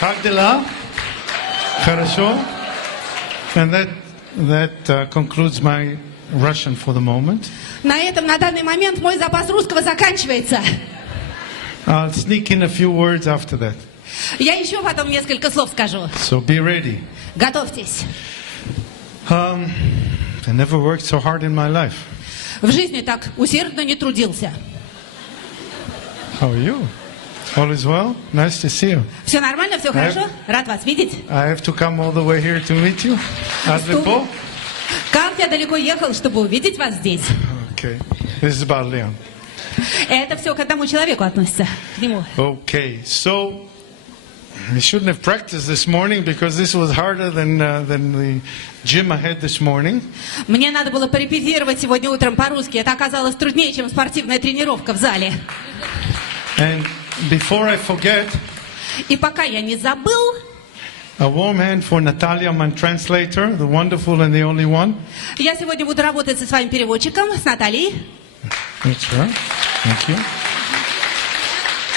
Как дела? Хорошо. And that concludes my Russian for the moment. На этом на данный момент мой запас русского заканчивается. I'll sneak in a few words after that. Я еще потом несколько слов скажу. So be ready. Готовьтесь. I never worked so hard in my life. В жизни так усердно не трудился. How are you? All is well? Nice to see you. Все нормально, все хорошо? Рад вас видеть. I have to come all the way here to meet you. Далеко? Как я далеко ехал, чтобы увидеть вас здесь? Okay. This is about Leon. Это все к одному человеку относится, к нему. Okay. So we shouldn't have practiced this morning because this was harder than the gym I had this morning. Мне надо было порепетировать сегодня утром по-русски. Это оказалось труднее, чем спортивная тренировка в зале. And before I forget, и пока я не забыл, a warm hand for Natalia, my translator, the wonderful and the only one. Я сегодня буду работать со своим переводчиком, с Натальей. That's right. Thank you.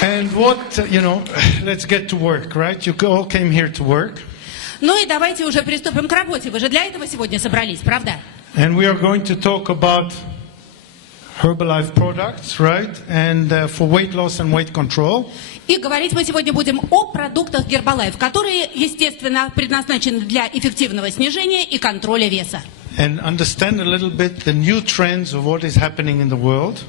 And what, let's get to work, right? You all came here to work. Ну и давайте уже приступим к работе. Вы же для этого сегодня собрались, правда? And we are going to talk about Herbalife products, right? And for weight loss and weight control. И говорить мы сегодня будем о продуктах Гербалайф, которые, естественно, предназначены для эффективного снижения и контроля веса. And understand a little bit the new trends of what is happening in the world.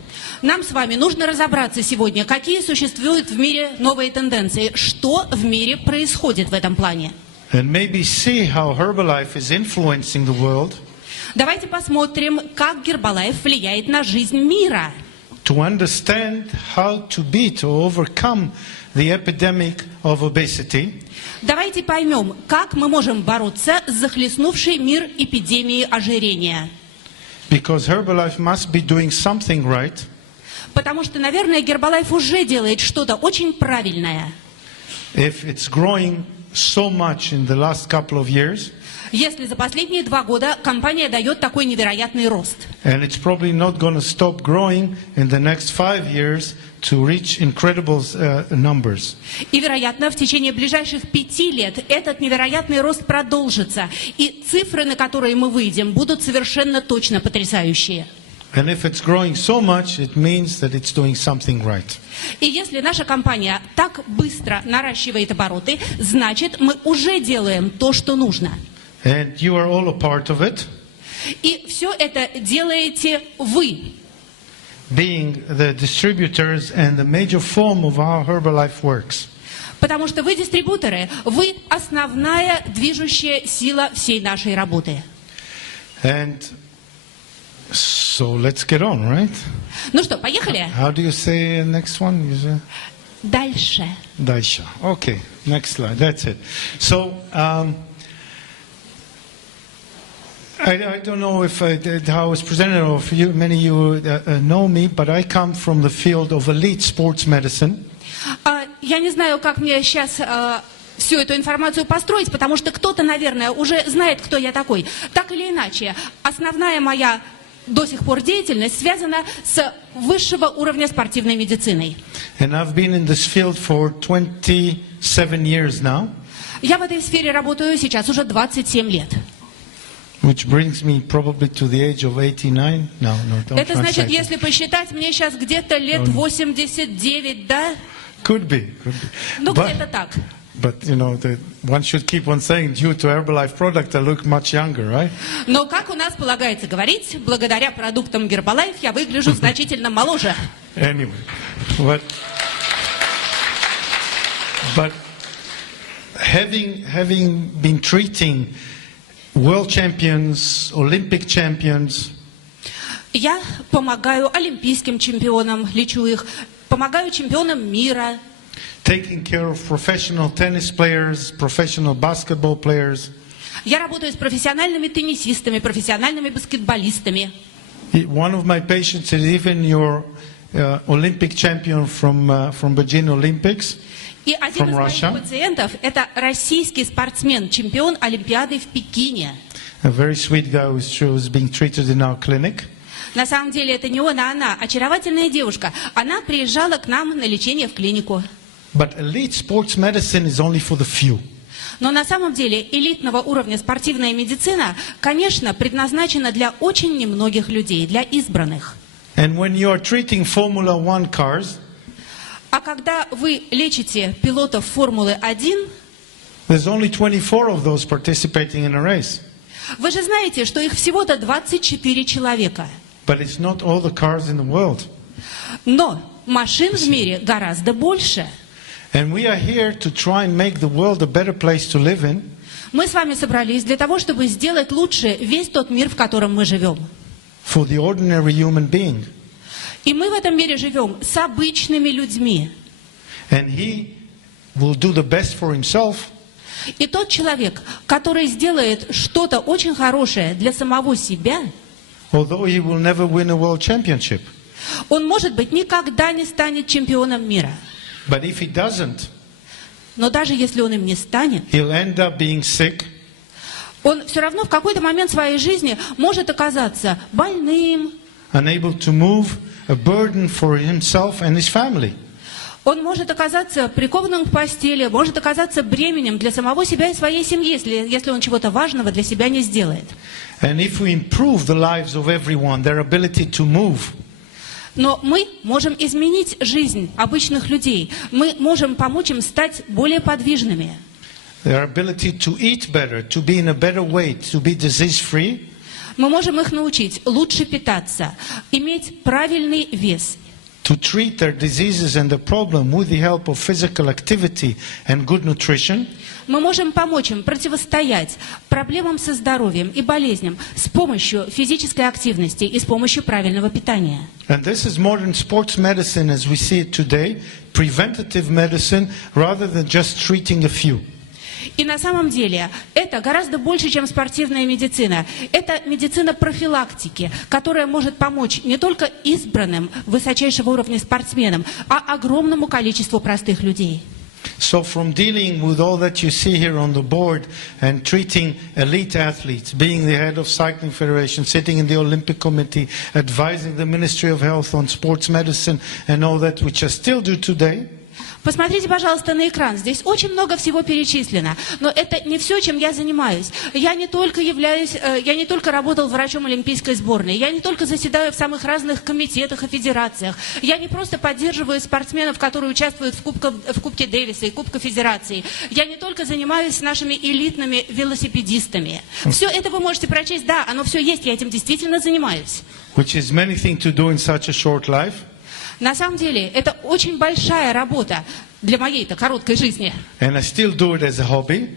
Нам с вами нужно разобраться сегодня, какие существуют в мире новые тенденции, что в мире происходит в этом плане. And maybe see how Herbalife is influencing the world. Давайте посмотрим, как Гербалайф влияет на жизнь мира. To understand how to beat or overcome the epidemic of obesity. Давайте поймем, как мы можем бороться с захлестнувшей мир эпидемией ожирения. Because Herbalife must be doing something right. Потому что, наверное, Гербалайф уже делает что-то очень правильное. If it's growing so much in the last couple of years. Если за последние 2 года компания дает такой невероятный рост. And it's probably not going to stop growing in the next 5 years to reach incredible numbers. И, вероятно, в течение ближайших 5 лет этот невероятный рост продолжится. И цифры, на которые мы выйдем, будут совершенно точно потрясающие. And if it's growing so much, it means that it's doing something right. И если наша компания так быстро наращивает обороты, значит, мы уже делаем то, что нужно. And you are all a part of it. И все это делаете вы. Being the distributors and the major form of how Herbalife works. Потому что вы дистрибьюторы, вы основная движущая сила всей нашей работы. And so let's get on, right? Ну что, поехали? How do you say next one? Дальше. Дальше. Okay, next slide. That's it. So, I don't know if how I was presented, or if many of you know me, but I come from the field of elite sports medicine. Я не знаю, как мне сейчас всю эту информацию построить, потому что кто-то, наверное, уже знает, кто я такой. Так или иначе, основная моя до сих пор деятельность связана с высшего уровня спортивной медициной. And I've been in this field for 27 years now. Я в этой сфере работаю сейчас уже 27 лет. Which brings me probably to the age of 89. No, don't Это значит, translate если посчитать, мне сейчас где-то лет 89, да? Could be. Ну, где-то так. But, one should keep on saying, due to Herbalife product, I look much younger, right? Но, как у нас полагается говорить, благодаря продуктам Гербалайф я выгляжу значительно моложе. Anyway, but having been treating world champions, Olympic champions. Я помогаю олимпийским чемпионам, лечу их, помогаю чемпионам мира. Taking care of professional tennis players, professional basketball players. Я работаю с профессиональными теннисистами, профессиональными баскетболистами. One of my patients is even your Olympic champion from Beijing Olympics. И один из моих пациентов – это российский спортсмен, чемпион Олимпиады в Пекине. A very sweet guy who's being treated in our clinic. На самом деле это не он, а она, очаровательная девушка. Она приезжала к нам на лечение в клинику. But elite sports medicine is only for the few. Но на самом деле элитного уровня спортивная медицина, конечно, предназначена для очень немногих людей, для избранных. And when you are treating Formula One cars, А когда вы лечите пилотов Формулы-1, there's only 24 of those participating in a race. вы же знаете, что их всего-то 24 человека. But it's not all the cars in the world. Но машин в мире гораздо больше. And we are here to try and make the world a better place to live in. Мы с вами собрались для того, чтобы сделать лучше весь тот мир, в котором мы живем. For the ordinary human being. И мы в этом мире живем с обычными людьми. And he will do the best for himself. И тот человек, который сделает что-то очень хорошее для самого себя, Although he will never win a world championship. он, может быть, никогда не станет чемпионом мира. But if he doesn't, Но даже если он им не станет, he'll end up being sick. он все равно в какой-то момент своей жизни может оказаться больным, Unable to move, a burden for himself and his family. он может оказаться прикованным к постели, может оказаться бременем для самого себя и своей семьи, если он чего-то важного для себя не сделает. And if we improve the lives of everyone, their ability to move, Но мы можем изменить жизнь обычных людей. Мы можем помочь им стать более подвижными. their ability to eat better, to be in a better way, to be disease-free, Мы можем их научить лучше питаться, иметь правильный вес. to treat their diseases and the problem with the help of physical activity and good nutrition, Мы можем помочь им противостоять проблемам со здоровьем и болезням с помощью физической активности и с помощью правильного питания. and this is modern sports medicine as we see it today, preventative medicine rather than just treating a few. И на самом деле это гораздо больше, чем спортивная медицина. Это медицина профилактики, которая может помочь не только избранным высочайшего уровня спортсменам, а огромному количеству простых людей. So from dealing with all that you see here on the board and treating elite athletes, being the head of Cycling Federation, sitting in the Olympic Committee, advising the Ministry of Health on sports medicine and all that, which I still do today, Посмотрите, пожалуйста, на экран. Здесь очень много всего перечислено. Но это не все, чем я занимаюсь. Я не только работал врачом олимпийской сборной. Я не только заседаю в самых разных комитетах и федерациях. Я не просто поддерживаю спортсменов, которые участвуют в Кубке Дэвиса и Кубке Федерации. Я не только занимаюсь нашими элитными велосипедистами. Все это вы можете прочесть. Да, оно все есть. Я этим действительно занимаюсь. which is many things to do in such a short life. На самом деле, это очень большая работа для моей-то короткой жизни. And I still do it as a hobby.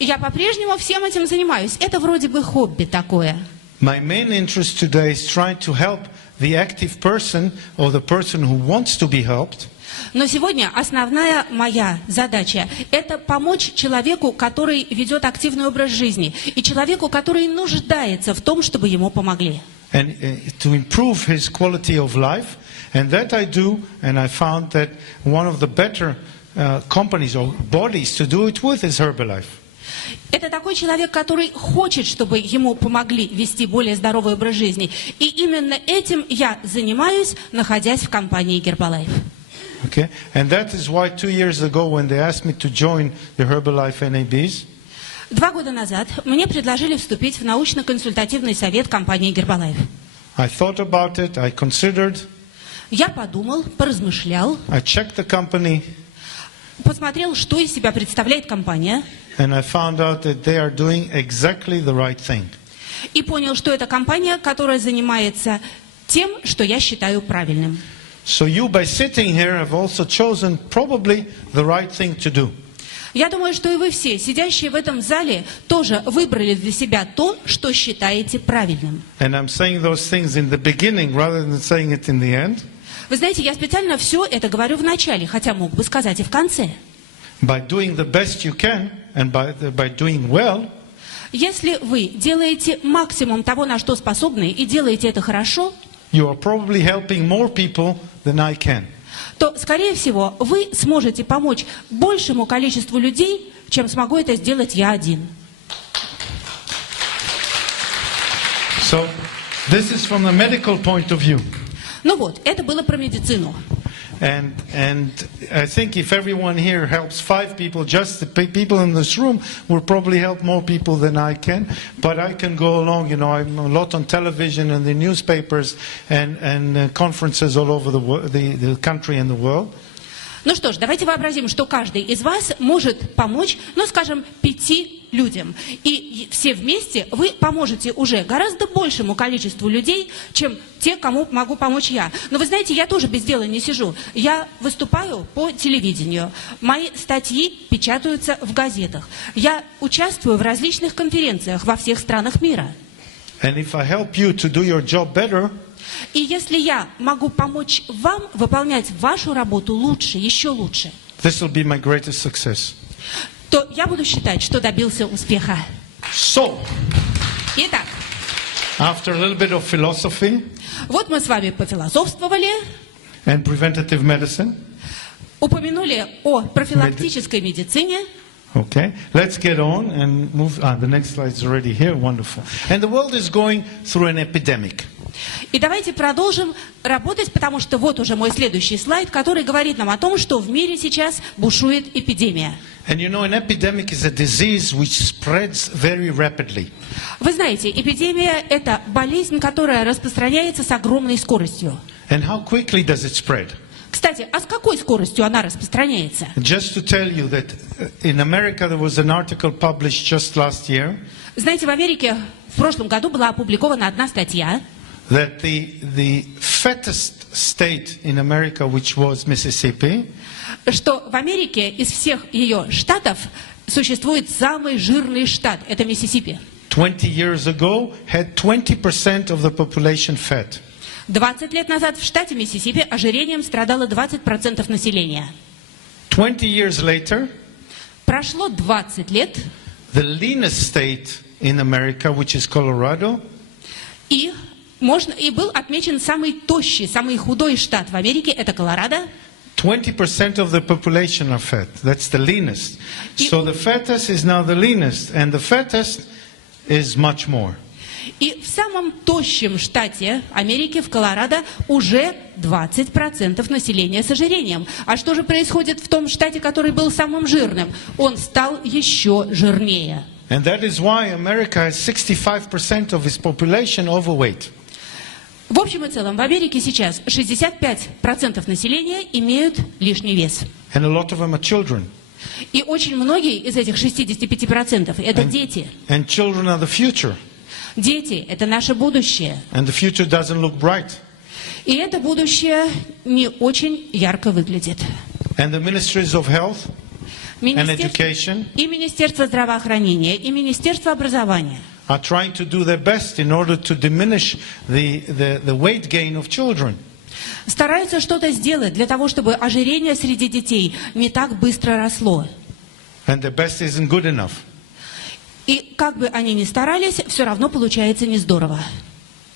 И я по-прежнему всем этим занимаюсь. Это вроде бы хобби такое. My main interest today is trying to help the active person or the person who wants to be helped. Но сегодня основная моя задача – это помочь человеку, который ведет активный образ жизни, и человеку, который нуждается в том, чтобы ему помогли. And to improve his quality of life. And that I do, and I found that one of the better companies or bodies to do it with is Gербалайф. Это такой человек, который хочет, чтобы ему помогли вести более здоровый образ жизни. И именно этим я занимаюсь, находясь в компании Гербалайф. Okay? And that is why 2 years ago when they asked me to join the Gербалайф NABs, 2 года назад мне предложили вступить в научно-консультативный совет компании Гербалайф. I thought about it, I considered, Я подумал, поразмышлял, I checked the company, посмотрел, что из себя представляет компания, and I found out that they are doing exactly the right thing. и понял, что это компания, которая занимается тем, что я считаю правильным. So you, by sitting here, have also chosen probably the right thing to do. Я думаю, что и вы все, сидящие в этом зале, тоже выбрали для себя то, что считаете правильным. And I'm saying those things in the beginning rather than saying it in the end. Вы знаете, я специально все это говорю в начале, хотя мог бы сказать и в конце. By doing the best you can and by doing well, Если вы делаете максимум того, на что способны, и делаете это хорошо, you are probably helping more people than I can. то, скорее всего, вы сможете помочь большему количеству людей, чем смогу это сделать я один. So, this is from the medical point of view. Ну вот, это было про медицину. And I think if everyone here helps 5 people, just the people in this room will probably help more people than I can. But I can go along, I'm a lot on television and the newspapers and conferences all over the country and the world. Ну что ж, давайте вообразим, что каждый из вас может помочь, скажем, 5 людям. И все вместе вы поможете уже гораздо большему количеству людей, чем те, кому могу помочь я. Но вы знаете, я тоже без дела не сижу. Я выступаю по телевидению. Мои статьи печатаются в газетах. Я участвую в различных конференциях во всех странах мира. And if I help you to do your job better, и если я могу помочь вам выполнять вашу работу лучше, еще лучше, this will be my greatest success. То я буду считать, что добился успеха. So, итак, after a little bit of philosophy, вот мы с вами пофилософствовали, and preventative medicine, упомянули о профилактической медицине. Okay, let's get on and move. The next slide is already here. Wonderful. And the world is going through an epidemic. И давайте продолжим работать, потому что вот уже мой следующий слайд, который говорит нам о том, что в мире сейчас бушует эпидемия. And an epidemic is a disease which spreads very rapidly. Вы знаете, эпидемия – это болезнь, которая распространяется с огромной скоростью. And how quickly does it spread? Кстати, а с какой скоростью она распространяется? Just to tell you that in America there was an article published just last year. Знаете, в Америке в прошлом году была опубликована одна статья. That the fattest state in America, which was Mississippi, что в Америке из всех ее штатов существует самый жирный штат, это Миссисипи. 20 years ago had 20% of the population fat. 20 лет назад в штате Миссисипи ожирением страдало 20% населения. 20 years later, прошло 20 лет, the leanest state in America, which is Colorado, и был отмечен самый тощий, самый худой штат в Америке, это Колорадо. 20% of the population are fat. That's the leanest. So the fattest is now the leanest, and the fattest is much more. И в самом тощем штате Америки, в Колорадо, уже 20% населения с ожирением. А что же происходит в том штате, который был самым жирным? Он стал еще жирнее. And that is why America has 65% of its population overweight. В общем и целом, в Америке сейчас 65% населения имеют лишний вес. And a lot of them are children. И очень многие из этих 65% это дети. And children are the future. Дети – это наше будущее. And the future doesn't look bright. И это будущее не очень ярко выглядит. And the ministries of health and education и Министерство здравоохранения, и Министерство образования are trying to do their best in order to diminish the weight gain of children. Стараются что-то сделать для того, чтобы ожирение среди детей не так быстро росло. And the best isn't good enough. И как бы они ни старались, все равно получается не здорово.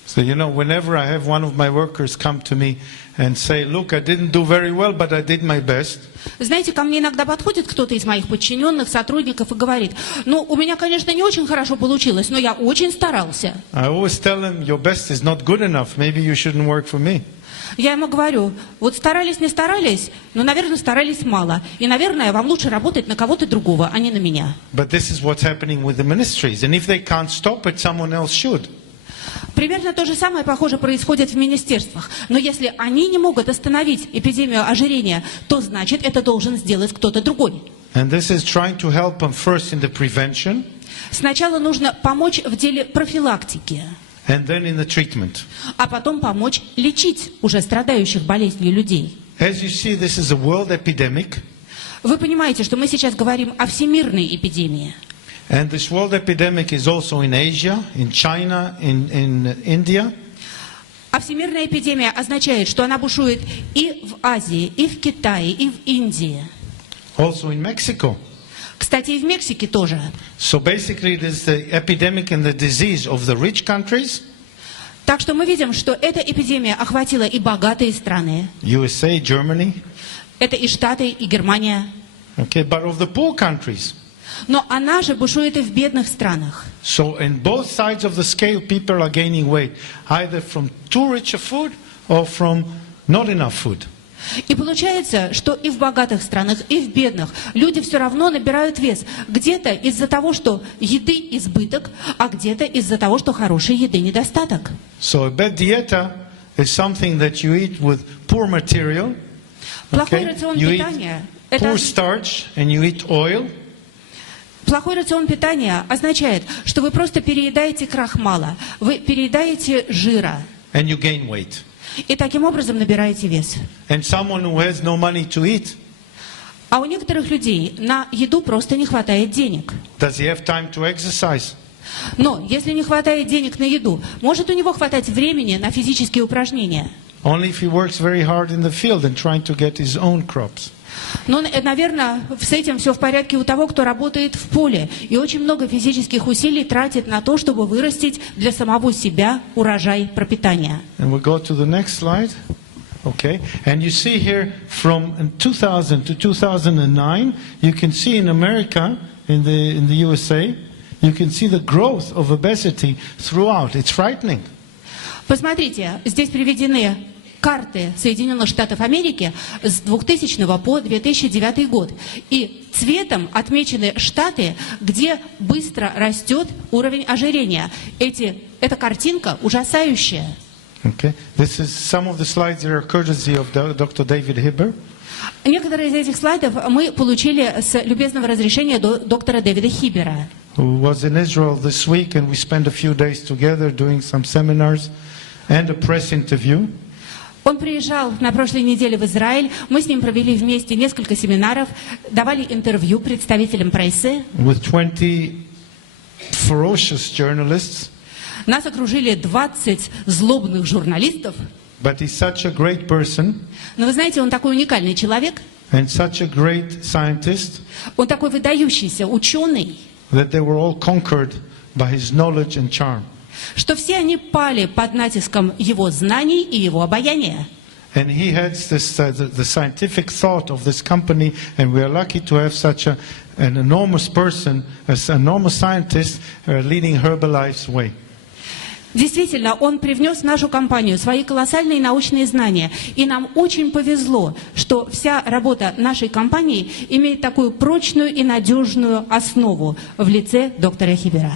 So whenever I have one of my workers come to me and say, "Look, I didn't do very well, but I did my best." Знаете, ко мне иногда подходит кто-то из моих подчиненных, сотрудников и говорит: у меня, конечно, не очень хорошо получилось, но я очень старался. I always tell them, "Your best is not good enough. Maybe you shouldn't work for me." Я ему говорю: вот старались, не старались, но, наверное, старались мало. И, наверное, вам лучше работать на кого-то другого, а не на меня. But this is what's happening with the ministries. And if they can't stop it, someone else should. Примерно то же самое, похоже, происходит в министерствах. Но если они не могут остановить эпидемию ожирения, то значит, это должен сделать кто-то другой. And this is trying to help them first in the prevention. Сначала нужно помочь в деле профилактики. And then in the treatment. А потом помочь лечить уже страдающих болезнью людей. As you see, this is a world epidemic. Вы понимаете, что мы сейчас говорим о всемирной эпидемии. And this world epidemic is also in Asia, in China, in India. А всемирная эпидемия означает, что она бушует и в Азии, и в Китае, и в Индии. Also in Mexico. Кстати, и в Мексике тоже. So basically, this is the epidemic and the disease of the rich countries. Так что мы видим, что эта эпидемия охватила и богатые страны. USA, Germany. Это и Штаты, и Германия. Okay, but of the poor countries. Но она же бушует и в бедных странах. So in both sides of the scale, people are gaining weight, either from too rich a food or from not enough food. И получается, что и в богатых странах, и в бедных люди все равно набирают вес. Где-то из-за того, что еды избыток, а где-то из-за того, что хорошей еды недостаток. So a bad dieta is something that you eat with poor material. Плохой рацион You питания – eat это poor starch and you eat oil. плохой рацион питания означает, что вы просто переедаете крахмала, вы переедаете жира. And you gain weight. И таким образом набираете вес. And someone who has no money to eat, А у некоторых людей на еду просто не хватает денег. does he have time to exercise? Но если не хватает денег на еду, может у него хватать времени на физические упражнения. Only if he works very hard in the field and trying to get his own crops. Но, наверное, с этим все в порядке у того, кто работает в поле и очень много физических усилий тратит на то, чтобы вырастить для самого себя урожай пропитания. And we'll go to the next slide. Okay. And you see here from 2000 to 2009, you can see in America, in the USA, you can see the growth of obesity throughout. It's frightening. Посмотрите, здесь приведены карты Соединенных Штатов Америки с 2000 по 2009 год. И цветом отмечены штаты, где быстро растет уровень ожирения. Эта картинка ужасающая. Okay. This is some of the slides that are courtesy of Dr. David Hibber. Некоторые из этих слайдов мы получили с любезного разрешения доктора Дэвида Хиббера. Who was in Israel this week, and we spent a few days together doing some seminars and a press interview. Он приезжал на прошлой неделе в Израиль, мы с ним провели вместе несколько семинаров, давали интервью представителям прессы. With 20 ferocious journalists. Нас окружили 20 злобных журналистов. But he's such a great person. Но вы знаете, он такой уникальный человек. And such a great scientist. Он такой выдающийся ученый. That they were all conquered by his knowledge and charm. Что все они пали под натиском его знаний и его обаяния. And he heads this, the scientific thought of this company, and we are lucky to have such an enormous person, an enormous scientist, leading Herbalife's way. Действительно, он привнес в нашу компанию свои колоссальные научные знания. И нам очень повезло, что вся работа нашей компании имеет такую прочную и надежную основу в лице доктора Хиббера.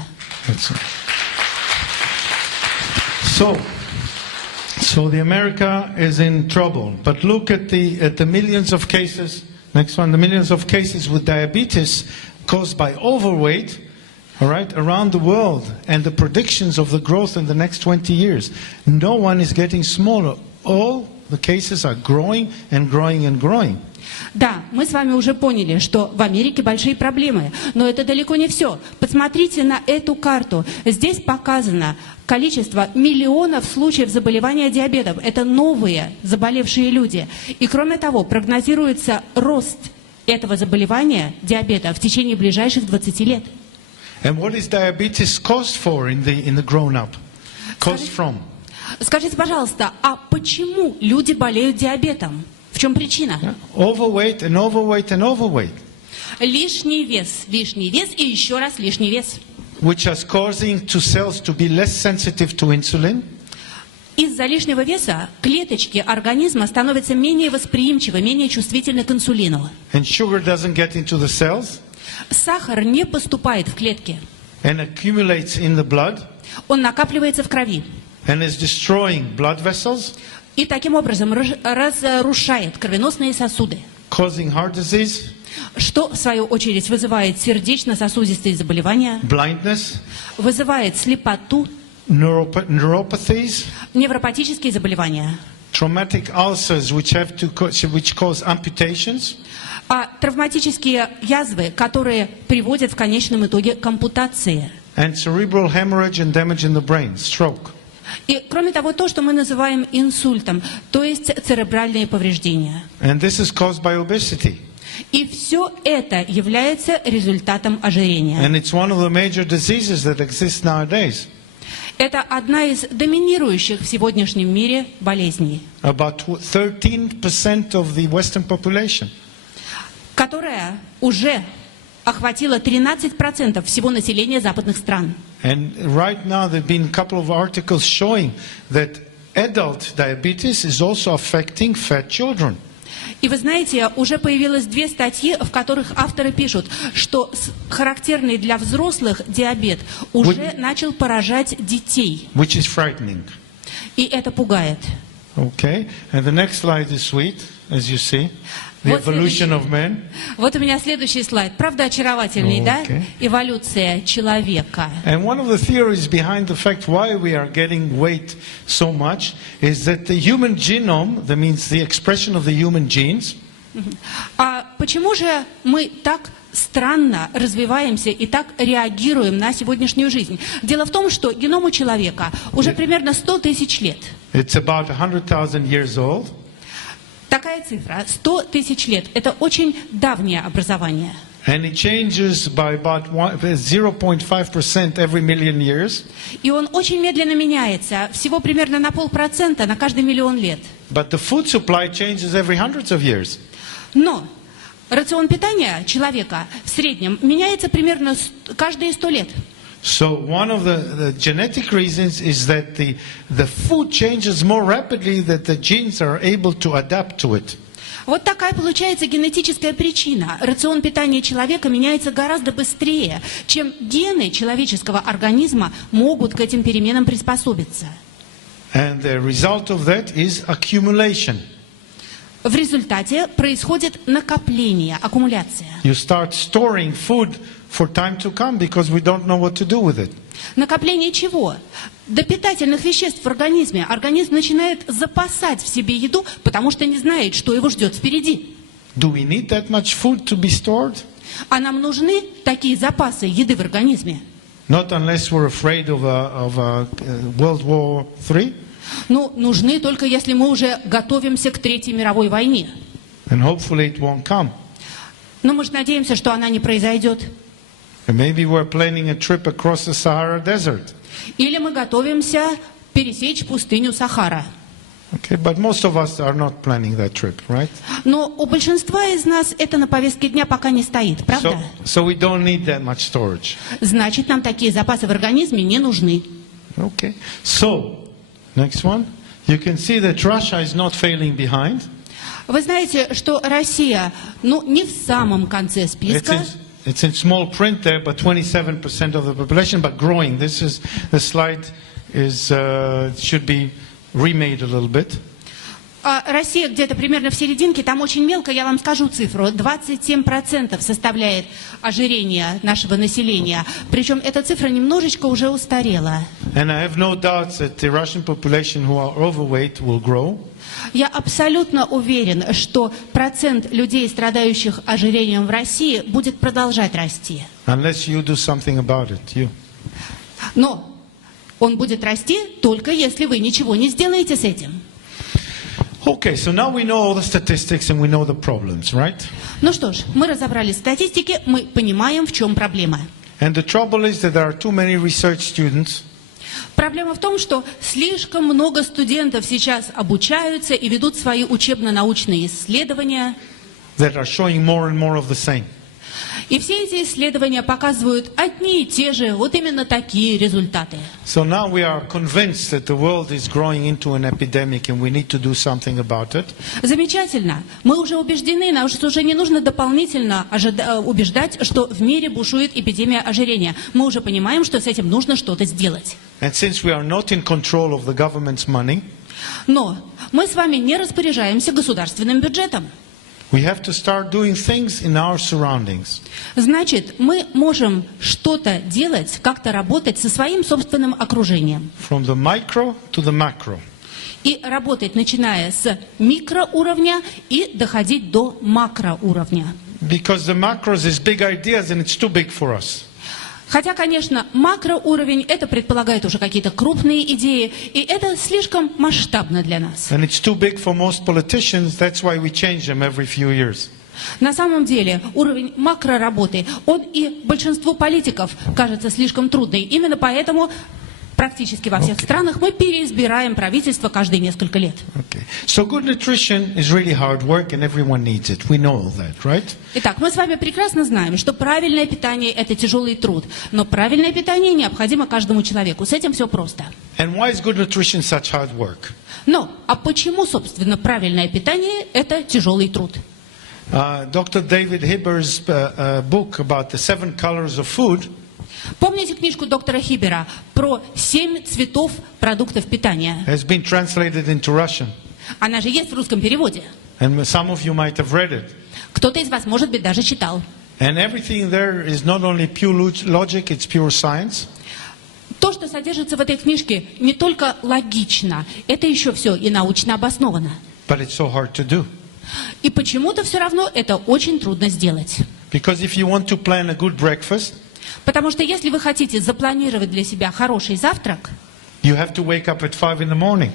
So the America is in trouble. But look at the millions of cases. Next one, the millions of cases with diabetes caused by overweight. All right, around the world, and the predictions of the growth in the next 20 years. No one is getting smaller. All the cases are growing and growing and growing. Да, мы с вами уже поняли, что в Америке большие проблемы, но это далеко не все. Посмотрите на эту карту. Здесь показано количество миллионов случаев заболевания диабетом. Это новые заболевшие люди. И кроме того, прогнозируется рост этого заболевания, диабета, в течение ближайших 20 лет. And what is diabetes caused for in the grown-up? Caused from? Скажите, пожалуйста, а почему люди болеют диабетом? В чем причина? Overweight and overweight and overweight. Лишний вес и еще раз лишний вес. Which is causing cells to be less sensitive to insulin. Из-за лишнего веса клеточки организма становятся менее восприимчивы, менее чувствительны к инсулину. And sugar doesn't get into the cells. Сахар не поступает в клетки. And accumulates in the blood. Он накапливается в крови. And is destroying blood vessels. И таким образом разрушает кровеносные сосуды. Causing heart disease. Что, в свою очередь, вызывает сердечно-сосудистые заболевания. Blindness. Вызывает слепоту. Neuropathies. Невропатические заболевания. Traumatic ulcers which cause amputations. А травматические язвы, которые приводят в конечном итоге к ампутации. And cerebral hemorrhage and damage in the brain, stroke. И кроме того, то, что мы называем инсультом, то есть церебральные повреждения. And this is caused by obesity. И все это является результатом ожирения. And it's one of the major diseases that exist nowadays. Это одна из доминирующих в сегодняшнем мире болезней. About 13% of the Western population. Которая уже охватила 13% всего населения западных стран. And right now there have been a couple of articles showing that adult diabetes is also affecting fat children. И вы знаете, уже появилось 2 статьи, в которых авторы пишут, что характерный для взрослых диабет уже начал поражать детей. Which is frightening. И это пугает. Okay, and the next slide is sweet, as you see. The evolution of man. Вот у меня следующий слайд. Правда очаровательный, да? Эволюция человека. And one of the theories behind the fact why we are getting weight so much is that the human genome, that means the expression of the human genes. А почему же мы так странно развиваемся и так реагируем на сегодняшнюю жизнь? Дело в том, что геному человека уже примерно 100 тысяч лет. It's about 100,000 years old. Такая цифра, 100 тысяч лет, это очень давнее образование. And it changes by about 0.5% every million years. И он очень медленно меняется, всего примерно на 0,5% на каждый миллион лет. But the food supply changes every hundreds of years. Но рацион питания человека в среднем меняется примерно каждые 100 лет. So one of the genetic reasons is that the food changes more rapidly that the genes are able to adapt to it. Вот такая получается генетическая причина. Рацион питания человека меняется гораздо быстрее, чем гены человеческого организма могут к этим переменам приспособиться. And the result of that is accumulation. В результате происходит накопление, аккумуляция. You start storing food for time to come because we don't know what to do with it. Накопление чего? До питательных веществ в организме. Организм начинает запасать в себе еду, потому что не знает, что его ждет впереди. Do we need that much food to be stored? А нам нужны такие запасы еды в организме? Not unless we're afraid of a World War III. Ну, нужны только если мы уже готовимся к Третьей мировой войне. And hopefully it won't come. Но мы же надеемся, что она не произойдет. And maybe we're planning a trip across the Sahara Desert. Или мы готовимся пересечь пустыню Сахара. Okay, but most of us are not planning that trip, right? Но у большинства из нас это на повестке дня пока не стоит, правда? So we don't need that much storage. Значит, нам такие запасы в организме не нужны. Okay. So, next one. You can see that Russia is not failing behind. Вы знаете, что Россия, не в самом конце списка. It's in small print there, but 27% of the population, but growing. This is the slide should be remade a little bit. Россия где-то примерно в серединке, там очень мелко, я вам скажу цифру, 27% составляет ожирение нашего населения. Причем эта цифра немножечко уже устарела. And I have no doubts that the Russian population who are overweight will grow. Я абсолютно уверен, что процент людей, страдающих ожирением в России, будет продолжать расти. Unless you do something about it, Но он будет расти только если вы ничего не сделаете с этим. Okay, so now we know all the statistics and we know the problems, right? Ну что ж, мы разобрали статистики, мы понимаем, в чем проблема. And the trouble is that there are too many research students. Проблема в том, что слишком много студентов сейчас обучаются и ведут свои учебно-научные исследования. That are showing more and more of the same. И все эти исследования показывают одни и те же, вот именно такие результаты. So now we are convinced that the world is growing into an epidemic and we need to do something about it. Замечательно. Мы уже убеждены, нам уже не нужно дополнительно убеждать, что в мире бушует эпидемия ожирения. Мы уже понимаем, что с этим нужно что-то сделать. And since we are not in control of the government's money, но мы с вами не распоряжаемся государственным бюджетом. We have to start doing things in our surroundings. Значит, мы можем что-то делать, как-то работать со своим собственным окружением. From the micro to the macro. И работать, начиная с микроуровня и доходить до макроуровня. Because the macros is big ideas and it's too big for us. Хотя, конечно, макроуровень, это предполагает уже какие-то крупные идеи, и это слишком масштабно для нас. And it's too big for most politicians, that's why we change them every few years. На самом деле, уровень макроработы, он и большинству политиков кажется слишком трудный. Именно поэтому Практически во всех странах мы переизбираем правительство каждые несколько лет. Okay. So good nutrition is really hard work and everyone needs it. We know all that, right? Итак, мы с вами прекрасно знаем, что правильное питание – это тяжелый труд. Но правильное питание необходимо каждому человеку. С этим все просто. And why is good nutrition such hard work? Но, а почему, собственно, правильное питание – это тяжелый труд? Dr. David Hibber's book about the 7 colors of food. Помните книжку доктора Хибера про 7 цветов продуктов питания? Has been translated into Russian. Она же есть в русском переводе. And some of you might have read it. Кто-то из вас, может быть, даже читал. And everything there is not only pure logic, it's pure science. То, что содержится в этой книжке, не только логично, это еще все и научно обосновано. But it's so hard to do. И почему-то все равно это очень трудно сделать. Because if you want to plan a good breakfast, Потому что если вы хотите запланировать для себя хороший завтрак, you have to wake up at 5 in the morning.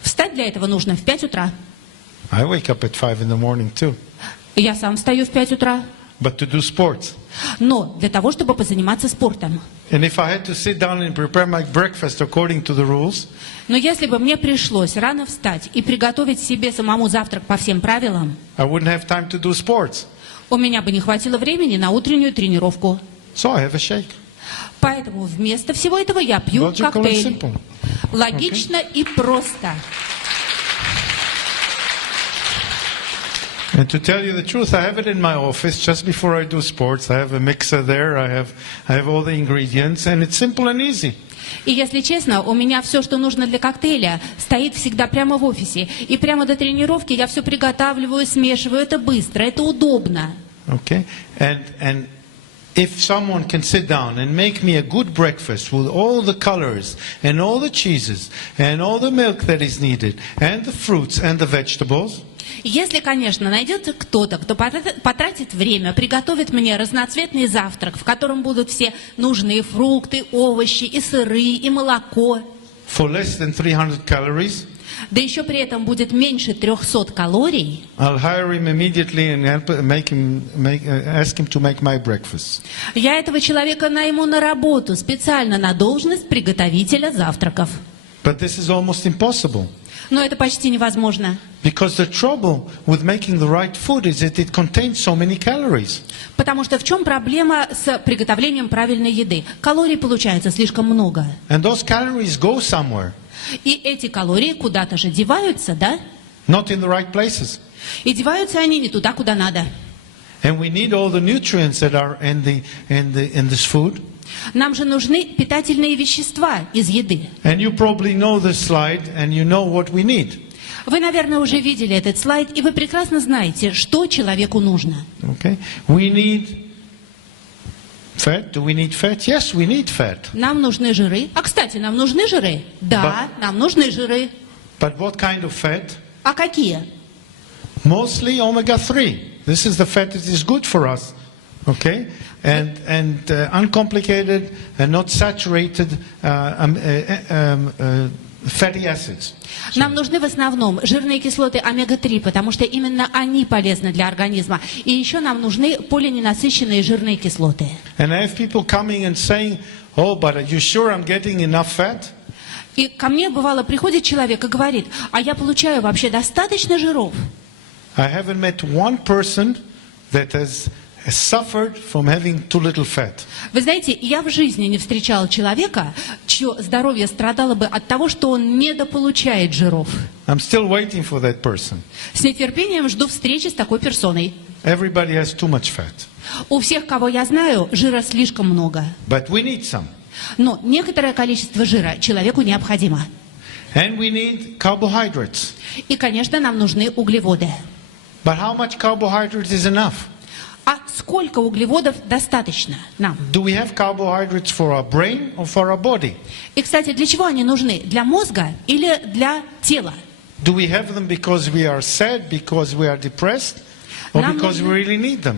встать для этого нужно в 5 утра. I wake up at 5 in the morning too. Я сам встаю в 5 утра. But to do sports. Но для того, чтобы позаниматься спортом. And if I had to sit down and prepare my breakfast according to the rules, Но если бы мне пришлось рано встать и приготовить себе самому завтрак по всем правилам, I wouldn't have time to do sports. у меня бы не хватило времени на утреннюю тренировку. So I have a shake. Поэтому вместо всего этого я пью Logical and коктейль. simple. Логично и просто. And to tell you the truth, I have it in my office just before I do sports. I have a mixer there. I have all the ingredients, and it's simple and easy. И если честно, у меня все, что нужно для коктейля, стоит всегда прямо в офисе. И прямо до тренировки я все приготавливаю, смешиваю. Это быстро, это удобно. Okay? And if someone can sit down and make me a good breakfast with all the colors and all the cheeses and all the milk that is needed and the fruits and the vegetables, Если, конечно, найдется кто-то, кто потратит время, приготовит мне разноцветный завтрак, в котором будут все нужные фрукты, овощи, и сыры, и молоко, for less than 300 calories, да еще при этом будет меньше 300 калорий, I'll hire him immediately and ask him to make my breakfast. я этого человека найму на работу, специально на должность приготовителя завтраков. But this is almost impossible. Но это почти невозможно. Because the trouble with making the right food is that it contains so many calories. Потому что в чем проблема с приготовлением правильной еды? Калорий получается слишком много. And those calories go somewhere, И эти калории куда-то же деваются, да? not in the right places. И деваются они не туда, куда надо. And we need all the nutrients that are in this food. Нам же нужны питательные вещества из еды. And you probably know this slide and you know what we need. Вы, наверное, уже видели этот слайд, и вы прекрасно знаете, что человеку нужно. Okay? We need fat. Do we need fat? Yes, we need fat. Нам нужны жиры. А, кстати, нам нужны жиры? Да, нам нужны жиры. But what kind of fat? А какие? Mostly omega-3. This is the fat that is good for us. Okay? And uncomplicated and not saturated fatty acids. Нам нужны в основном жирные кислоты омега-3, потому что именно они полезны для организма. И еще нам нужны полиненасыщенные жирные кислоты. And I have people coming and saying, "Oh, but are you sure I'm getting enough fat?" И ко мне бывало приходит человек и говорит: а я получаю вообще достаточно жиров? I haven't met one person that has suffered from having too little fat. Вы знаете, я в жизни не встречала человека, чье здоровье страдало бы от того, что он недополучает жиров. I'm still waiting for that person. С нетерпением жду встречи с такой персоной. Everybody has too much fat. У всех, кого я знаю, жира слишком много. But we need some. Но некоторое количество жира человеку необходимо. And we need carbohydrates. И, конечно, нам нужны углеводы. But how much carbohydrates is enough? А сколько углеводов достаточно нам? Do we have carbohydrates for our brain or for our body? И, кстати, для чего они нужны? Для мозга или для тела? Do we have them because we are sad, because we are depressed, or because we really need them?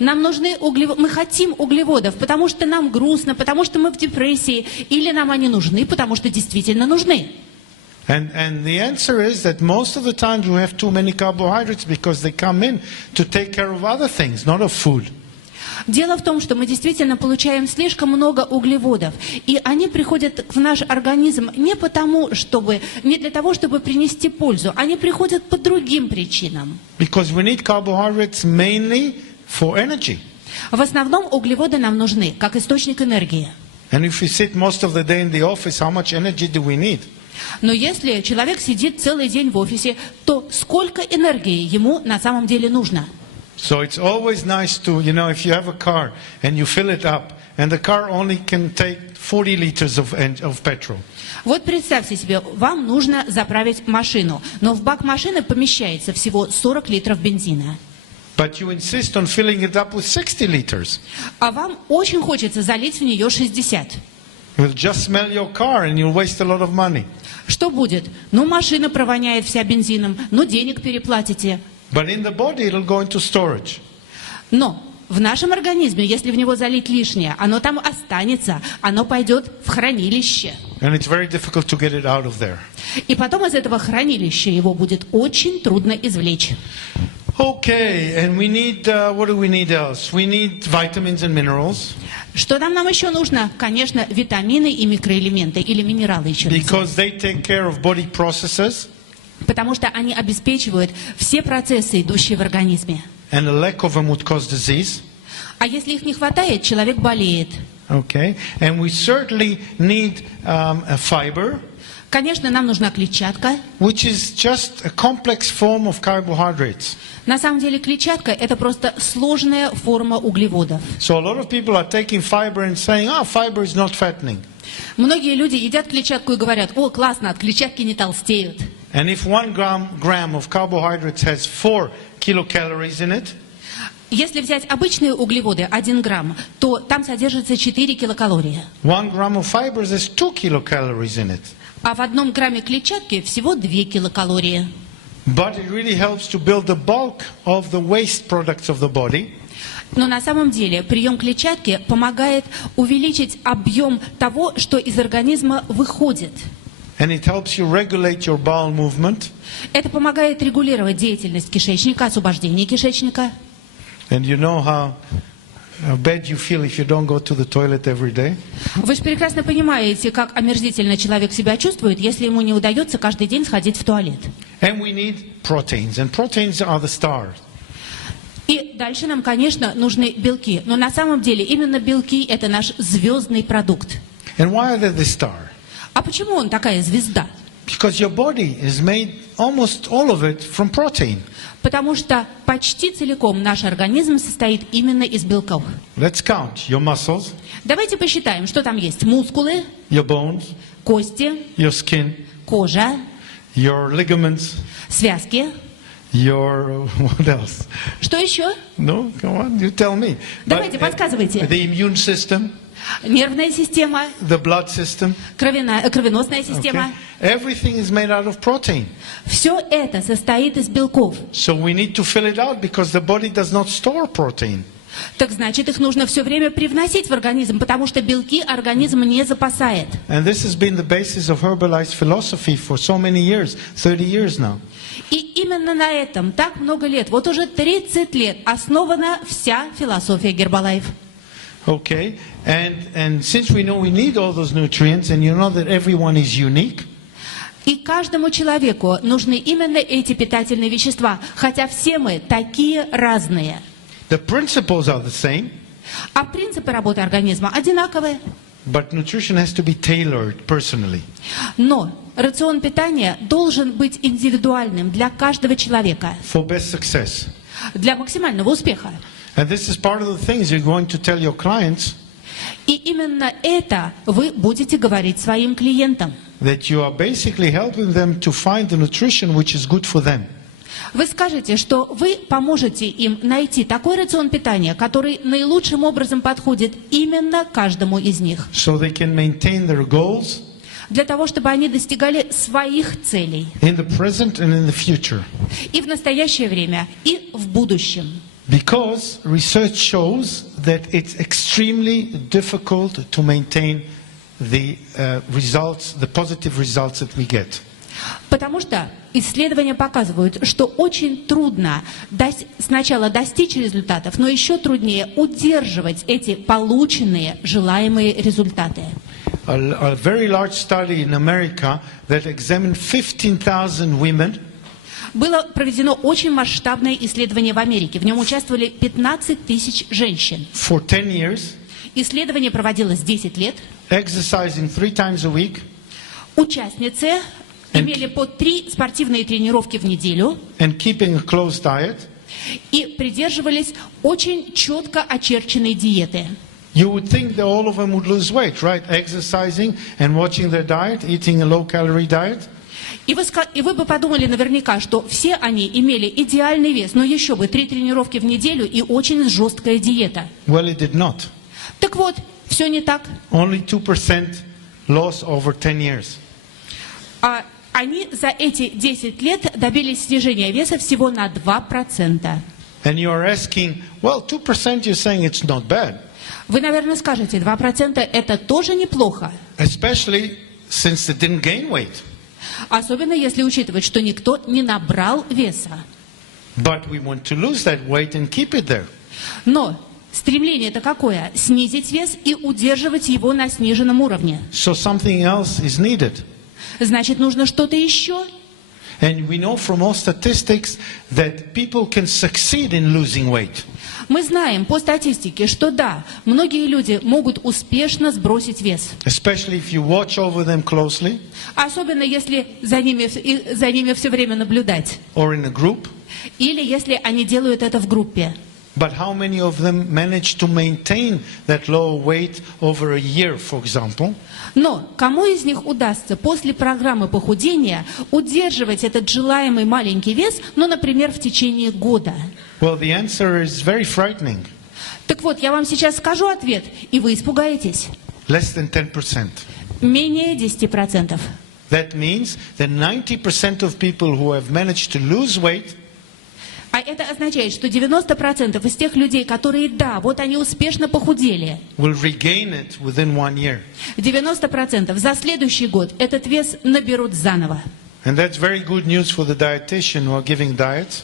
Нам нужны углеводы. Мы хотим углеводов, потому что нам грустно, потому что мы в депрессии, или нам они нужны, потому что действительно нужны. And the answer is that most of the times we have too many carbohydrates because they come in to take care of other things, not of food. Дело в том, что мы действительно получаем слишком много углеводов, и они приходят в наш организм не для того, чтобы принести пользу, они приходят по другим причинам. Because we need carbohydrates mainly for energy. В основном углеводы нам нужны как источник энергии. And if we sit most of the day in the office, how much energy do we need? Но если человек сидит целый день в офисе, то сколько энергии ему на самом деле нужно? So it's always nice to, if you have a car and you fill it up, and the car only can take 40 liters of petrol. Вот представьте себе, вам нужно заправить машину, но в бак машины помещается всего 40 литров бензина. But you insist on filling it up with 60 liters. А вам очень хочется залить в нее 60. You'll just smell your car and you'll waste a lot of money. Что будет? Машина провоняет вся бензином, денег переплатите. But in the body it'll go into storage. Но в нашем организме, если в него залить лишнее, оно там останется, оно пойдет в хранилище. And it's very difficult to get it out of there. И потом из этого хранилища его будет очень трудно извлечь. Okay, and we need, what do we need else? We need vitamins and minerals. Что нам еще нужно? Конечно, витамины и микроэлементы, или минералы еще. Because they take care of body processes. Потому что они обеспечивают все процессы, идущие в организме. And a lack of them would cause disease. А если их не хватает, человек болеет. Okay, and we certainly need a fiber. Конечно, нам нужна клетчатка. Which is just a complex form of carbohydrates. На самом деле клетчатка – это просто сложная форма углеводов. So a lot of people are taking fiber and saying, fiber is not fattening. Многие люди едят клетчатку и говорят: о, классно, от клетчатки не толстеют. And if 1 gram of carbohydrates has 4 kilocalories in it, если взять обычные углеводы, 1 грамм, то там содержится 4 килокалории. 1 gram of fibers has 2 kilocalories in it. А в 1 грамме клетчатки всего 2 килокалории. But it really helps to build the bulk of the waste products of the body. Но на самом деле прием клетчатки помогает увеличить объем того, что из организма выходит. And it helps you regulate your bowel movement. Это помогает регулировать деятельность кишечника, освобождение кишечника. And you know how bad you feel if you don't go to the toilet every day. Вы же прекрасно понимаете, как омерзительно человек себя чувствует, если ему не удается каждый день сходить в туалет. And we need proteins, and proteins are the stars. И дальше нам, конечно, нужны белки. Но на самом деле именно белки – это наш звездный продукт. And why are they the star? А почему он такая звезда? Because your body is made almost all of it from protein. Потому что почти целиком наш организм состоит именно из белков. Let's count your muscles. Давайте посчитаем, что там есть. Мускулы, Your bones, кости, your skin, кожа, your ligaments, связки. your what else? Что еще? No, come on, you tell me. Давайте, подсказывайте. The immune system, Нервная система, the blood system, кровеносная система. Everything is made out of protein. Все это состоит из белков. So we need to fill it out because the body does not store protein. Так значит, их нужно все время привносить в организм, потому что белки организм не запасает. And this has been the basis of Herbalife's philosophy for so many years, 30 years now. И именно на этом так много лет, вот уже 30 лет, основана вся философия Гербалайф. Okay, and since we know we need all those nutrients, and you know that everyone is unique. И каждому человеку нужны именно эти питательные вещества, хотя все мы такие разные. The principles are the same. А принципы работы организма одинаковые. But nutrition has to be tailored personally. Но рацион питания должен быть индивидуальным для каждого человека. For best success. Для максимального успеха. And this is part of the things you're going to tell your clients. И именно это вы будете говорить своим клиентам. That you are basically helping them to find the nutrition which is good for them. Вы скажете, что вы поможете им найти такой рацион питания, который наилучшим образом подходит именно каждому из них. So they can maintain their goals. Для того, чтобы они достигали своих целей. In the present and in the future. И в настоящее время, и в будущем. Because research shows that it's extremely difficult to maintain the results, the positive results that we get. Потому что исследования показывают, что очень трудно сначала достичь результатов, но еще труднее удерживать эти полученные желаемые результаты. A very large study in America that examined 15,000 women. Было проведено очень масштабное исследование в Америке. В нем участвовали 15 тысяч женщин. For 10 years. Исследование проводилось 10 лет. Exercising 3 times a week. Участницы имели по 3 спортивные тренировки в неделю. And keeping a close diet. И придерживались очень четко очерченной диеты. You would think that all of them would lose weight, right? Exercising and watching their diet, eating a low-calorie diet. И вы бы подумали наверняка, что все они имели идеальный вес, но еще бы 3 тренировки в неделю и очень жесткая диета. Well, it did not. Так вот, все не так. Only 2% loss over 10 years. Они за эти 10 лет добились снижения веса всего на 2%. And you are asking, well, 2% you're saying it's not bad. Вы, наверное, скажете, 2% это тоже неплохо. Especially since they didn't gain weight. Особенно если учитывать, что никто не набрал веса. But we want to lose that weight and keep it there. Но стремление-то какое? Снизить вес и удерживать его на сниженном уровне. So something else is needed. Значит, нужно что-то еще. And we know from all statistics that people can succeed in losing weight. Мы знаем по статистике, что да, многие люди могут успешно сбросить вес. Especially if you watch over them closely. Особенно если за ними все время наблюдать. Or in a group. Или если они делают это в группе. But how many of them manage to maintain that low weight over a year, for example? Но кому из них удастся после программы похудения удерживать этот желаемый маленький вес, ну, например, в течение года? Well, the answer is very frightening. Так вот, я вам сейчас скажу ответ, и вы испугаетесь. Less than 10%. Менее 10%. That means that 90% of people who have managed to lose weight. А это означает, что 90% из тех людей, которые, да, вот они успешно похудели, Will regain it within 1 year. 90% за следующий год этот вес наберут заново. And that's very good news for the dietitian who are giving diets.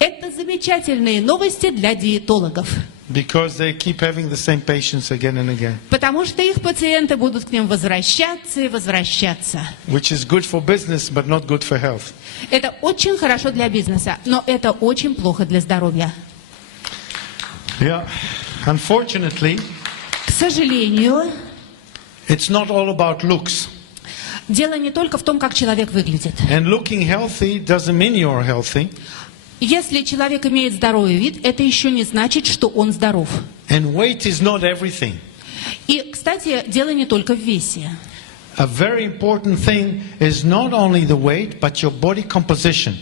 Это замечательные новости для диетологов. Because they keep having the same patients again and again. Потому что их пациенты будут к ним возвращаться и возвращаться. Which is good for business, but not good for health. Это очень хорошо для бизнеса, но это очень плохо для здоровья. Yeah. Unfortunately, К сожалению, it's not all about looks. дело не только в том, как человек выглядит. And looking healthy doesn't mean you're healthy. Если человек имеет здоровый вид, это еще не значит, что он здоров. And weight is not everything. И, кстати, дело не только в весе. A very important thing is not only the weight, but your body composition.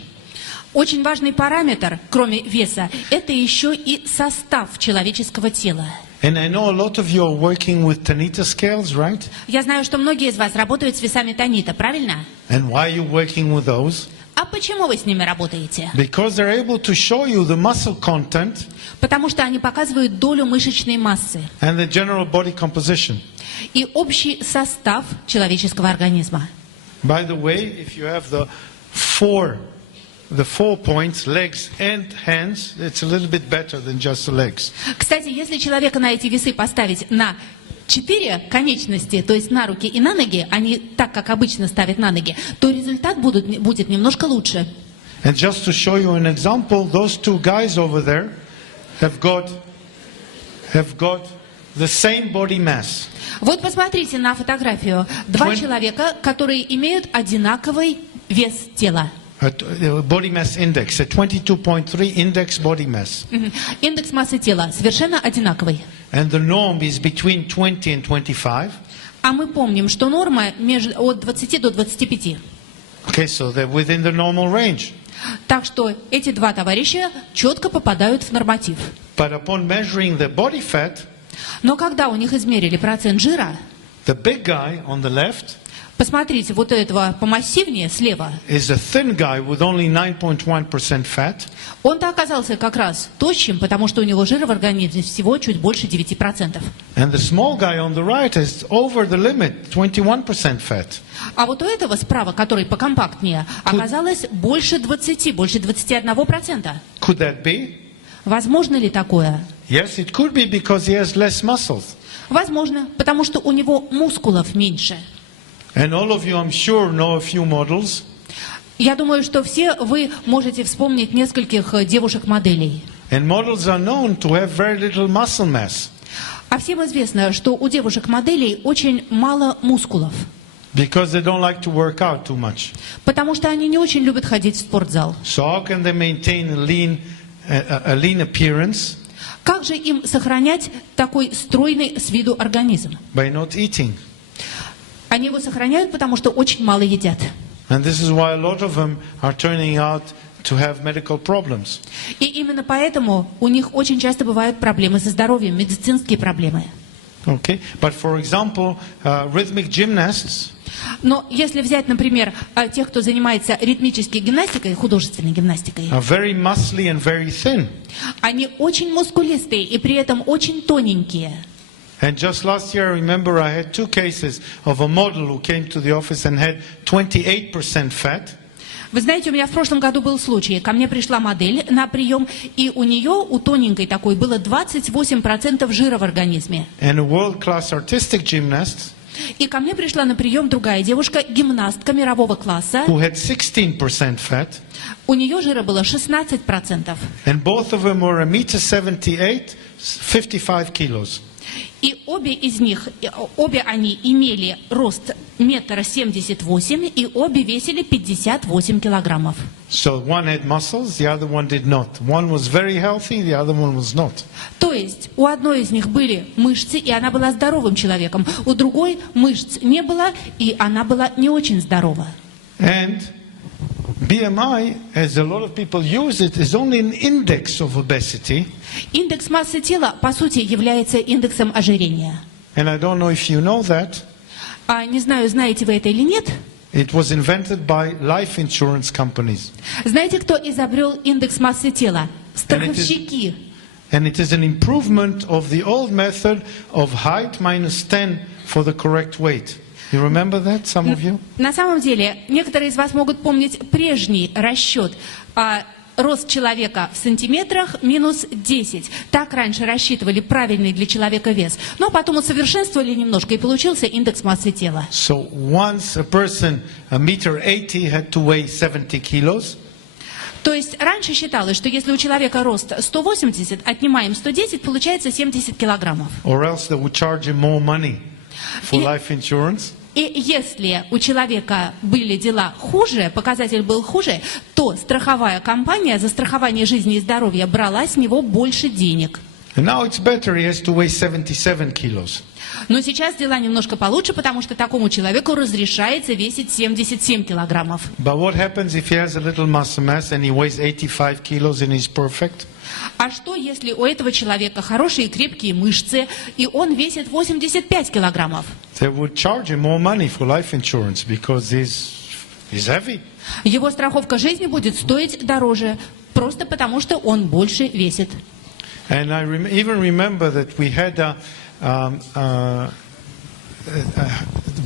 Очень важный параметр, кроме веса, это еще и состав человеческого тела. And I know a lot of you are working with Tanita scales, right? Я знаю, что многие из вас работают с весами Танита, правильно? And why are you working with those? А почему вы с ними работаете? Because they're able to show you the muscle content Потому что они показывают долю мышечной массы and the general body composition. и общий состав человеческого организма. By the way, if you have the four points, legs and hands, it's a little bit better than just the legs. Кстати, если человека на эти весы поставить на 4 конечности, то есть на руки и на ноги, а не так, как обычно ставят на ноги, то результат будет немножко лучше. And just to show you an example, those two guys over there have got the same body mass. Вот посмотрите на фотографию. 2 человека, которые имеют одинаковый вес тела. Body mass index, a 22.3 index body mass. Индекс массы тела совершенно одинаковый. And the norm is between 20 and 25. А мы помним, что норма от 20 до 25. Okay, so they're within the normal range. Так что эти 2 товарища четко попадают в норматив. But upon measuring the body fat, Но когда у них измерили процент жира, the big guy on the left Посмотрите, вот этого помассивнее слева, is a thin guy with only 9.1% fat. он-то оказался как раз тощим, потому что у него жира в организме всего чуть больше 9%. And the small guy on the right is over the limit, 21% fat. А вот у этого справа, который покомпактнее, оказалось больше 20, больше 21%. Could that be? Возможно ли такое? Yes, it could be because he has less muscles. Возможно, потому что у него мускулов меньше. And all of you, I'm sure, know a few models. Я думаю, что все вы можете вспомнить нескольких девушек-моделей. And models are known to have very little muscle mass. А всем известно, что у девушек-моделей очень мало мускулов. Because they don't like to work out too much. Потому что они не очень любят ходить в спортзал. So how can they maintain a lean appearance? Как же им сохранять такой стройный с виду организм? By not eating. Они его сохраняют, потому что очень мало едят. And this is why a lot of them are turning out to have medical problems. И именно поэтому у них очень часто бывают проблемы со здоровьем, медицинские проблемы. Okay, but for example, rhythmic gymnasts. Но если взять, например, тех, кто занимается ритмической гимнастикой, художественной гимнастикой, Are very muscly and very thin. они очень мускулистые и при этом очень тоненькие. And just last year, I remember I had 2 cases of a model who came to the office and had 28% fat. Вы знаете, у меня в прошлом году был случай. Ко мне пришла модель на прием, и у нее, у тоненькой такой, было 28% жира в организме. And a world-class artistic gymnast И ко мне пришла на прием другая девушка, гимнастка мирового класса. who had 16% fat. У нее жира было 16%. And both of them were 1.78 m, 55 kilos. И обе они имели рост 1,78 м, и обе весили 58 килограммов. So one had muscles, the other one did not. One was very healthy, the other one was not. То есть у одной из них были мышцы, и она была здоровым человеком. У другой мышц не было, и она была не очень здорова. And BMI, as a lot of people use it, is only an index of obesity. Индекс массы тела, по сути, является индексом ожирения. And I don't know if you know that. Не знаю, знаете вы это или нет. It was invented by life insurance companies. Знаете, кто изобрел индекс массы тела? Страховщики. And it is an improvement of the old method of height minus 10 for the correct weight. You remember that, some of you? На самом деле, некоторые из вас могут помнить прежний расчет. Рост человека в сантиметрах минус 10. Так раньше рассчитывали правильный для человека вес. Но потом усовершенствовали немножко, и получился индекс массы тела. So once a person, 1.80 m, had to weigh 70 kilos. То есть раньше считалось, что если у человека рост 180, отнимаем 110, получается 70 килограммов. Or else they would charge him more money for life insurance. И если у человека были дела хуже, показатель был хуже, то страховая компания за страхование жизни и здоровья брала с него больше денег. And now it's better, he has to weigh 77 kilos. Но сейчас дела немножко получше, потому что такому человеку разрешается весить 77 килограммов. But what happens if he has a little muscle mass and he weighs 85 kilos and he's perfect? А что, если у этого человека хорошие крепкие мышцы, и он весит 85 килограммов? They would charge him more money for life insurance because he's heavy. Его страховка жизни будет стоить дороже, просто потому что он больше весит. And I even remember that we had a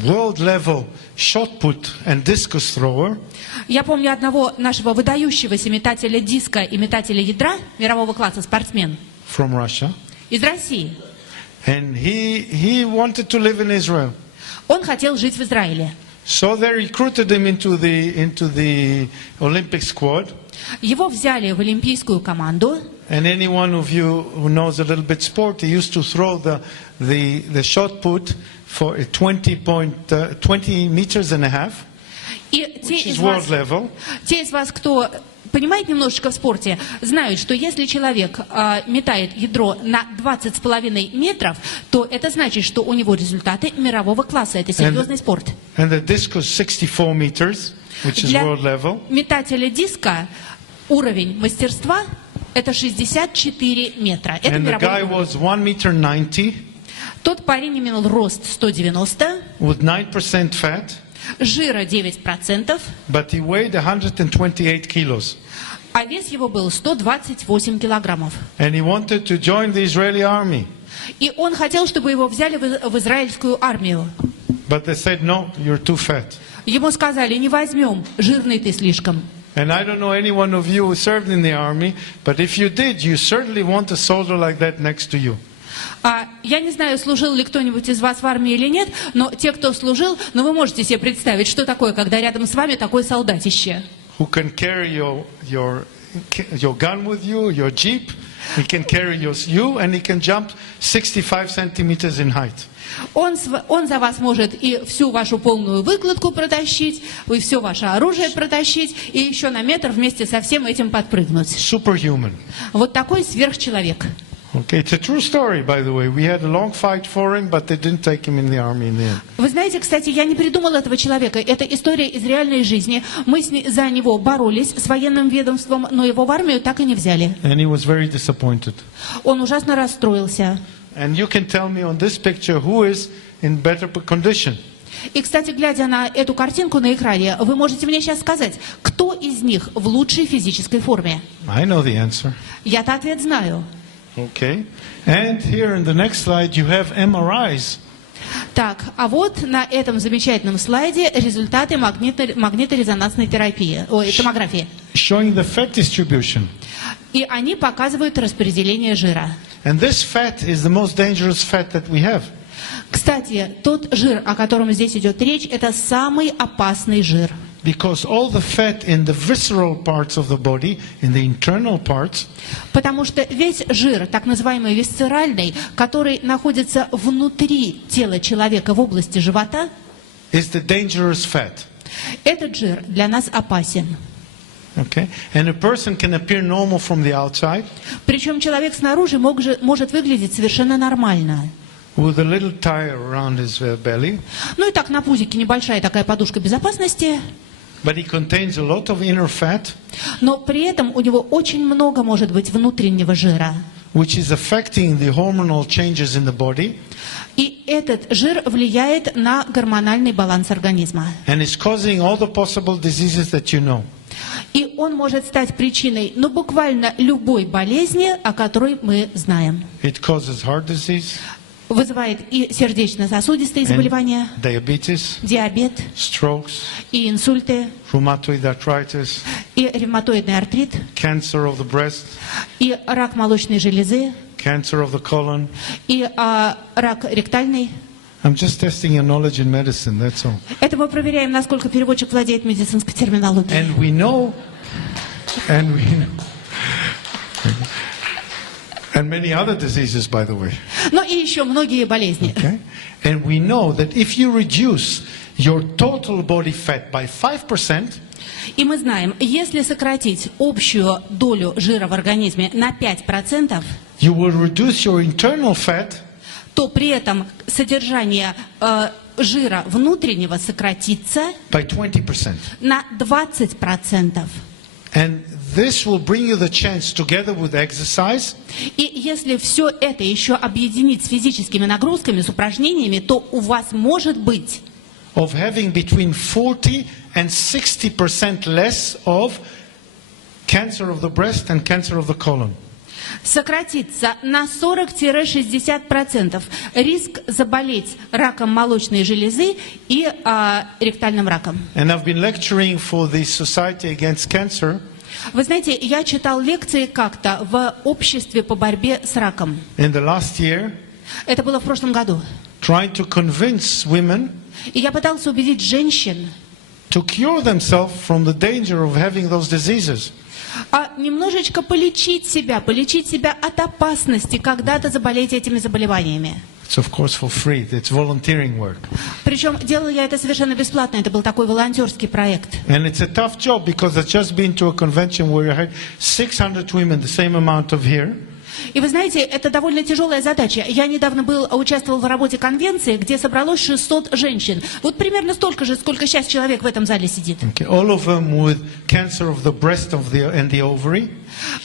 world-level shot put and discus thrower. Я помню одного нашего выдающегося метателя диска и метателя ядра мирового класса, спортсмен From Russia. из России. And he wanted to live in Israel. Он хотел жить в Израиле. So they recruited him into the Olympic squad. Его взяли в олимпийскую команду. And any one of you who knows a little bit sport, he used to throw the shot put for 20 meters and a half, which is world level. Те из вас, кто понимает немножечко в спорте, знают, что если человек метает ядро на 20,5 метров, то это значит, что у него результаты мирового класса. Это серьезный спорт. And the disc was 64 meters, which is world level. Для метателя диска уровень мастерства это 64 метра. Это And the guy мировой was 1.90 m. Тот парень имел рост 190, with 9% fat. жира 9%, but he weighed 128 kilos. а вес его был 128 килограммов. And he wanted to join the Israeli army. И он хотел, чтобы его взяли в израильскую армию. But they said, no, you're too fat. Ему сказали, не возьмем, жирный ты слишком. And I don't know any one of you who served in the army, but if you did, you certainly want a soldier like that next to you. Я не знаю, служил ли кто-нибудь из вас в армии или нет, но те, кто служил, вы можете себе представить, что такое, когда рядом с вами такое солдатище. Who can carry your gun with you, your jeep, he can carry you, and he can jump 65 centimeters in height. Он за вас может и всю вашу полную выкладку протащить, и все ваше оружие протащить, и еще на метр вместе со всем этим подпрыгнуть. Superhuman. Вот такой сверхчеловек. Okay, it's a true story, by the way. We had a long fight for him, but they didn't take him in the army in the end. Вы знаете, кстати, я не придумал этого человека. Это история из реальной жизни. Мы за него боролись с военным ведомством, но его в армию так и не взяли. And he was very disappointed. Он ужасно расстроился. And you can tell me on this picture who is in better condition. И, кстати, глядя на эту картинку на экране, вы можете мне сейчас сказать, кто из них в лучшей физической форме? I know the answer. Я-то ответ знаю. Okay. And here in the next slide you have MRIs. Так, а вот на этом замечательном слайде результаты магниторезонансной терапии, томографии. Showing the fat distribution. И они показывают распределение жира. And this fat is the most dangerous fat that we have. Кстати, тот жир, о котором здесь идет речь, это самый опасный жир. Because all the fat in the visceral parts of the body, in the internal parts, потому что весь жир, так называемый висцеральный, который находится внутри тела человека в области живота, is the dangerous fat. Этот жир для нас опасен. Okay? And a person can appear normal from the outside. Причем человек снаружи может выглядеть совершенно нормально. With a little tire around his belly. Ну и так на пузике небольшая такая подушка безопасности. But he contains a lot of inner fat. Но при этом у него очень много может быть внутреннего жира. Which is affecting the hormonal changes in the body. И этот жир влияет на гормональный баланс организма. And is causing all the possible diseases that you know. И он может стать причиной, буквально любой болезни, о которой мы знаем. It causes heart disease. Вызывает и сердечно-сосудистые заболевания, diabetes, диабет, strokes, и инсульты, rheumatoid arthritis, и ревматоидный артрит, cancer of the breast, и рак молочной железы, cancer of the colon. и рак ректальный. I'm just testing your knowledge in medicine, that's all. Это мы проверяем, насколько переводчик владеет медицинской терминологией. And we know, and many other diseases, by the way. Но и еще многие болезни. Okay? And we know that if you reduce your total body fat by 5%, и мы знаем, если сократить общую долю жира в организме на 5%, you will reduce your internal fat, то при этом содержание жира внутреннего сократится by 20%. на 20%. And this will bring you the chance, together with exercise, И если все это еще объединить с физическими нагрузками, с упражнениями, то у вас может быть of having between 40 and 60% less of cancer of the breast and cancer of the colon. сократиться на 40-60% риск заболеть раком молочной железы и ректальным раком. And I've been lecturing for the Society Against Cancer. Вы знаете, я читал лекции как-то в обществе по борьбе с раком. In the last year, Это было в прошлом году. trying to convince women И я пытался убедить женщин to cure themselves from the danger of having those diseases. немножечко полечить себя от опасности когда-то заболеть этими заболеваниями. It's of course for free. It's volunteering work. Причем делал я это совершенно бесплатно. Это был такой волонтерский проект. And it's a tough job because I've just been to a convention where I had 600 women, the same amount of here. И вы знаете, это довольно тяжелая задача. Я недавно участвовал в работе конвенции, где собралось 600 женщин. Вот примерно столько же, сколько сейчас человек в этом зале сидит. Okay. All of them with cancer of the breast and the ovary.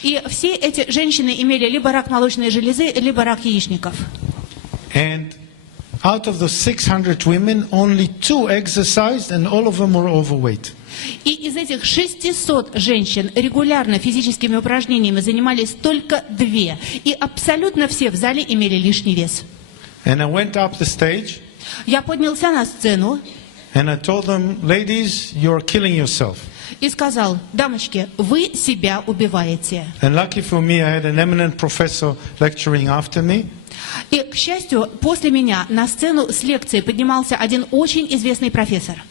И все эти женщины имели либо рак молочной железы, либо рак яичников. And Out of those 600 women, only 2 exercised and all of them were overweight. И из этих 600 женщин регулярно физическими упражнениями занимались только 2. И абсолютно все в зале имели лишний вес. And I went up the stage Я поднялся на сцену and I told them, ladies, you're killing yourself. и сказал: дамочки, вы себя убиваете. And lucky for me, I had an eminent professor lecturing after me. И, к счастью, после меня на сцену с лекцией поднимался один очень известный профессор.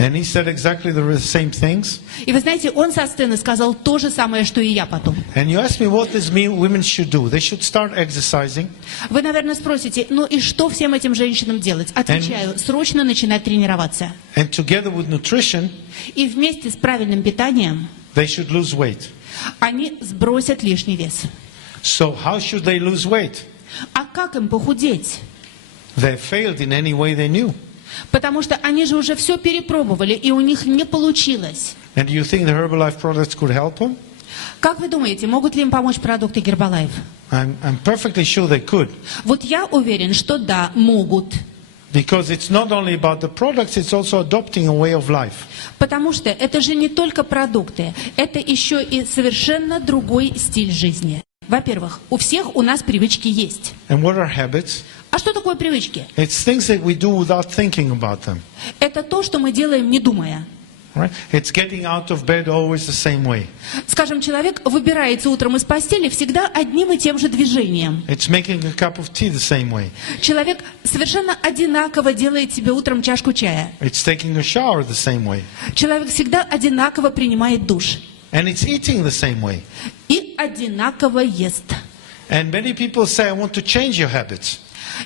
And he said exactly the same things. И вы знаете, он со сцены сказал то же самое, что и я потом. And you ask me what these women should do. They should start exercising. Вы, наверное, спросите: ну и что всем этим женщинам делать? Отвечаю: срочно начинать тренироваться. And together with nutrition, И вместе с правильным питанием they should lose weight. они сбросят лишний вес. So how should they lose weight? А как им похудеть? They failed in any way they knew. Потому что они же уже все перепробовали, и у них не получилось. And do you think the Herbalife products could help them? Как вы думаете, могут ли им помочь продукты Гербалайф? I'm perfectly sure they could. Вот я уверен, что да, могут. Because it's not only about the products, it's also adopting a way of life. Потому что это же не только продукты, это еще и совершенно другой стиль жизни. Во-первых, у нас привычки есть. And what are habits? А что такое привычки? It's things that we do without thinking about them. Это то, что мы делаем, не думая. Right? It's getting out of bed always the same way. Скажем, человек выбирается утром из постели всегда одним и тем же движением. It's making a cup of tea the same way. Человек совершенно одинаково делает себе утром чашку чая. It's taking a shower the same way. Человек всегда одинаково принимает душ. And it's eating the same way. И одинаково ест. And many people say, I want to change your habits.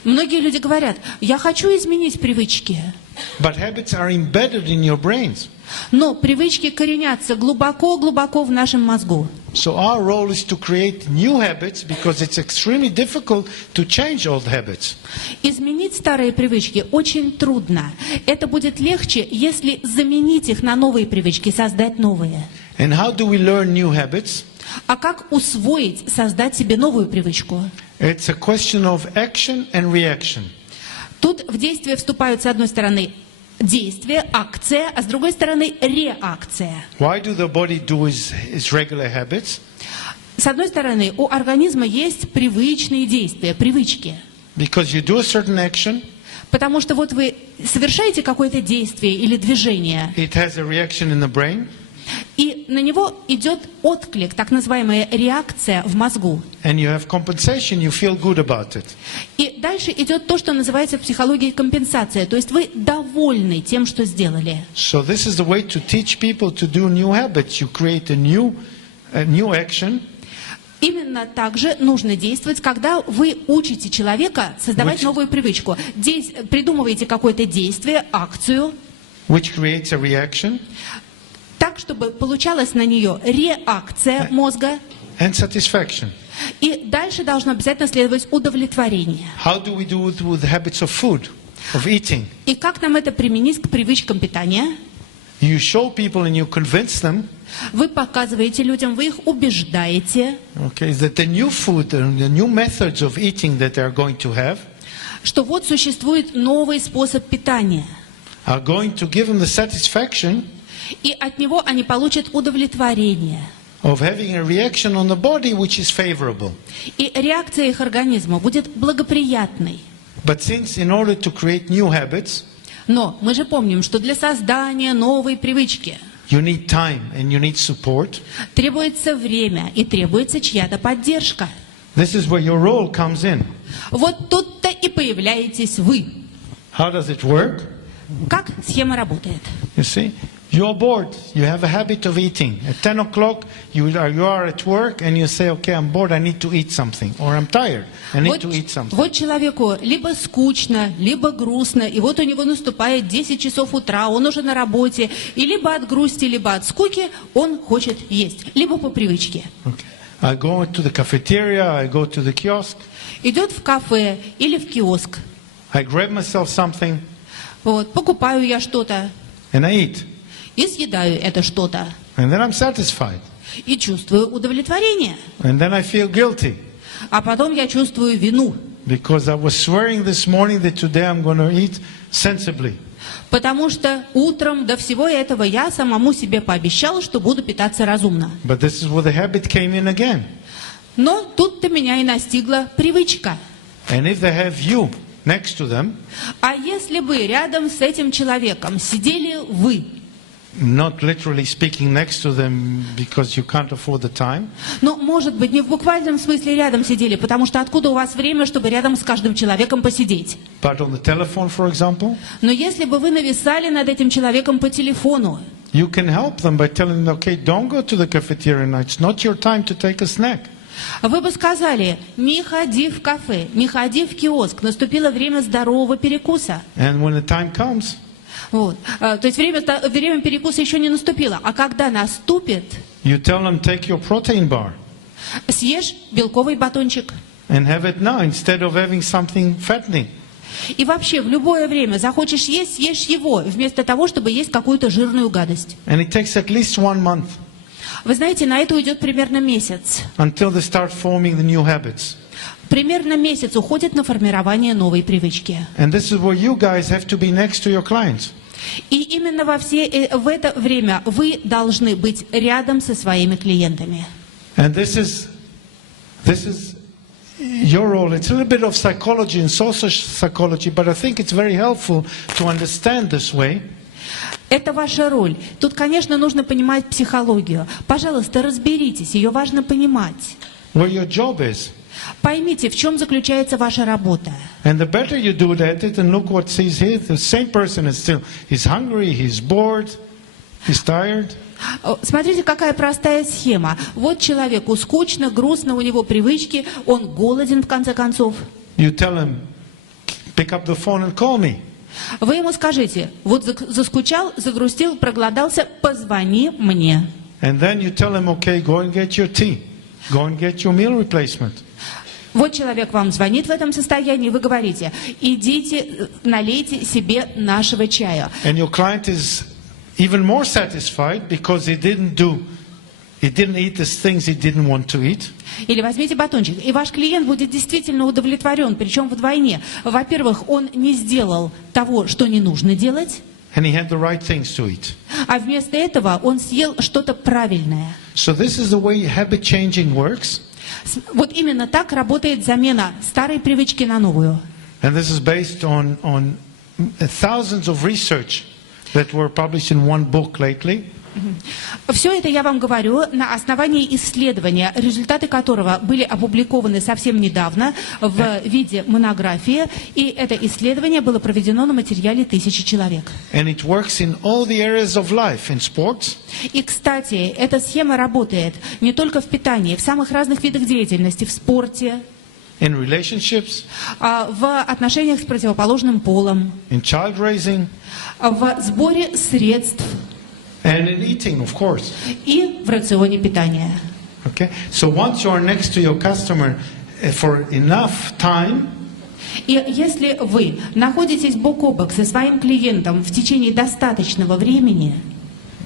Многие люди говорят: я хочу изменить привычки. But habits are embedded in your brains. Но привычки коренятся глубоко-глубоко в нашем мозгу. So our role is to create new habits because it's extremely difficult to change old habits. Изменить старые привычки очень трудно. Это будет легче, если заменить их на новые привычки, создать новые. And how do we learn new habits? А как усвоить, создать себе новую привычку? It's a question of action and reaction. Тут в действие вступают, с одной стороны, действие, акция, а с другой стороны, реакция. Why do the body do its regular habits? С одной стороны, у организма есть привычные действия, привычки. Because you do a certain action, Потому что вот вы совершаете какое-то действие или движение, it has a reaction in the brain, и на него идет отклик, так называемая реакция в мозгу. and you have compensation, you feel good about it. И дальше идет то, что называется в психологии компенсация. То есть вы довольны тем, что сделали. So this is the way to teach people to do new habits. You create a new action, Именно так же нужно действовать, когда вы учите человека создавать новую привычку. Придумываете какое-то действие, акцию, which creates a reaction так, чтобы получалась на нее реакция мозга. and satisfaction. И дальше должно обязательно следовать удовлетворение. How do we do it with habits of food, of eating? И как нам это применить к привычкам питания? You show people and you convince them, Вы показываете людям, вы их убеждаете, okay, that the new food and the new methods of eating that they are going to have что вот sуществует новый способ питания. are going to give them the satisfaction И от него они получат удовлетворение. of having a reaction on the body which is favorable. И реакция их организма будет благоприятной. But since in order to create new habits, Но мы же помним, что для создания новой привычки you need time and you need support. требуется время и требуется чья-то поддержка. This is where your role comes in. Вот тут-то и появляетесь вы. How does it work? Как схема работает? You see, you're bored. You have a habit of eating. At 10 o'clock, you are at work and you say, okay, I'm bored, I need to eat something. Or I'm tired, I need to eat something. Вот человеку либо скучно, либо грустно, и вот у него наступает 10 часов утра, он уже на работе, и либо от грусти, либо от скуки он хочет есть, либо по привычке. Okay. I go to the cafeteria, I go to the kiosk, Идет в кафе или в киоск. I grab myself something Вот, покупаю я что-то and I eat. и съедаю это что-то. And then I'm satisfied. И чувствую удовлетворение. And then I feel guilty А потом я чувствую вину. Because I was swearing this morning that today I'm going to eat sensibly. Потому что утром до всего этого я самому себе пообещала, что буду питаться разумно. But this is where the habit came in again. Но тут-то меня и настигла привычка. And if they have you next to them, А если бы рядом с этим человеком сидели вы, not literally speaking next to them because you can't afford the time, ну, может быть, не в буквальном смысле рядом сидели, потому что откуда у вас время, чтобы рядом с каждым человеком посидеть? but on the telephone, for example, Но если бы вы нависали над этим человеком по телефону, you can help them by telling them, okay, don't go to the cafeteria now. It's not your time to take a snack. вы бы сказали: не ходи в кафе, не ходи в киоск, наступило время здорового перекуса. And when the time comes, Вот. То есть время перекуса еще не наступило. А когда наступит, you tell them, take your protein bar съешь белковый батончик. and have it now instead of having something fattening. И вообще в любое время захочешь есть, съешь его, вместо того, чтобы есть какую-то жирную гадость. And it takes at least 1 month Вы знаете, на это уйдет примерно месяц. until they start forming the new habits. Примерно месяц уходит на формирование новой привычки. And this is where you guys have to be next to your clients. И именно в это время вы должны быть рядом со своими клиентами. And this is your role. It's a little bit of psychology and social psychology, but I think it's very helpful to understand this way. Это ваша роль. Тут, конечно, нужно понимать психологию. Пожалуйста, разберитесь, ее важно понимать. Where your job is. Поймите, в чем заключается ваша работа. And the better you do that, then look what says here. The same person is still, he's hungry, he's bored, he's tired. Смотрите, какая простая схема. Вот человеку скучно, грустно, у него привычки, он голоден в конце концов. You tell him, pick up the phone and call me. Вы ему скажите: вот заскучал, загрустил, проголодался, позвони мне. And then you tell him, okay, go and get your tea. Go and get your meal replacement. Вот человек вам звонит в этом состоянии, вы говорите: идите, налейте себе нашего чая. And your client is even more satisfied because he didn't eat the things he didn't want to eat. Или возьмите батончик, и ваш клиент будет действительно удовлетворен, причем вдвойне. Во-первых, он не сделал того, что не нужно делать, And he had the right things to eat. а вместо этого он съел что-то правильное. So this is the way habit changing works. Вот именно так работает замена старой привычки на новую. And this is based on thousands of research that were published in one book lately. Все это я вам говорю на основании исследования, результаты которого были опубликованы совсем недавно в виде монографии, и это исследование было проведено на материале 1000 человек. And it works in all the areas of life, in sports, И, кстати, эта схема работает не только в питании, в самых разных видах деятельности, в спорте, in relationships, в отношениях с противоположным полом, in child raising, в сборе средств and in eating, of course. и в рационе питания. Okay? So once you are next to your customer for enough time, И если вы находитесь бок о бок со своим клиентом в течение достаточного времени,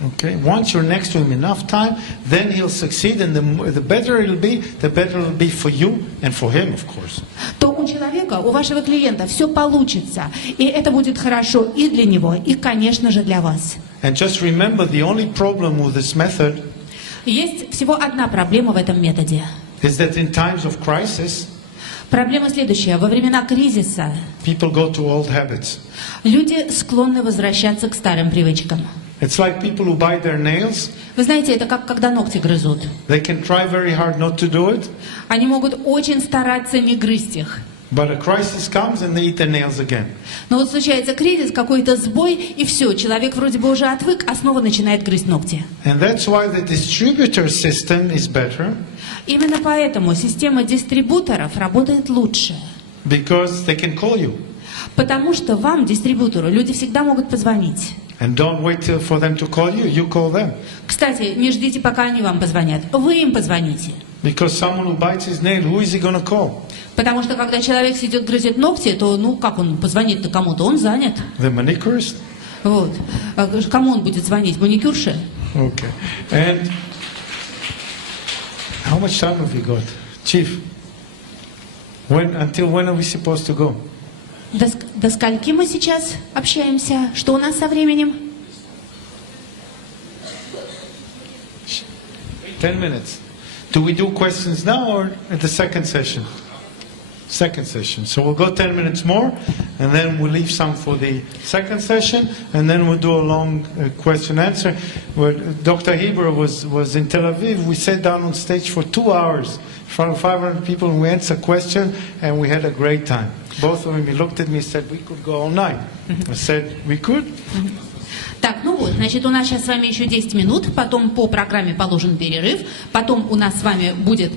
okay, once you're next to him enough time, then he'll succeed, and the better it'll be for you and for him, of course. то у человека, у вашего клиента все получится. И это будет хорошо и для него, и, конечно же, для вас. And just remember, the only problem with this method Есть всего одна проблема в этом методе. is that in times of crisis, Проблема следующая. Во времена кризиса people go to old habits. люди склонны возвращаться к старым привычкам. It's like people who bite their nails. Вы знаете, это как когда ногти грызут. They can try very hard not to do it, Они могут очень стараться не грызть их. but a crisis comes and they eat their nails again. Но вот случается кризис, какой-то сбой, и все, человек вроде бы уже отвык, а снова начинает грызть ногти. And that's why the distributor system is better, Именно поэтому система дистрибьюторов работает лучше. because they can call you. Потому что вам, дистрибьютору, люди всегда могут позвонить. And don't wait for them to call you, you call them. Кстати, не ждите, пока они вам позвонят. Вы им позвоните. Because someone who bites his nail, who is he going to call? Потому что когда человек сидит, грызет ногти, то, как он позвонит-то кому-то? Он занят. The manicurist? Вот. А кому он будет звонить? Маникюрше? Okay. And how much time have we got? Chief? Until when are we supposed to go? До скольки мы сейчас общаемся? Что у нас со временем? 10 minutes. Do we do questions now or at the second session? Second session. So we'll go 10 minutes more, and then we'll leave some for the second session, and then we'll do a long question answer. When Dr. Heber was in Tel Aviv, we sat down on stage for 2 hours in front of 500 people, and we answered questions, and we had a great time. Both of them, he looked at me and said, we could go all night. I said, we could. Так, ну вот, значит, у нас сейчас с вами еще 10 минут, потом по программе положен перерыв, потом у нас с вами будет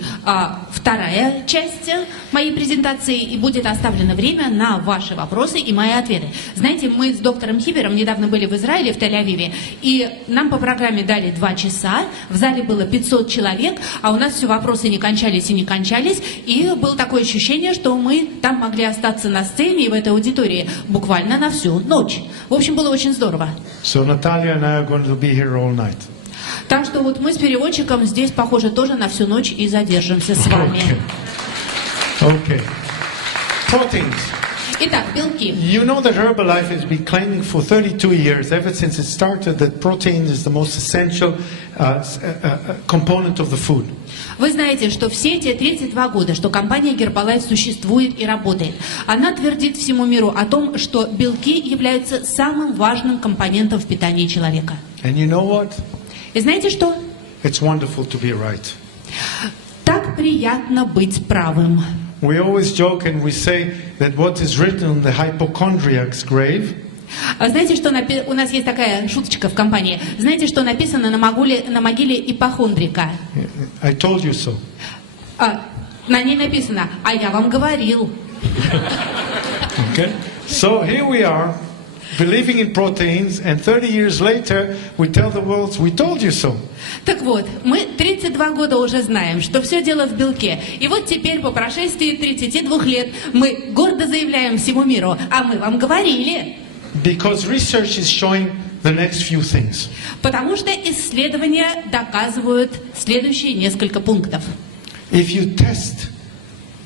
вторая часть моей презентации, и будет оставлено время на ваши вопросы и мои ответы. Знаете, мы с доктором Хибером недавно были в Израиле, в Тель-Авиве, и нам по программе дали 2 часа, в зале было 500 человек, а у нас все вопросы не кончались и не кончались, и было такое ощущение, что мы там могли остаться на сцене и в этой аудитории буквально на всю ночь. В общем, было очень здорово. So Natalia and I are going to be here all night. Так что вот мы с переводчиком здесь, похоже, тоже на всю ночь и задержимся с вами. Okay. Proteins. Итак, белки. You know that Gербалайф has been claiming for 32 years, ever since it started, that protein is the most essential component of the food. Вы знаете, что все эти 32 года, что компания Гербалайф существует и работает, она твердит всему миру о том, что белки являются самым важным компонентом в питании человека. And you know what? И знаете что? It's wonderful to be right. Так приятно быть правым. We always joke and we say that what is written on the hypochondriac's grave. А знаете, что у нас есть такая шуточка в компании? Знаете, что написано на могиле ипохондрика? I told you so. На ней написано: «А я вам говорил». Okay. So here we are, believing in proteins, and 30 years later we tell the world, we told you so. Так вот, мы 32 года уже знаем, что все дело в белке. И вот теперь, по прошествии 32 лет, мы гордо заявляем всему миру: а мы вам говорили. Because research is showing the next few things. Потому что исследования доказывают следующие несколько пунктов. If you test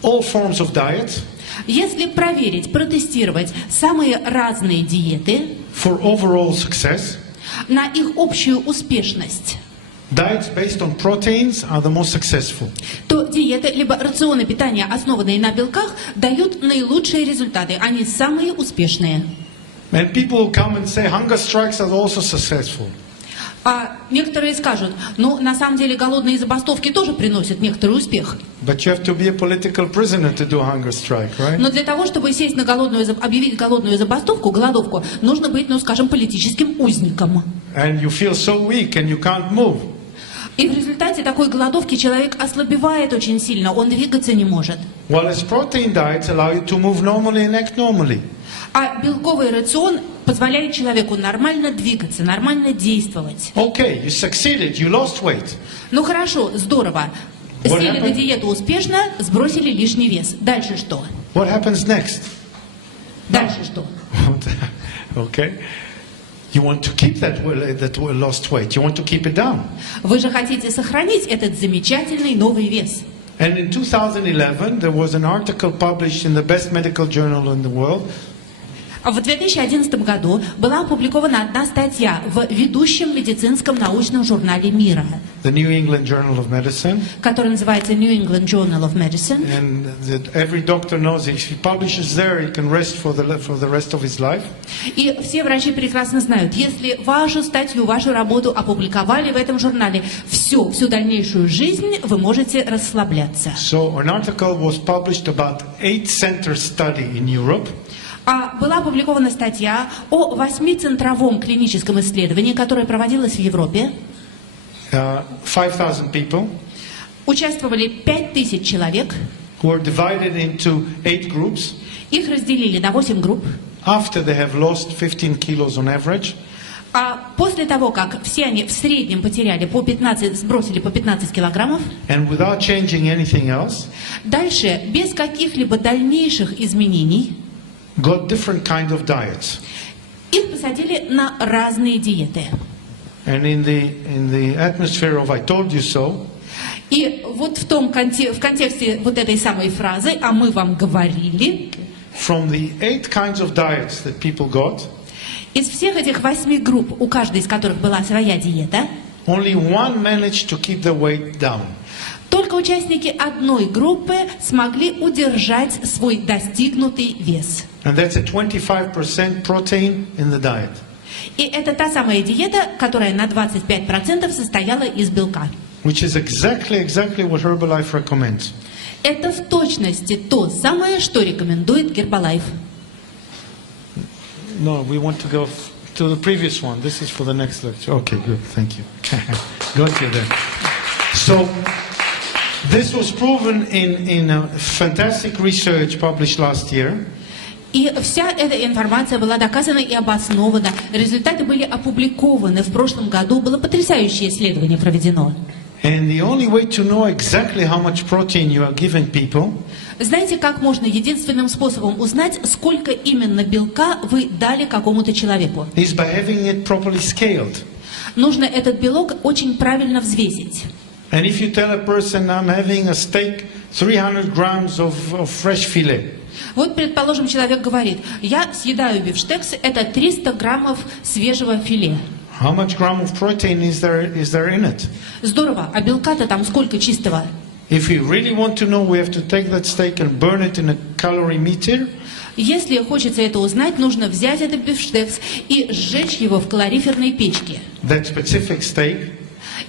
all forms of diet, если проверить, протестировать самые разные диеты for overall success, на их общую успешность, diets based on proteins are the most successful. то диеты, либо рационы питания, основанные на белках, дают наилучшие результаты. Они самые успешные. And people who come and say hunger strikes are also successful. А некоторые скажут, ну, на самом деле голодные забастовки тоже приносят некоторый успех. But you have to be a political prisoner to do a hunger strike, right? Но для того, чтобы сесть на объявить голодную забастовку, голодовку, нужно быть, ну, скажем, политическим узником. And you feel so weak and you can't move. И в результате такой голодовки человек ослабевает очень сильно, он двигаться не может. Whereas protein diets allow you to move normally and act normally. А белковый рацион позволяет человеку нормально двигаться, нормально действовать. Okay, you succeeded, you lost weight. Ну хорошо, здорово. What Сели на happened? диету успешно, сбросили лишний вес. Дальше что? What happens next? Дальше что? Okay. You want to keep that lost weight. You want to keep it down. Вы же хотите сохранить этот замечательный новый вес. And in 2011, there was an article published in the best medical journal in the world. В 2011 году была опубликована одна статья в ведущем медицинском научном журнале мира, The New England Journal of Medicine. который называется New England Journal of Medicine. And that every doctor knows if he publishes there, he can rest for the rest of his life. И все врачи прекрасно знают, если вашу статью, вашу работу опубликовали в этом журнале, всю дальнейшую жизнь вы можете расслабляться. So an article was published about 8-center study in Europe. А была опубликована статья о 8-центровом клиническом исследовании, которое проводилось в Европе. 5,000 people. Участвовали 5000 человек. Who are divided into 8 groups. Их разделили на 8 групп. After they have lost 15 kilos on average. А после того, как все они в среднем потеряли сбросили по 15 килограммов, and without changing anything else, дальше, без каких-либо дальнейших изменений, got different kind of diets. их посадили на разные диеты. And in the atmosphere of I told you so, И вот в контексте вот этой самой фразы, а мы вам говорили, from the 8 kinds of diets that people got, из всех этих 8 групп, у каждой из которых была своя диета, only one managed to keep the weight down. только участники одной группы смогли удержать свой достигнутый вес. And that's a 25% protein in the diet. И это та самая диета, которая на 25% состояла из белка. Which is exactly what Gербалайф recommends. Это в точности то самое, что рекомендует Гербалайф. No, we want to go to the previous one. This is for the next lecture. Okay, good. Thank you. Go to there. So, this was proven in a fantastic research published last year. И вся эта информация была доказана и обоснована. Результаты были опубликованы в прошлом году. Было потрясающее исследование проведено. And the only way to know exactly how much protein you are giving people Знаете, как можно единственным способом узнать, сколько именно белка вы дали какому-то человеку? is by having it properly scaled. Нужно этот белок очень правильно взвесить. And if you tell a person, I'm having a steak, 300 grams of fresh filet. Вот, предположим, человек говорит, я съедаю бифштекс, это 300 граммов свежего филе. How much gram of protein is there in it? Здорово, а белка-то там сколько чистого? If we really want to know, we have to take that steak and burn it in a calorie meter. Если хочется это узнать, нужно взять этот бифштекс и сжечь его в калориферной печке. That specific steak,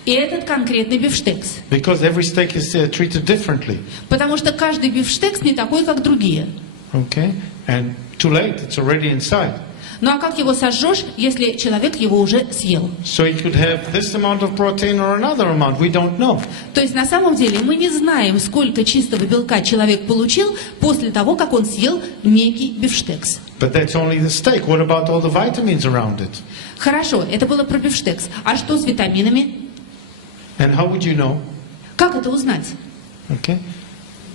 И этот конкретный бифштекс. because every steak is treated differently. Потому что каждый бифштекс не такой, как другие. Okay? And too late, it's already inside. Ну а как его сожжешь, если человек его уже съел? So he could have this amount of protein or another amount. We don't know. То есть на самом деле мы не знаем, сколько чистого белка человек получил после того, как он съел некий бифштекс. But that's only the steak. What about all the vitamins around it? Хорошо, это было про бифштекс. А что с витаминами? And how would you know? Как это узнать? Okay?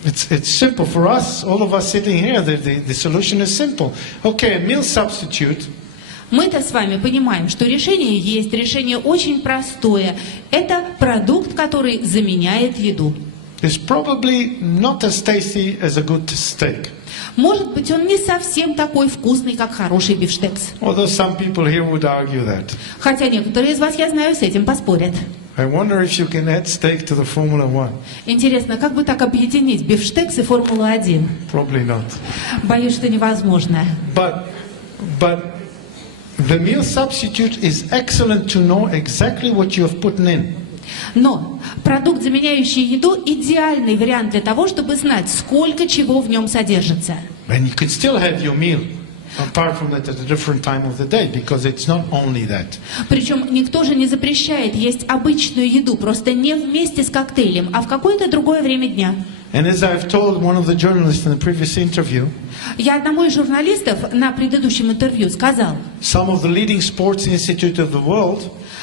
It's simple for us, all of us sitting here. The solution is simple. Okay, a meal substitute. Мы-то с вами понимаем, что решение есть, решение очень простое. Это продукт, который заменяет еду. Is probably not as tasty as a good steak. Может быть, он не совсем такой вкусный, как хороший бифштекс. Although some people here would argue that. Хотя некоторые из вас, я знаю, с этим поспорят. I wonder if you can add steak to the Formula One. Интересно, как бы так объединить бифштекс и Формулу-1? Probably not. Боюсь, что невозможно. But the meal substitute is excellent to know exactly what you have put in. Но продукт, заменяющий еду, идеальный вариант для того, чтобы знать, сколько чего в нем содержится. And you could still have your meal, apart from that, at a different time of the day, because it's not only that. Причем никто же не запрещает есть обычную еду, просто не вместе с коктейлем, а в какое-то другое время дня. And as I've told one of the journalists in the previous interview, Я одному из журналистов на предыдущем интервью сказал, some of the leading sports institutes of the world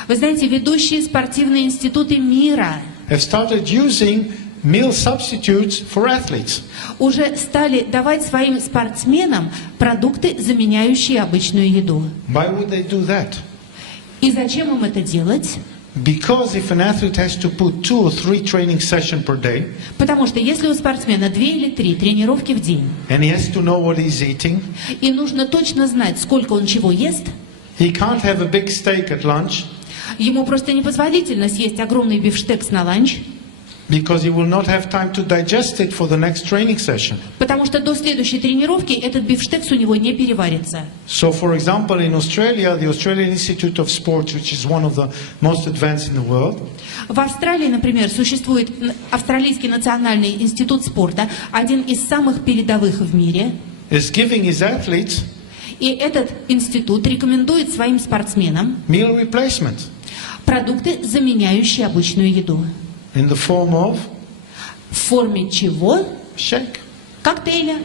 вы знаете, ведущие спортивные институты мира have started using meal substitutes for athletes. уже стали давать своим спортсменам продукты, заменяющие обычную еду. Why would they do that? И зачем им это делать? Because if an athlete has to put 2 or 3 training sessions per day, Потому что если у спортсмена 2 или 3 тренировки в день, and he has to know what he's eating, и нужно точно знать, сколько он чего ест, he can't have a big steak at lunch, ему просто непозволительно съесть огромный бифштекс на ланч, because he will not have time to digest it for the next training session. потому что до следующей тренировки этот бифштекс у него не переварится. So, for example, in Australia, the Australian Institute of Sport, which is one of the most advanced in the world, В Австралии, например, существует Австралийский национальный институт спорта, один из самых передовых в мире. is giving his athletes И этот институт рекомендует своим спортсменам meal replacement продукты, заменяющие обычную еду. in the form of В форме чего? shake. Коктейля.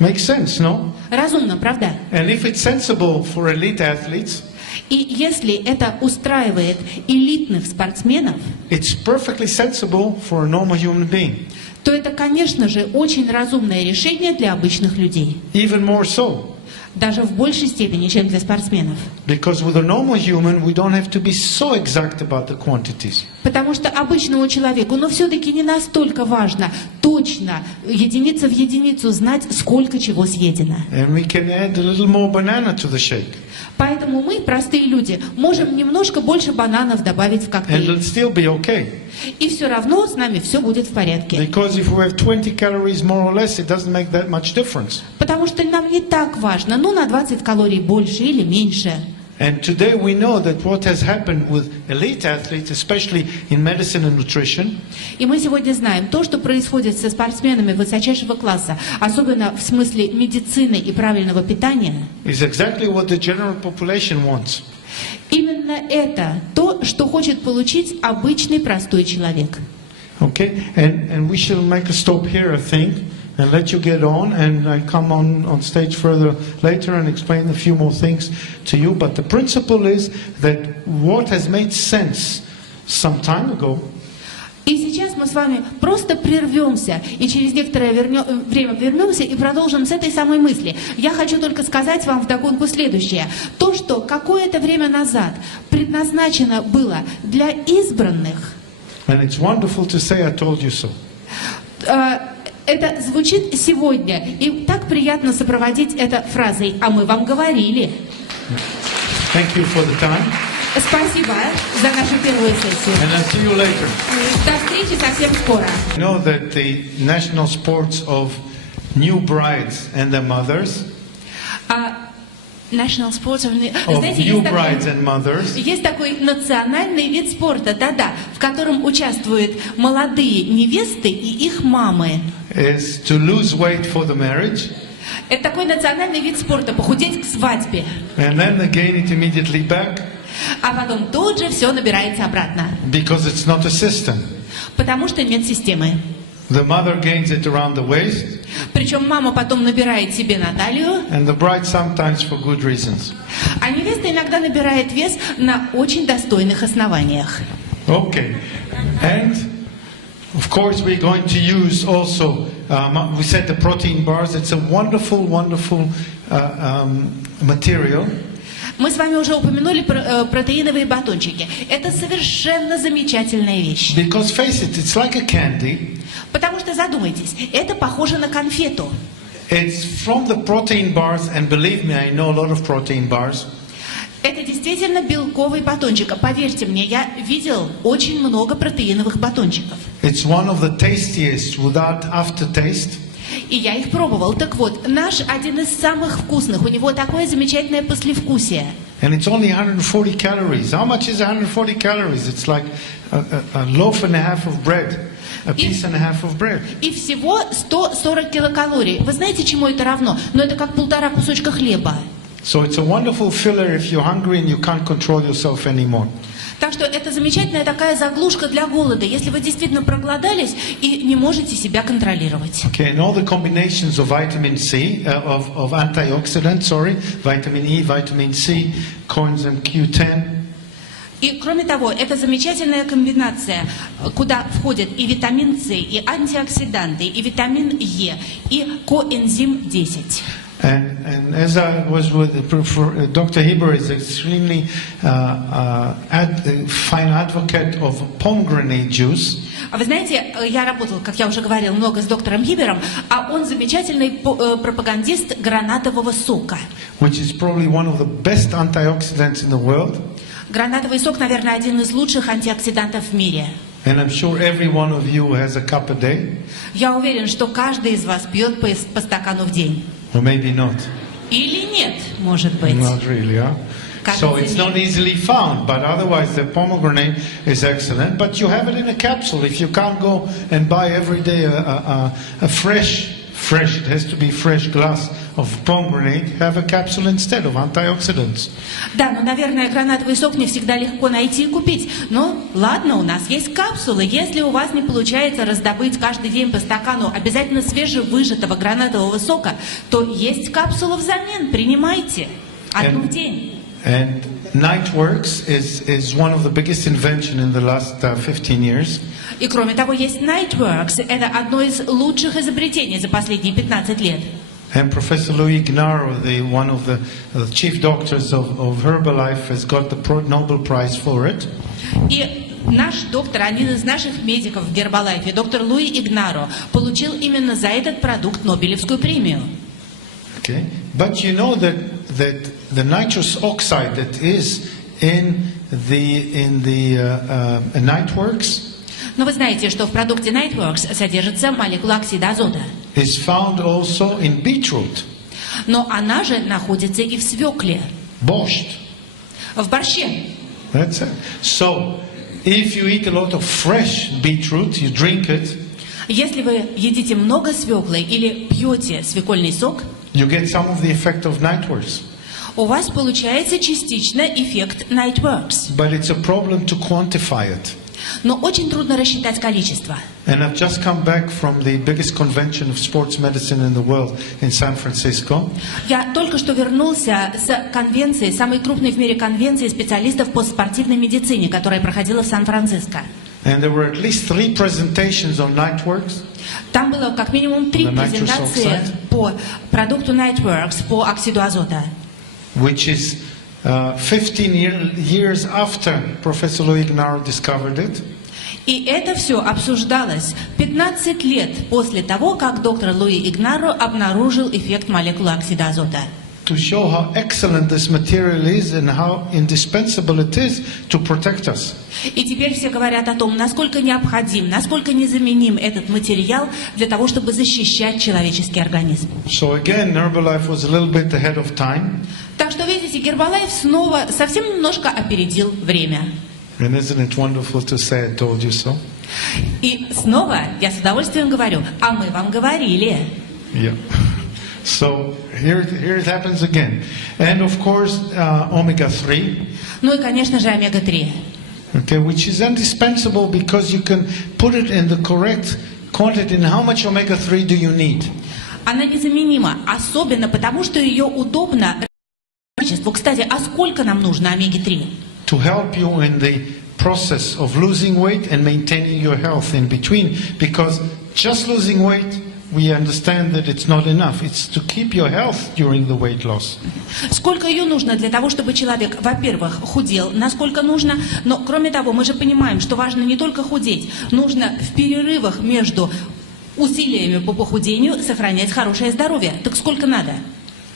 Makes sense, no? Разумно, правда? And if it's sensible for elite athletes, И если это устраивает элитных спортсменов, it's perfectly sensible for a normal human being. то это, конечно же, очень разумное решение для обычных людей. Even more so. Даже в большей степени, чем для спортсменов. Because with a normal human, we don't have to be so exact about the quantities. Потому что обычному человеку, но все-таки не настолько важно точно, единица в единицу, знать, сколько чего съедено. And we can add a little more banana to the shake. Поэтому мы, простые люди, можем немножко больше бананов добавить в And коктейль. it'll still be okay. И все равно с нами все будет в порядке. Because if we have 20 calories more or less, it doesn't make that much difference. Потому что нам не так важно, ну на 20 калорий больше или меньше. And today we know that what has happened with elite athletes, especially in medicine and nutrition, И мы сегодня знаем, то, что происходит со спортсменами высочайшего класса, особенно в смысле медицины и правильного питания, is exactly what the general population wants. именно это то, что хочет получить обычный простой человек. Okay? And we shall make a stop here, I think, and let you get on, and I come on stage further later and explain a few more things to you. But the principle is that what has made sense some time ago И сейчас мы с вами просто прервемся и через некоторое время вернемся и продолжим с этой самой мысли. Я хочу только сказать вам вдогонку следующее. То, что какое-то время назад предназначено было для избранных, and it's wonderful to say I told you so. Это звучит сегодня, и так приятно сопроводить это фразой «а мы вам говорили». Thank you for the time, Спасибо за нашу первую сессию. and I'll see you later. До встречи совсем скоро. You know that the national sports of new brides and their mothers, National Sports of... of Знаете, new brides and mothers, есть такой национальный вид спорта, да-да, в котором участвуют молодые невесты и их мамы. is to lose weight for the marriage, Это такой национальный вид спорта, похудеть к свадьбе. and then they gain it immediately back А потом тут же все набирается обратно. because it's not a system. Потому что нет системы. The mother gains it around the waist, Причем мама потом набирает себе на талию, and the bride sometimes for good reasons. а невеста иногда набирает вес на очень достойных основаниях. Okay, and of course we're going to use also, we said the protein bars, it's a wonderful, wonderful material. Мы с вами уже упомянули протеиновые батончики. Это совершенно замечательная вещь. Because face it, it's like a candy. Потому что задумайтесь, это похоже на конфету. It's from the protein bars, and believe me, I know a lot of protein bars. Это действительно белковый батончик. Поверьте мне, я видел очень много протеиновых батончиков. It's one of the tastiest without aftertaste. И я их пробовал. Так вот, наш один из самых вкусных. У него такое замечательное послевкусие. And it's only 140 calories. How much is 140 calories? It's like a loaf and a half of bread. A piece and a half of bread. И всего 140 килокалорий. Вы знаете, чему это равно? Но это как 1,5 кусочка хлеба. So it's a wonderful filler if you're hungry and you can't control yourself anymore. Так что это замечательная такая заглушка для голода, если вы действительно проголодались и не можете себя контролировать. Okay, and all the combinations of vitamin C, of antioxidants, vitamin E, vitamin C, coenzyme Q10. И кроме того, это замечательная комбинация, куда входят и витамин С, и антиоксиданты, и витамин Е, и коэнзим 10. And as I was with Dr. Heber is extremely fine advocate of pomegranate juice. А вы знаете, я работал, как я уже говорил, много с доктором Хибером, а он замечательный пропагандист гранатового сока. Which is probably one of the best antioxidants in the world. Гранатовый сок, наверное, один из лучших антиоксидантов в мире. And I'm sure every one of you has a cup a day. Я уверен, что каждый из вас пьет по стакану в день. Or maybe not. Или нет, может быть. Not really, huh? So it's not easily found, but otherwise the pomegranate is excellent. But you have it in a capsule. If you can't go and buy every day a fresh, it has to be fresh glass of pomegranate, have a capsule instead of antioxidants. Да, но, наверное, гранатовый сок не всегда легко найти и купить. Но ладно, у нас есть капсулы. Если у вас не получается раздобыть каждый день по стакану обязательно свежевыжатого гранатового сока, то есть капсула взамен. Принимайте. Одну в день. And Nightworks is one of the biggest inventions in the last 15 years. И кроме того, есть Nightworks. Это одно из лучших изобретений за последние 15 лет. And Professor Louis Ignaro, one of the chief doctors of Herbalife, has got the Nobel Prize for it. И наш доктор, один из наших медиков в Гербалайфе, доктор Луи Игнаро, получил именно за этот продукт Нобелевскую премию. Okay, but you know that the nitrous oxide that is in the Nightworks Но вы знаете, что в продукте Nightworks содержится молекула оксида азота. is found also in beetroot, Но она же находится и в свекле, borscht. в борще. That's it. So, if you eat a lot of fresh beetroot, you drink it, Если вы едите много свеклы или пьете свекольный сок, you get some of the effect of Nightworks. у вас получается частично эффект Nightworks. But it's a problem to quantify it. Но очень трудно рассчитать количество. And I've just come back from the biggest convention of sports medicine in the world in San Francisco. Я только что вернулся с конвенции, самой крупной в мире конвенции специалистов по спортивной медицине, которая проходила в Сан-Франциско. And there were at least 3 presentations on Nightworks. Там было как минимум 3 презентации по продукту Nightworks, по оксиду азота. Which is 15 years after Professor Louis Ignaro discovered it. И это все обсуждалось 15 лет после того, как доктор Луи Игнаро обнаружил эффект молекулы оксида азота. To show how excellent this material is and how indispensable it is to protect us. И теперь все говорят о том, насколько необходим, насколько незаменим этот материал для того, чтобы защищать человеческий организм. So again, Herbalife was a little bit ahead of time. Так что, видите, Гербалайф снова совсем немножко опередил время. And isn't it wonderful to say I told you so? И снова я с удовольствием говорю, а мы вам говорили. Yeah. So here it happens again. And of course, omega-3. Ну и, конечно же, омега-3. Okay, which is indispensable because you can put it in the correct quantity. And how much omega-3 do you need? Она незаменима, особенно потому, что ее удобно. Кстати, а сколько нам нужно омеги-3? To help you in the process of losing weight and maintaining your health in between. Because just losing weight, we understand that it's not enough. It's to keep your health during the weight loss. Сколько ее нужно для того, чтобы человек, во-первых, худел, насколько нужно, но кроме того, мы же понимаем, что важно не только худеть, нужно в перерывах между усилиями по похудению сохранять хорошее здоровье. Так сколько надо?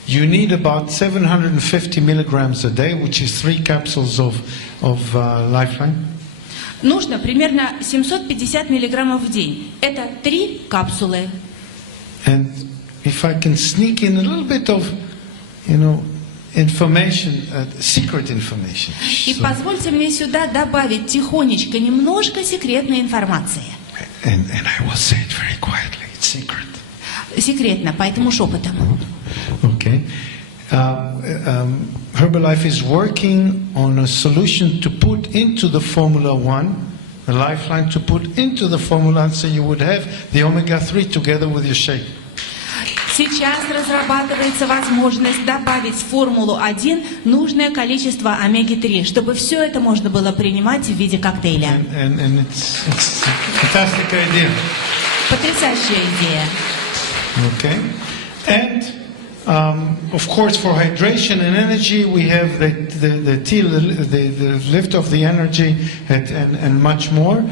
You need about 750 milligrams a day, which is 3 capsules of Lifeline. Нужно примерно 750 миллиграммов в день. Это 3 капсулы. And if I can sneak in a little bit of, information, secret information. И позвольте мне сюда добавить тихонечко немножко секретной информации. And I will say it very quietly. It's secret. Секретно, поэтому шепотом. Okay. Herbalife is working on a solution to put into the Formula 1, the Lifeline, to put into the Formula 1 so you would have the omega-3 together with your shake. Сейчас разрабатывается возможность добавить в Формулу-1 нужное количество омеги-3, чтобы все это можно было принимать в виде коктейля. And it's a fantastic idea. Потрясающая идея. Okay. And of course, for hydration and energy, we have the lift of the energy and much more.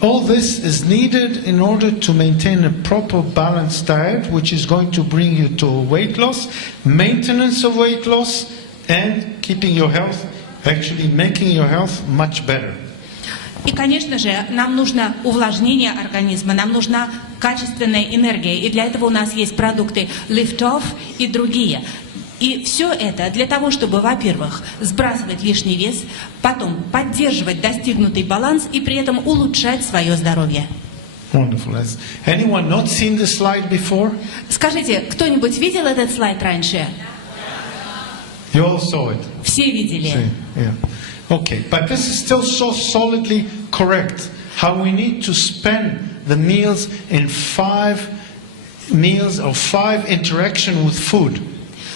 All this is needed in order to maintain a proper balanced diet, which is going to bring you to weight loss, maintenance of weight loss, and keeping your health, actually making your health much better. И, конечно же, нам нужно увлажнение организма, нам нужна качественная энергия. И для этого у нас есть продукты Lift Off и другие. И все это для того, чтобы, во-первых, сбрасывать лишний вес, потом поддерживать достигнутый баланс и при этом улучшать свое здоровье. Wonderful. Has anyone not seen this slide before? Скажите, кто-нибудь видел этот слайд раньше? You all saw it. Все видели. Yeah. Okay, but this is still so solidly correct. How we need to spend the meals in 5 meals or 5 interaction with food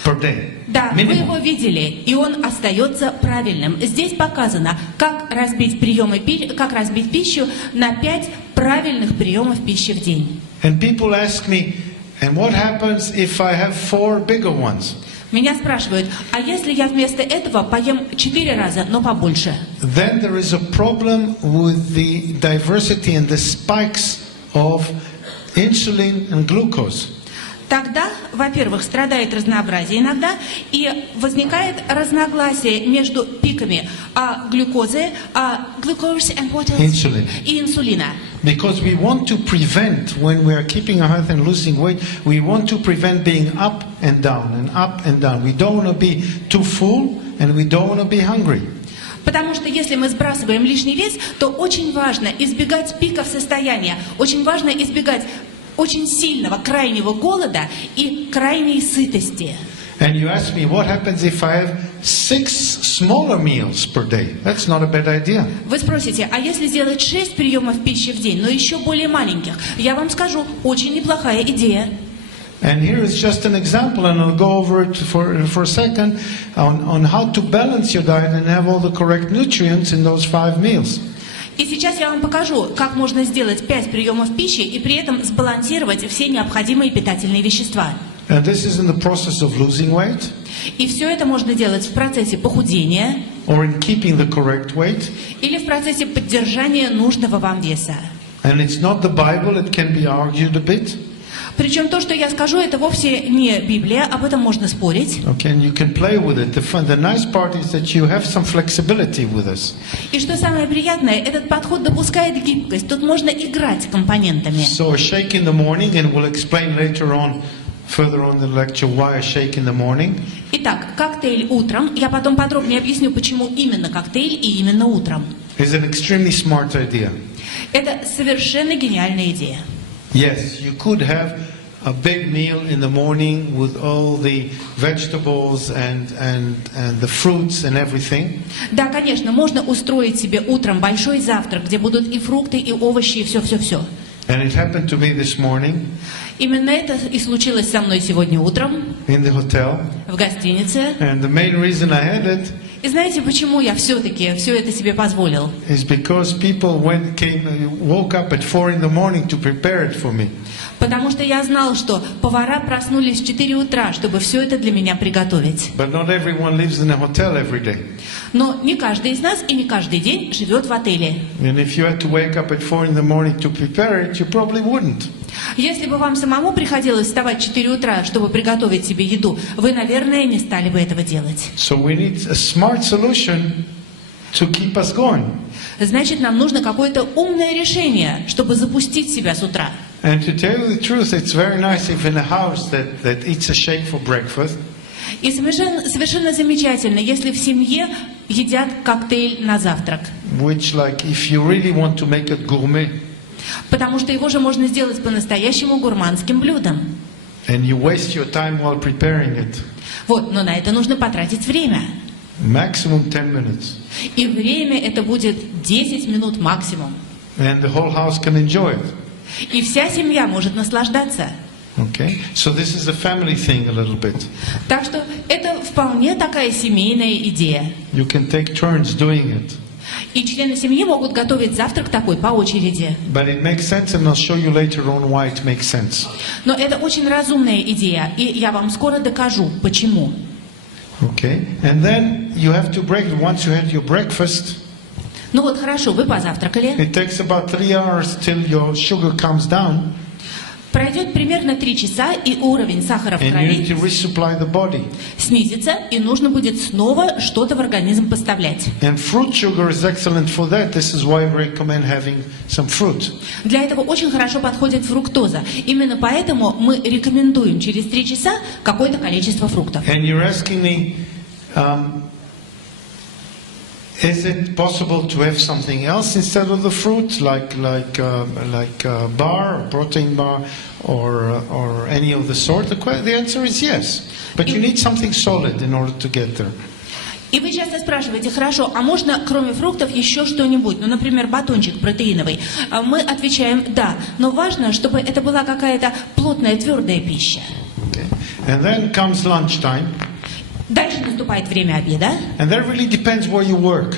per day. Да, вы его видели, и он остается правильным. Здесь показано, как разбить пищу на 5 правильных приемов пищи в день. And people ask me, And what happens if I have 4 bigger ones? Меня спрашивают, а если я вместо этого поем 4 раза, но побольше? Then there is a problem with the diversity and the spikes of insulin and glucose. Тогда, во-первых, страдает разнообразие иногда, и возникает разногласие между пиками глюкозы, glucose and what else? Insulin. И инсулина. Because we want to prevent, when we are keeping our health and losing weight, we want to prevent being up and down and up and down. We don't want to be too full and we don't want to be hungry. Потому что если мы сбрасываем лишний вес, то очень важно избегать пиков состояния, очень важно избегать очень сильного крайнего голода и крайней сытости. And you ask me, what happens if I have 6 smaller meals per day? That's not a bad idea. Вы спросите, а если сделать 6 приемов пищи в день, но еще более маленьких? Я вам скажу, очень неплохая идея. And here is just an example, and I'll go over it for a second, on how to balance your diet and have all the correct nutrients in those 5 meals. И сейчас я вам покажу, как можно сделать 5 приемов пищи и при этом сбалансировать все необходимые питательные вещества. And this is in the process of losing weight, И все это можно делать в процессе похудения or in keeping the correct weight. или в процессе поддержания нужного вам веса. And it's not the Bible, it can be argued a bit. Причем то, что я скажу, это вовсе не Библия, об этом можно спорить. Okay, and you can play with it. The nice part is that you have some flexibility with us. И что самое приятное, этот подход допускает гибкость. Тут можно играть компонентами. So a shake in the morning, and we'll explain later on, further on in the lecture, why a shake in the morning. Итак, коктейль утром. Я потом подробнее объясню, почему именно коктейль и именно утром. Is an extremely smart idea. Это совершенно гениальная идея. Yes, you could have a big meal in the morning with all the vegetables and the fruits and everything. Да, конечно, можно устроить себе утром большой завтрак, где будут и фрукты, и овощи, и все-все-все. And it happened to me this morning Именно это и случилось со мной сегодня утром in the hotel. в гостинице. And the main reason I had it И знаете, почему я все-таки все это себе позволил? is because people woke up at 4 in the morning to prepare it for me. Потому что я знал, что повара проснулись в 4 утра, чтобы все это для меня приготовить. But not everyone lives in a hotel every day. Но не каждый из нас и не каждый день живет в отеле. And if you had to wake up at 4 in the morning to prepare it, you probably wouldn't. Если бы вам самому приходилось вставать в 4 утра, чтобы приготовить себе еду, вы, наверное, не стали бы этого делать. So we need a smart solution to keep us going. Значит, нам нужно какое-то умное решение, чтобы запустить себя с утра. And to tell you the truth, it's very nice if in a house that eats a shake for breakfast. И совершенно замечательно, если в семье едят коктейль на завтрак. Which, like, if you really want to make it gourmet, Потому что его же можно сделать по-настоящему гурманским блюдом. and you waste your time while preparing it, Вот, но на это нужно потратить время. maximum 10 minutes, И время это будет 10 минут максимум. and the whole house can enjoy it. И вся семья может наслаждаться. Okay, so this is a family thing a little bit. Так что это вполне такая семейная идея. You can take turns doing it, И члены семьи могут готовить завтрак такой по очереди. but it makes sense, and I'll show you later on why it makes sense. Но это очень разумная идея, и я вам скоро докажу, почему. Okay, and then you have to break it once you had your breakfast. Ну вот хорошо, вы позавтракали. It takes about 3 hours till your sugar comes down, Пройдет примерно 3 часа, и уровень сахара в and you need крови to resupply the body. снизится, и нужно будет снова что-то в организм поставлять. And fruit sugar is excellent for that. This is why we recommend having some fruit. Для этого очень хорошо подходит фруктоза. Именно поэтому мы рекомендуем через 3 часа какое-то количество фруктов. And you're asking me, is it possible to have something else instead of the fruit, like a bar, a protein bar, or any of the sort? The answer is yes, but you need something solid in order to get there. И вы часто спрашиваете, хорошо, а можно кроме фруктов еще что-нибудь? Ну, например, батончик протеиновый. Мы отвечаем, да, но важно, чтобы это была какая-то плотная, твердая пища. Okay. And then comes lunchtime. Дальше наступает время обеда. And that really depends where you work.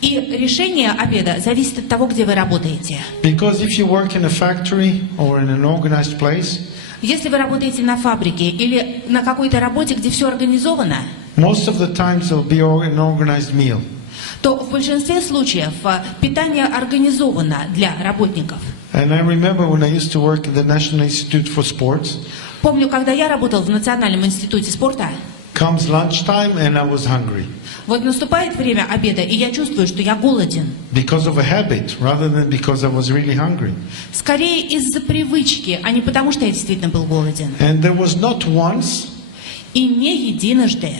И решение обеда зависит от того, где вы работаете. Because if you work in a factory or in an organized place, Если вы работаете на фабрике или на какой-то работе, где все организовано, most of the times there'll be an organized meal. то в большинстве случаев питание организовано для работников. And I remember when I used to work at the National Institute for Sports, Помню, когда я работал в Национальном институте спорта, comes lunchtime and I was hungry. вот наступает время обеда, и я чувствую, что я голоден. Because of a habit, rather than because I was really hungry. Скорее из-за привычки, а не потому, что я действительно был голоден. And there was not once И не единожды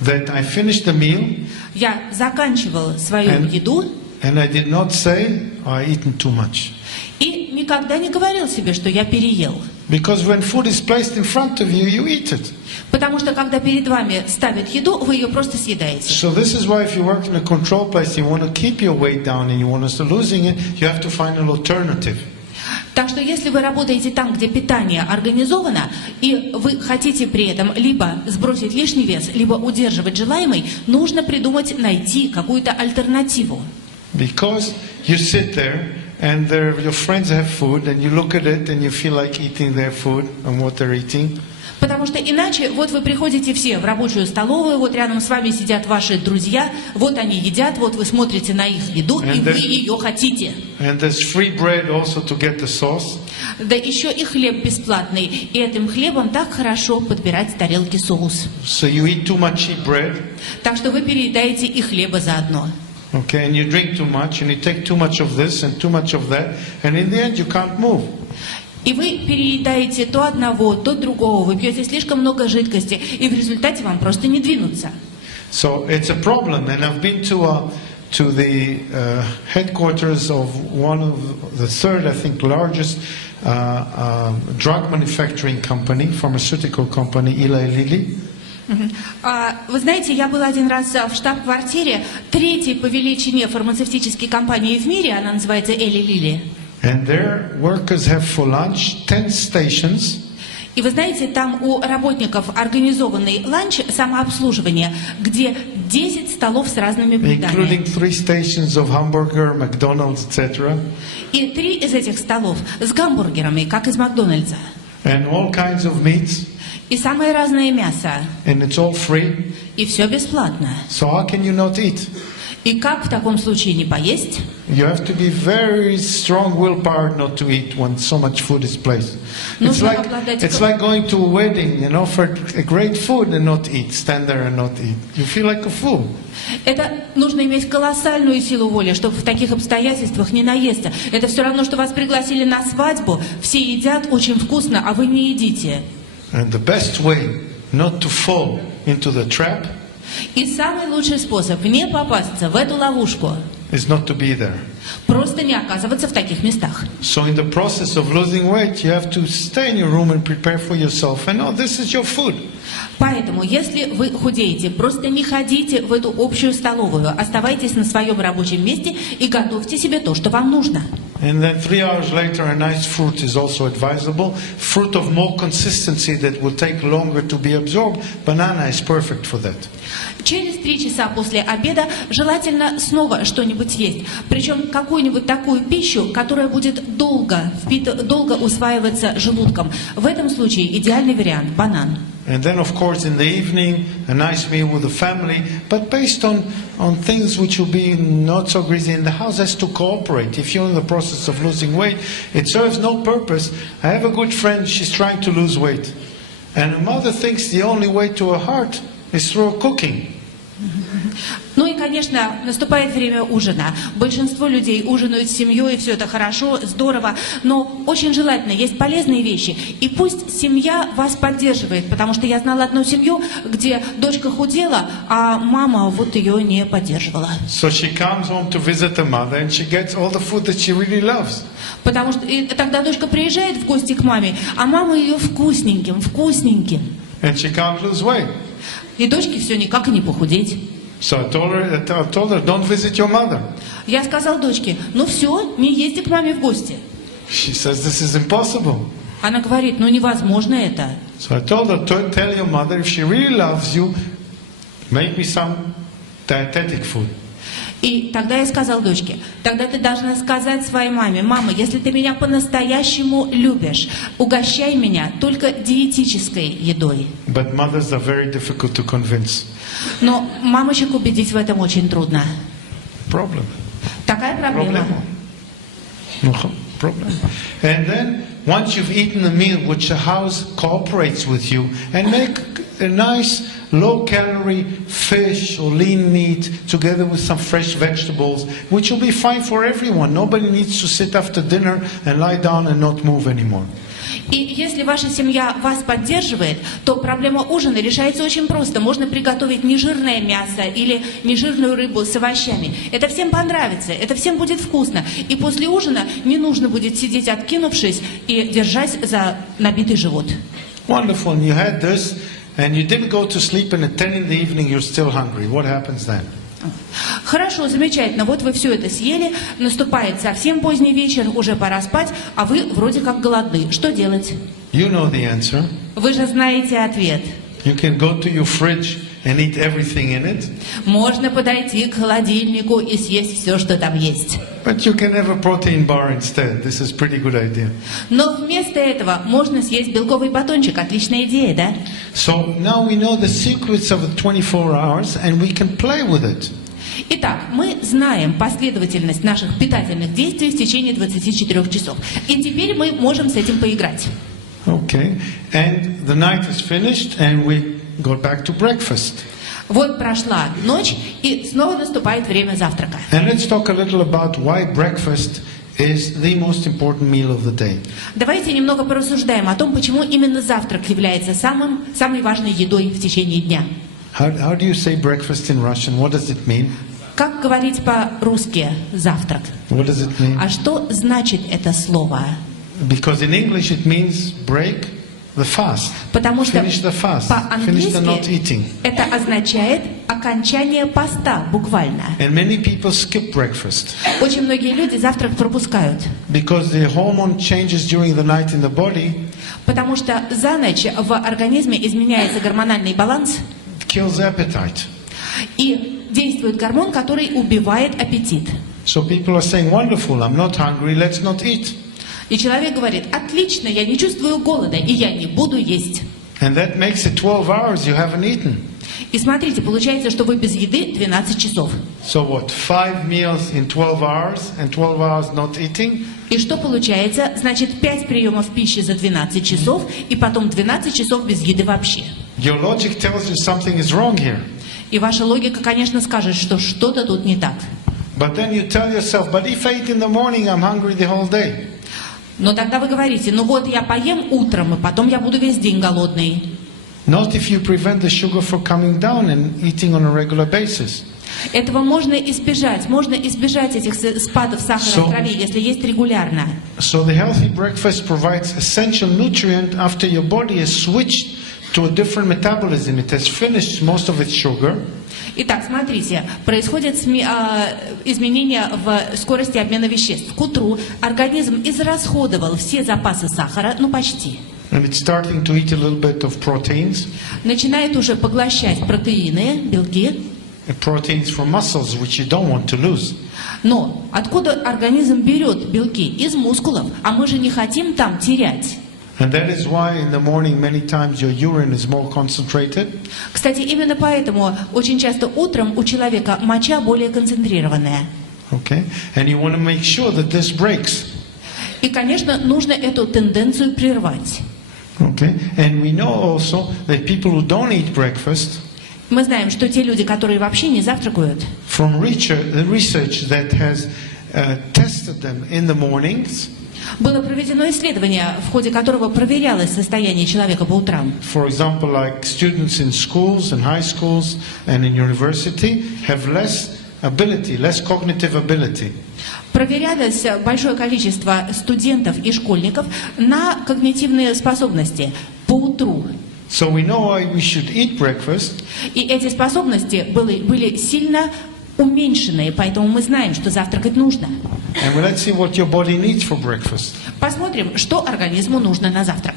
that I finished the meal я заканчивал свою еду and I did not say, I eaten too much. и никогда не говорил себе, что я переел. Because when food is placed in front of you, you eat it. Потому что когда перед вами ставят еду, вы ее просто съедаете. So this is why if you work in a control place, you want to keep your weight down and you want to start losing it, you have to find an alternative. Так что если вы работаете там, где питание организовано, и вы хотите при этом либо сбросить лишний вес, либо удерживать желаемый, нужно придумать, найти какую-то альтернативу. Because you sit there and your friends have food and you look at it and you feel like eating their food and what they're eating. Потому что иначе, вот вы приходите все в рабочую столовую, вот рядом с вами сидят ваши друзья, вот они едят, вот вы смотрите на их еду, и вы ее хотите. And there's free bread also to get the sauce. Да еще и хлеб бесплатный, и этим хлебом так хорошо подбирать с тарелки соус. So you eat too much cheap bread. Так что вы переедаете и хлеба заодно. Okay, and you drink too much and you take too much of this and too much of that, and in the end you can't move. И вы переедаете то одного, то другого, вы пьете слишком много жидкости, и в результате вам просто не двинуться. So it's a problem, and I've been to the headquarters of one of the third, I think, largest drug manufacturing company, pharmaceutical company, Eli Вы знаете, я была один раз в штаб-квартире третьей по величине фармацевтической компании в мире, она называется Eli. And their workers have for lunch 10 stations. И вы знаете, там у работников организованный ланч, самообслуживание, где 10 столов с разными блюдами. Including 3 stations of hamburger, McDonald's, etc. И 3 из этих столов с гамбургерами, как из Макдональдса. And all kinds of meats. И самое разное мясо. And it's all free. И все бесплатно. So how can you not eat? И как в таком случае не поесть? You have to be very strong willpower not to eat when so much food is placed. It's like going to a wedding and offer a great food and not eat, stand there and not eat. You feel like a fool. Это нужно иметь колоссальную силу воли, чтобы в таких обстоятельствах не наесться. Это все равно, что вас пригласили на свадьбу, все едят очень вкусно, а вы не едите. And the best way not to fall into the trap И самый лучший способ не попасться в эту ловушку is not to be there. просто не оказываться в таких местах. So in the process of losing weight, you have to stay in your room and prepare for yourself. And oh, this is your food. Поэтому, если вы худеете, просто не ходите в эту общую столовую, оставайтесь на своем рабочем месте и готовьте себе то, что вам нужно. And then 3 hours later, a nice fruit is also advisable. Fruit of more consistency that will take longer to be absorbed. Banana is perfect for that. Через 3 часа после обеда желательно снова что-нибудь есть. Причем какую-нибудь такую пищу, которая будет долго усваиваться желудком. В этом случае идеальный вариант – банан. And then, of course, in the evening, a nice meal with the family, but based on things which will be not so greasy. And the house has to cooperate. If you're in the process of losing weight, it serves no purpose. I have a good friend, she's trying to lose weight. And her mother thinks the only way to her heart is through cooking. Ну и, конечно, наступает время ужина. Большинство людей ужинают с семьей, все это хорошо, здорово, но очень желательно есть полезные вещи. И пусть семья вас поддерживает, потому что я знала одну семью, где дочка худела, а мама вот ее не поддерживала. So she comes home to visit her mother and she gets all the food that she really loves. Потому что и тогда дочка приезжает в гости к маме, а мама ее вкусненьким. And she can't lose weight. И дочке все никак и не похудеть. So I told her, don't visit your mother. Я сказал дочке, ну все, не езди к маме в гости. She says, this is impossible. Она говорит, ну невозможно это. So I told her, tell your mother, if she really loves you, make me some dietetic food. И тогда я сказал дочке: тогда ты должна сказать своей маме: мама, если ты меня по-настоящему любишь, угощай меня только диетической едой. But mothers are very difficult to convince. Но мамочек убедить в этом очень трудно. Problem. Такая проблема. No problem. And then, once you've eaten a meal which the house cooperates with you, and make a nice low-calorie fish or lean meat together with some fresh vegetables, which will be fine for everyone. Nobody needs to sit after dinner and lie down and not move anymore. И если ваша семья вас поддерживает, то проблема ужина решается очень просто. Можно приготовить нежирное мясо или нежирную рыбу с овощами. Это всем понравится, это всем будет вкусно. И после ужина не нужно будет сидеть откинувшись и держась за набитый живот. Wonderful. And you had this, and you didn't go to sleep, and at 10 in the evening you're still hungry. What happens then? Хорошо, замечательно. Вот вы все это съели, наступает совсем поздний вечер, уже пора спать, а вы вроде как голодны. Что делать? You know the answer. Вы же знаете ответ. You can go to your fridge and eat everything in it. Можно подойти к холодильнику и съесть все, что там есть. But you can have a protein bar instead. This is a pretty good idea. Но вместо этого можно съесть белковый батончик. Отличная идея, да? So now we know the secrets of the 24 hours and we can play with it. Итак, мы знаем последовательность наших питательных действий в течение 24 часов. И теперь мы можем с этим поиграть. Okay. And the night is finished and we go back to breakfast. Вот прошла ночь, и снова наступает время завтрака. And let's talk a little about why breakfast is the most important meal of the day. Давайте немного порассуждаем о том, почему именно завтрак является самой важной едой в течение дня. How do you say breakfast in Russian? What does it mean? Как говорить по-русски «завтрак»? What does it mean? А что значит это слово? Because in English it means break the fast. Потому что Finish the fast. Finish the not eating. по-английски это означает окончание поста, буквально. And many people skip breakfast. Очень многие люди завтрак пропускают. Because the hormone changes during the night in the body. Потому что за ночь в организме изменяется гормональный баланс. Kills appetite. И действует гормон, который убивает аппетит. So people are saying, wonderful, I'm not hungry, let's not eat. И человек говорит: отлично, я не чувствую голода, и я не буду есть. And that makes it 12 hours you haven't eaten. И смотрите, получается, что вы без еды 12 часов. So what, 5 meals in 12 hours and 12 hours not eating? И что получается? Значит, 5 приемов пищи за 12 часов, и потом 12 часов без еды вообще. Your logic tells you something is wrong here. И ваша логика, конечно, скажет, что что-то тут не так. But then you tell yourself, but if I eat in the morning, I'm hungry the whole day. Но тогда вы говорите: ну вот я поем утром, и потом я буду весь день голодный. Not if you prevent the sugar from coming down and eating on a regular basis. Этого можно избежать этих спадов сахара в крови, если есть регулярно. So the healthy breakfast provides essential nutrient after your body has switched to a different metabolism. It has finished most of its sugar. Итак, смотрите, происходят изменения в скорости обмена веществ. К утру организм израсходовал все запасы сахара, ну почти. And it's starting to eat a little bit of proteins. Начинает уже поглощать протеины, белки. Proteins from muscles, which you don't want to lose. Но откуда организм берет белки? Из мускулов, а мы же не хотим там терять. And that is why in the morning many times your urine is more concentrated. Кстати, именно поэтому очень часто утром у человека моча более концентрированная. Okay? And you want to make sure that this breaks. И, конечно, нужно эту тенденцию прервать. Okay? And we know also that people who don't eat breakfast, мы знаем, что те люди, которые вообще не завтракают, from research that has tested them in the mornings, было проведено исследование, в ходе которого проверялось состояние человека по утрам. For example, like students in schools and high schools and in university have less cognitive ability. Проверялось большое количество студентов и школьников на когнитивные способности по утру. So we know why we should eat breakfast. И эти способности были сильно уменьшенные, поэтому мы знаем, что завтракать нужно. And let's see what your body needs for breakfast. Посмотрим, что организму нужно на завтрак.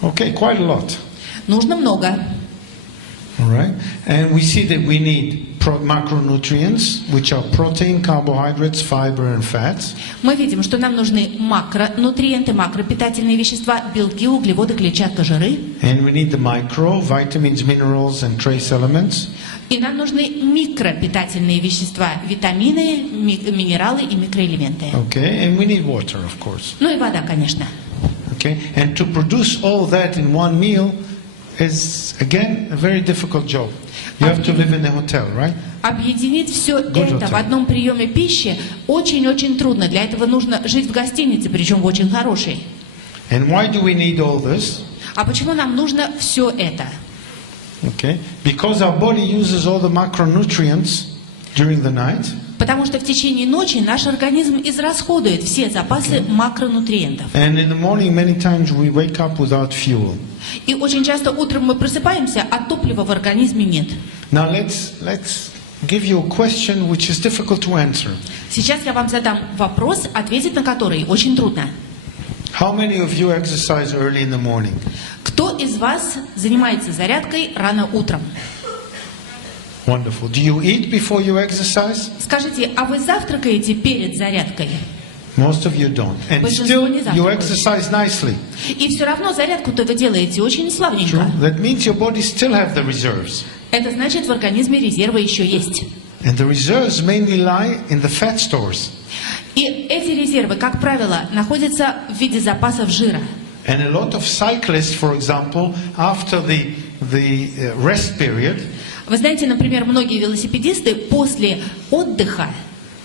Okay, quite a lot. Нужно много. All right, and we see that we need macronutrients, which are protein, carbohydrates, fiber, and fats. Мы видим, что нам нужны макронутриенты, макропитательные вещества, белки, углеводы, клетчатка, жиры. And we need the micro, vitamins, minerals, and trace elements. И нам нужны микропитательные вещества, витамины, минералы и микроэлементы. Okay, and we need water, of course. Ну и вода, конечно. Okay, and to produce all that in one meal is again a very difficult job. You have to live in a hotel, right? Объединить все это в одном приеме пищи очень-очень трудно. Для этого нужно жить в гостинице, причем в очень хорошей. And why do we need all this? А почему нам нужно все это? Okay, because our body uses all the macronutrients during the night. Потому что в течение ночи наш организм израсходует все запасы макронутриентов. And in the morning, many times we wake up without fuel. И очень часто утром мы просыпаемся, а топлива в организме нет. Now let's give you a question which is difficult to answer. Сейчас я вам задам вопрос, ответить на который очень трудно. How many of you exercise early in the morning? Кто из вас занимается зарядкой рано утром? Wonderful. Do you eat before you exercise? Скажите, а вы завтракаете перед зарядкой? Most of you don't. And still you exercise nicely. И все равно зарядку-то вы делаете очень славненько. True. That means your body still have the reserves. Это значит, в организме резервы еще есть. And the reserves mainly lie in the fat stores. И эти резервы, как правило, находятся в виде запасов жира. And a lot of cyclists, for example, after the rest period, Вы знаете, например, многие велосипедисты после отдыха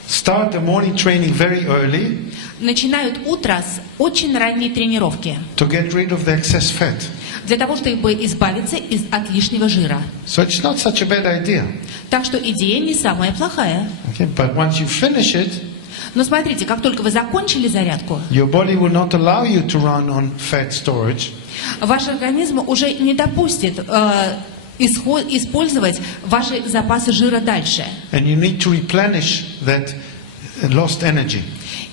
start the morning training very early начинают утро с очень ранней тренировки to get rid of the excess fat. для того, чтобы избавиться от лишнего жира. So it's not such a bad idea. Так что идея не самая плохая. Okay, but once you finish it, Но смотрите, как только вы закончили зарядку, your body will not allow you to run on fat storage. ваш организм уже не допустит использовать ваши запасы жира дальше. And you need to replenish that lost energy.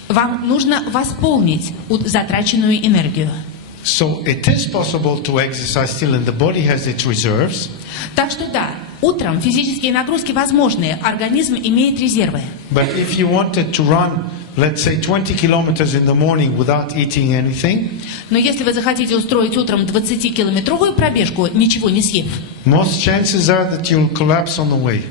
Вам нужно восполнить затраченную энергию. So it is possible to exercise still and the body has its reserves. Так что да, утром физические нагрузки возможны, организм имеет резервы. But if you wanted to run, let's say 20 kilometers in the morning without eating anything, Но если вы захотите устроить утром 20-километровую пробежку, ничего не съев, most chances are that you'll collapse on the way.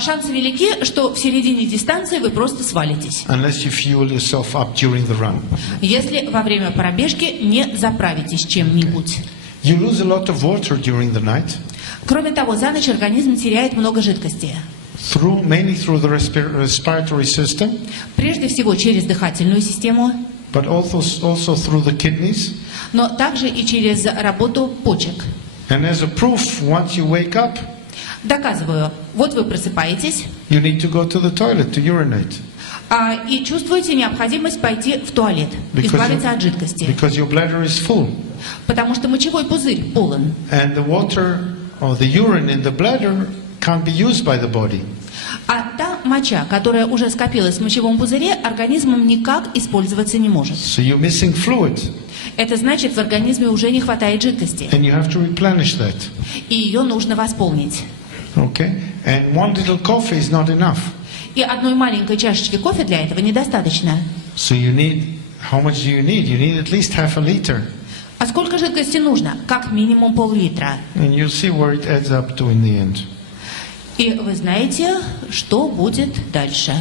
Шансы велики, что в середине дистанции вы просто свалитесь. Unless you fuel yourself up during the run. Если во время пробежки не заправитесь чем-нибудь. You lose a lot of water during the night. Кроме того, за ночь организм теряет много жидкости. Mainly through the respiratory system. Прежде всего через дыхательную систему. But also through the kidneys. Но также и через работу почек. And as a proof, once you wake up, доказываю, вот вы просыпаетесь. You need to go to the toilet to urinate. И чувствуете необходимость пойти в туалет, избавиться от жидкости. Because your bladder is full. Потому что мочевой пузырь полон. And the water or the urine in the bladder can't be used by the body. А та моча, которая уже скопилась в мочевом пузыре, организмом никак использоваться не может. So you're missing fluid. Это значит, в организме уже не хватает жидкости. And you have to replenish that. И ее нужно восполнить. Okay? And one little coffee is not enough. И одной маленькой чашечки кофе для этого недостаточно. So you need, how much do you need? You need at least half a liter. А сколько жидкости нужно? Как минимум пол-литра. And you'll see where it adds up to in the end. И вы знаете, что будет дальше.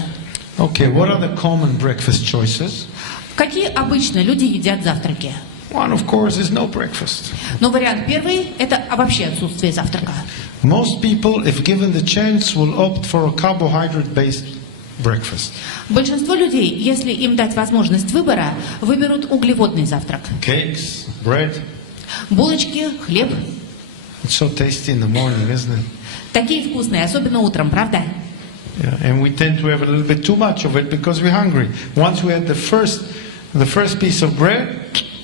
Okay, what are the common breakfast choices? Какие обычно люди едят завтраки? One, of course, is no breakfast. Но вариант первый – это вообще отсутствие завтрака. Most people, if given the chance, will opt for a carbohydrate-based breakfast. Большинство людей, если им дать возможность выбора, выберут углеводный завтрак. Cakes, bread. Булочки, хлеб. It's so tasty in the morning, isn't it? Такие вкусные, особенно утром, правда? Yeah, and we tend to have a little bit too much of it because we're hungry. Once we had the first piece of bread,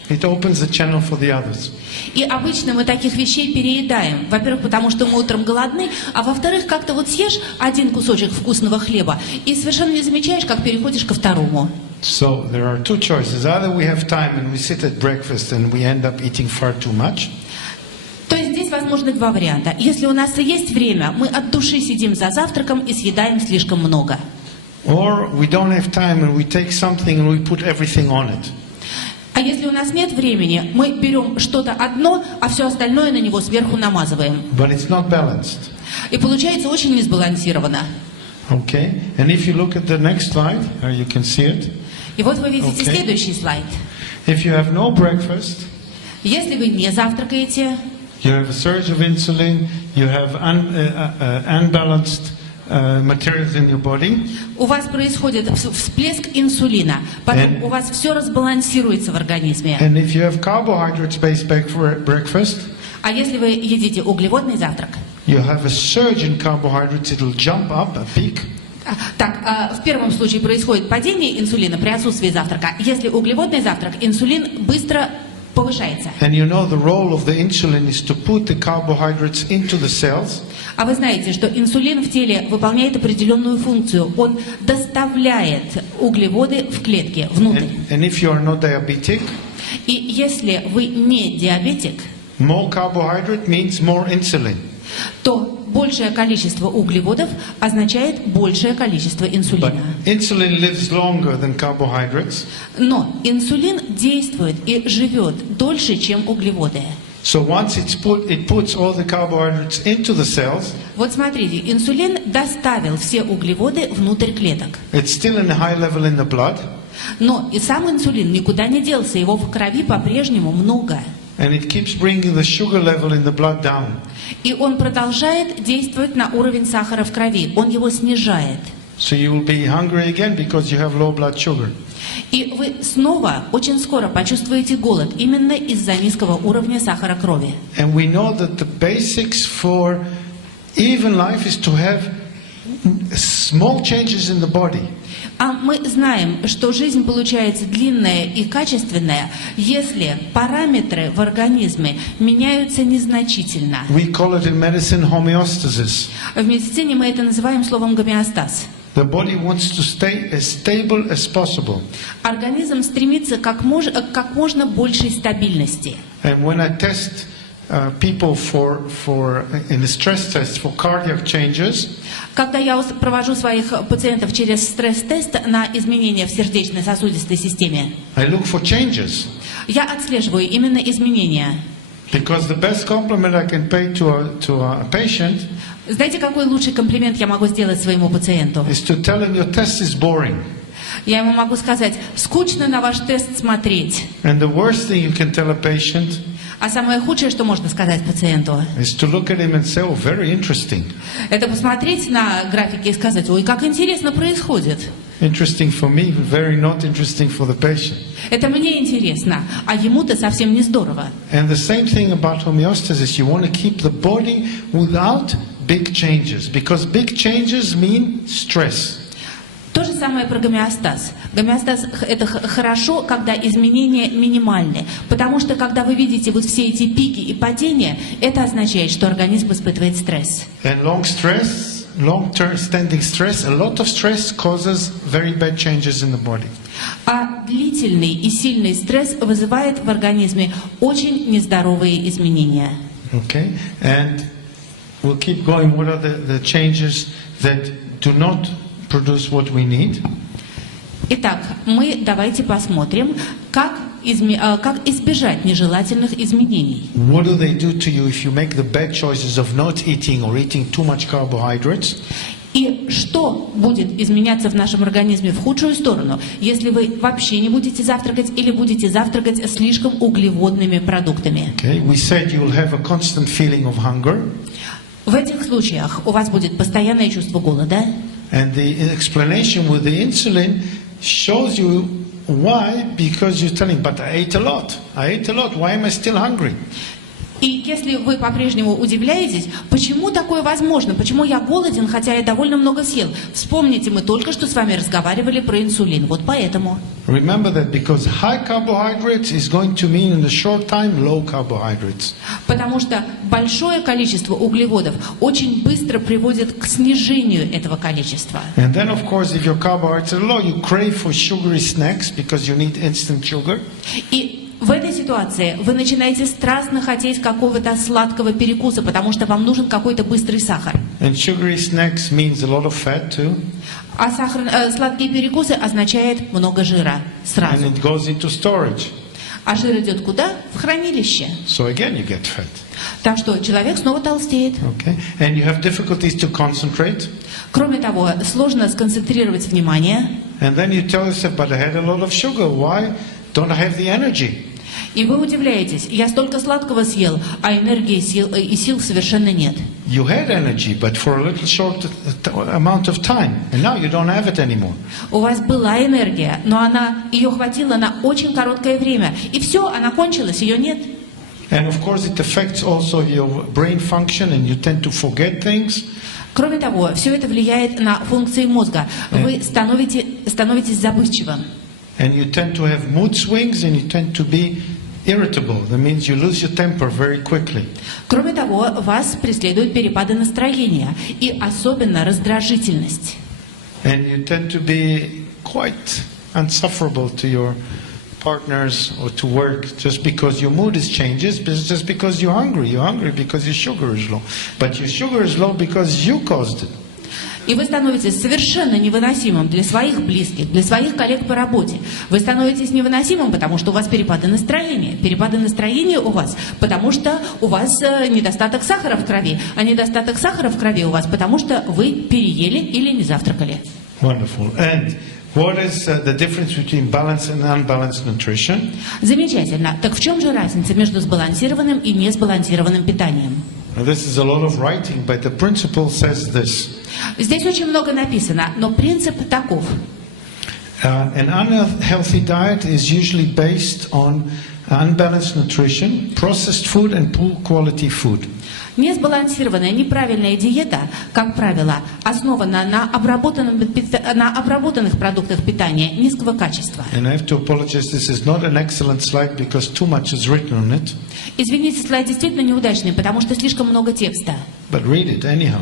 it opens the channel for the others. И обычно мы таких вещей переедаем. Во-первых, потому что мы утром голодны, а во-вторых, как-то вот съешь один кусочек вкусного хлеба и совершенно не замечаешь, как переходишь ко второму. So there are two choices. Either we have time and we sit at breakfast and we end up eating far too much. То есть здесь возможны два варианта. Если у нас есть время, мы от души сидим за завтраком и съедаем слишком много. Or we don't have time and we take something and we put everything on it. А если у нас нет времени, мы берем что-то одно, а все остальное на него сверху намазываем. But it's not balanced. И получается очень несбалансированно. Okay? And if you look at the next slide, you can see it. И вот вы видите Okay. следующий слайд. If you have no breakfast, Если вы не завтракаете, you have a surge of insulin, you have unbalanced materials in your body. у вас происходит всплеск инсулина, потом у вас все разбалансируется в организме. And if you have carbohydrates-based breakfast, А если вы едите углеводный завтрак, you have a surge in carbohydrates, it'll jump up, a peak. так, в первом случае происходит падение инсулина при отсутствии завтрака. Если углеводный завтрак, инсулин быстро повышается. And you know the role of the insulin is to put the carbohydrates into the cells. А вы знаете, что инсулин в теле выполняет определенную функцию. Он доставляет углеводы в клетки, внутрь. And if you are not diabetic, И если вы не диабетик, more carbohydrate means more insulin. то большее количество углеводов означает большее количество But инсулина. insulin lives longer than carbohydrates. Но инсулин действует и живет дольше, чем углеводы. So once it puts all the carbohydrates into the cells, Вот смотрите, инсулин доставил все углеводы внутрь клеток. it's still in a high level in the blood, Но и сам инсулин никуда не делся, его в крови по-прежнему много. and it keeps bringing the sugar level in the blood down. И он продолжает действовать на уровень сахара в крови, он его снижает. So you will be hungry again because you have low blood sugar. И вы снова очень скоро почувствуете голод именно из-за низкого уровня сахара крови. And we know that the basics for even life is to have small changes in the body. А мы знаем, что жизнь получается длинная и качественная, если параметры в организме меняются незначительно. We call it in medicine homeostasis. В медицине мы это называем словом гомеостаз. The body wants to stay as stable as possible. Организм стремится к как можно большей стабильности. And when I test people in a stress test for cardiac changes, Когда я провожу своих пациентов через стресс-тест на изменения в сердечно-сосудистой системе, I look for changes. я отслеживаю именно изменения. Because the best compliment I can pay to a patient Знаете, какой лучший комплимент я могу сделать своему пациенту? is to tell him your test is boring. Я ему могу сказать: скучно на ваш тест смотреть. And the worst thing you can tell a patient А самое худшее, что можно сказать пациенту, is to look at him and say, oh, very interesting. это посмотреть на графики и сказать: ой, как интересно происходит. Interesting for me, but very not interesting for the patient. Это мне интересно, а ему-то совсем не здорово. And the same thing about homeostasis. You want to keep the body without big changes, because big changes mean stress. То же самое про гомеостаз. Гомеостаз – это хорошо, когда изменения минимальны. Потому что, когда вы видите вот все эти пики и падения, это означает, что организм испытывает стресс. And long-term standing stress, a lot of stress causes very bad changes in the body. А длительный и сильный стресс вызывает в организме очень нездоровые изменения. Okay? And we'll keep going. What are the changes that do not produce what we need? Итак, мы давайте посмотрим, как избежать нежелательных изменений. What do they do to you if you make the bad choices of not eating or eating too much carbohydrates? И что будет изменяться в нашем организме в худшую сторону, если вы вообще не будете завтракать или будете завтракать слишком углеводными продуктами? Okay, we said you will have a constant feeling of hunger. В этих случаях у вас будет постоянное чувство голода. And the explanation with the insulin shows you why, because you're telling, but I ate a lot. Why am I still hungry? И если вы по-прежнему удивляетесь, почему такое возможно, почему я голоден, хотя я довольно много съел, вспомните, мы только что с вами разговаривали про инсулин, вот поэтому. Remember that because high carbohydrates is going to mean in a short time low carbohydrates. Потому что большое количество углеводов очень быстро приводит к снижению этого количества. And then of course if your carbohydrates are low, you crave for sugary snacks because you need instant sugar. И В этой ситуации вы начинаете страстно хотеть какого-то сладкого перекуса, потому что вам нужен какой-то быстрый сахар. And sugary snacks means a lot of fat too. А сладкие перекусы означает много жира сразу. And it goes into storage. А жир идет куда? В хранилище. So again you get fat. Так что человек снова толстеет. Okay. And you have difficulties to concentrate. Кроме того, сложно сконцентрировать внимание. And then you tell yourself, but I had a lot of sugar. Why don't I have the energy? И вы удивляетесь, я столько сладкого съел, а энергии и сил совершенно нет. You had energy, but for a little short amount of time, and now you don't have it anymore. У вас была энергия, но ее хватило на очень короткое время, и все, она кончилась, ее нет. And of course, it affects also your brain function, and you tend to forget things. Кроме того, все это влияет на функции мозга. Вы становитесь забывчивым. And you tend to have mood swings, and you tend to be irritable. That means you lose your temper very quickly. Кроме того, вас преследуют перепады настроения и особенно раздражительность. And you tend to be quite unsufferable to your partners or to work just because your mood is changes, just because you're hungry. You're hungry because your sugar is low. But your sugar is low because you caused it. И вы становитесь совершенно невыносимым для своих близких, для своих коллег по работе. Вы становитесь невыносимым, потому что у вас перепады настроения. Перепады настроения у вас, потому что у вас недостаток сахара в крови. А недостаток сахара в крови у вас, потому что вы переели или не завтракали. Wonderful. And what is the difference between balanced and unbalanced nutrition? Замечательно. Так в чем же разница между сбалансированным и несбалансированным питанием? Now, this is a lot of writing, but the principle says this. Здесь очень много написано, но принцип таков. An unhealthy diet is usually based on unbalanced nutrition, processed food and poor quality food. Несбалансированная, неправильная диета, как правило, основана на обработанных продуктах питания низкого качества. And I have to apologize, this is not an excellent slide because too much is written on it. Извините, слайд действительно неудачный, потому что слишком много текста. But read it anyhow.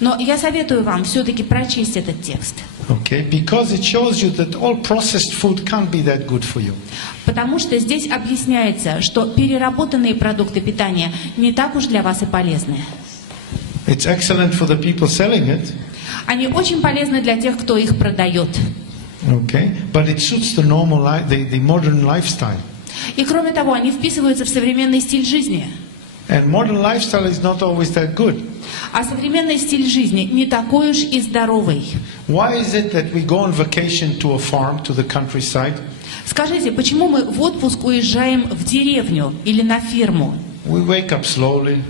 Но я советую вам все-таки прочесть этот текст. Okay, because it shows you that all processed food can't be that good for you. Потому что здесь объясняется, что переработанные продукты питания не так уж для вас и полезны. It's excellent for the people selling it. Они очень полезны для тех, кто их продает. Okay, but it suits the normal the modern lifestyle. И кроме того, они вписываются в современный стиль жизни. And modern lifestyle is not always that good. А современный стиль жизни не такой уж и здоровый. Why is it that we go on vacation to a farm, to the countryside? Скажите, почему мы в отпуск уезжаем в деревню или на ферму? We wake up slowly.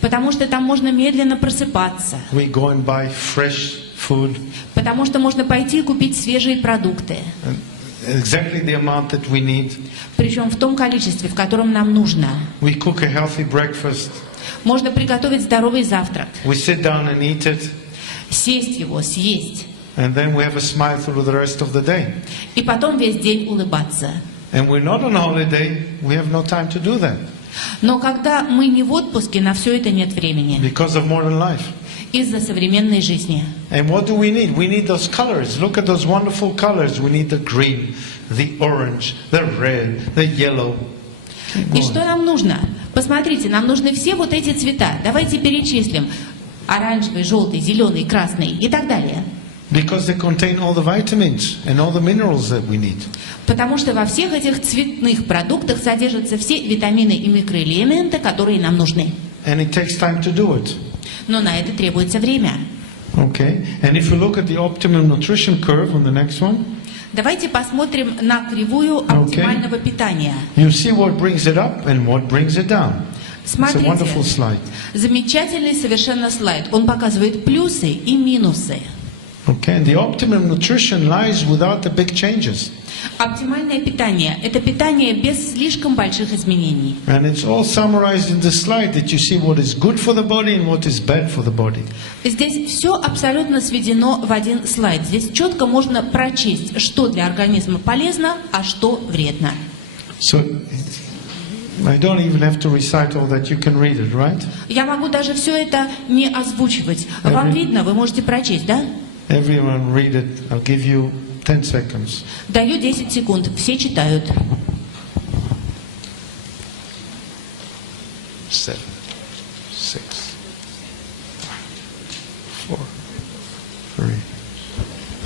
Потому что там можно медленно просыпаться. We go and buy fresh food. Потому что можно пойти и купить свежие продукты. Exactly the amount that we need. Причем в том количестве, в котором нам нужно. We cook a healthy breakfast. Можно приготовить здоровый завтрак. We sit down and eat it. Сесть его, съесть. And then we have a smile through the rest of the day. И потом весь день улыбаться. And we're not on holiday, we have no time to do that. Но когда мы не в отпуске, на все это нет времени. Because of modern life. Из-за современной жизни. And what do we need? We need those colors. Look at those wonderful colors. We need the green, the orange, the red, the yellow. И что нам нужно? Посмотрите, нам нужны все вот эти цвета. Давайте перечислим. Оранжевый, желтый, зеленый, красный и так далее. Because they contain all the vitamins and all the minerals that we need. Потому что во всех этих цветных продуктах содержатся все витамины и микроэлементы, которые нам нужны. And it takes time to do it. Но на это требуется время. Okay. And if you look at the optimum nutrition curve on the next one. Давайте посмотрим на кривую оптимального питания. You see what brings it up and what brings it down. Смотрите, It's a wonderful slide. Замечательный совершенно слайд. Он показывает плюсы и минусы. Okay, and the optimum nutrition lies without the big changes. Оптимальное питание – это питание без слишком больших изменений. And it's all summarized in the slide that you see what is good for the body and what is bad for the body. Здесь все абсолютно сведено в один слайд. Здесь четко можно прочесть, что для организма полезно, а что вредно. So I don't even have to recite all that. You can read it, right? Я могу даже все это не озвучивать. Вам видно, вы можете прочесть, да? Everyone read it. I'll give you 10 seconds. Даю 10 секунд. Все читают. 7, 6, 5, 4, 3,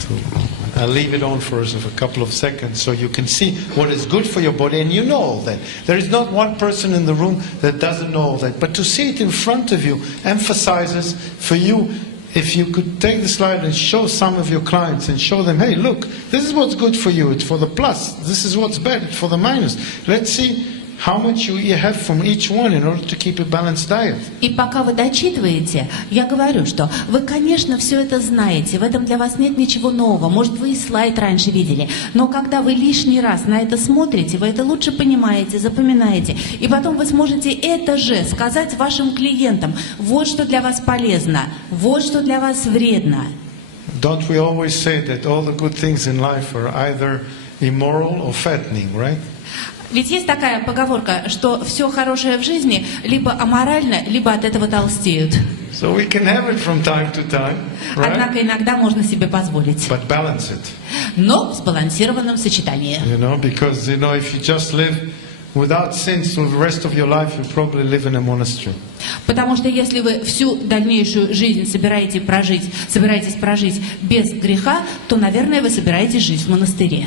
2, 1. I'll leave it on for a couple of seconds so you can see what is good for your body, and you know all that. There is not one person in the room that doesn't know all that, but to see it in front of you emphasizes for you. If you could take the slide and show some of your clients and show them, hey, look, this is what's good for you, it's for the plus, this is what's bad, it's for the minus. Let's see how much you have from each one in order to keep a balanced diet. И пока вы дочитываете, я говорю, что вы, конечно, все это знаете, в этом для вас нет ничего нового, может, вы и слайд раньше видели, но когда вы лишний раз на это смотрите, вы это лучше понимаете, запоминаете, и потом вы сможете это же сказать вашим клиентам, вот что для вас полезно, вот что для вас вредно. Don't we always say that all the good things in life are either immoral or fattening, right? Ведь есть такая поговорка, что все хорошее в жизни либо аморально, либо от этого толстеют. So we can have it from time to time, right? Однако иногда можно себе позволить. But balance it. Но в сбалансированном сочетании. Because if you just live without sins for the rest of your life, you probably live in a monastery. Потому что если вы всю дальнейшую жизнь собираетесь прожить без греха, то, наверное, вы собираетесь жить в монастыре.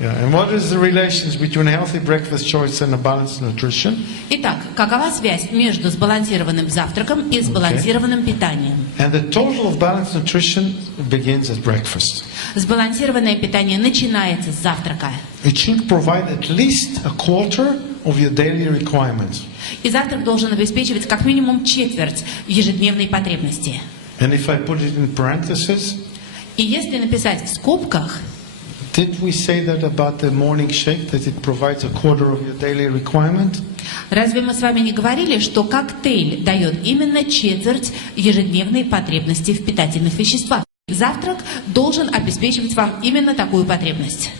And what is the relations between a healthy breakfast choice and a balanced nutrition? Итак, какова связь между сбалансированным завтраком и сбалансированным питанием? And the total of balanced nutrition begins at breakfast. Сбалансированное питание начинается с завтрака. It should provide at least a quarter of your daily requirements. И завтрак должен обеспечивать как минимум четверть ежедневной потребности. And if I put it in parentheses, и если написать в скобках, did we say that about the morning shake, that it provides a quarter of your daily requirement? Разве мы с вами не говорили, что коктейль дает именно четверть ежедневной потребности в питательных веществах? Завтрак должен обеспечивать вам именно такую потребность.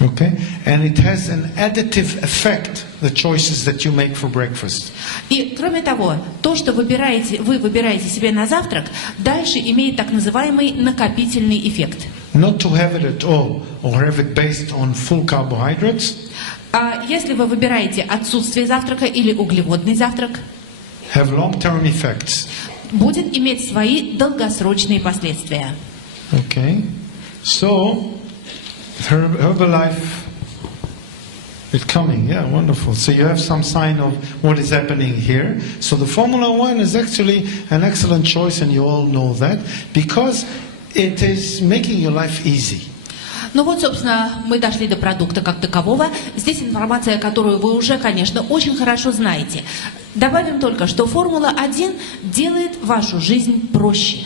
Okay, and it has an additive effect, the choices that you make for breakfast. И кроме того, то, что вы выбираете себе на завтрак, дальше имеет так называемый накопительный эффект. Not to have it at all, or have it based on full carbohydrates. А если вы выбираете отсутствие завтрака или углеводный завтрак, have long-term effects. Будет иметь свои долгосрочные последствия. Okay, so Herbalife is coming. Yeah, wonderful. So you have some sign of what is happening here. So the Formula One is actually an excellent choice, and you all know that, because it is making your life easy. Ну вот, собственно, мы дошли до продукта как такового. Здесь информация, которую вы уже, конечно, очень хорошо знаете. Добавим только, что Формула-1 делает вашу жизнь проще.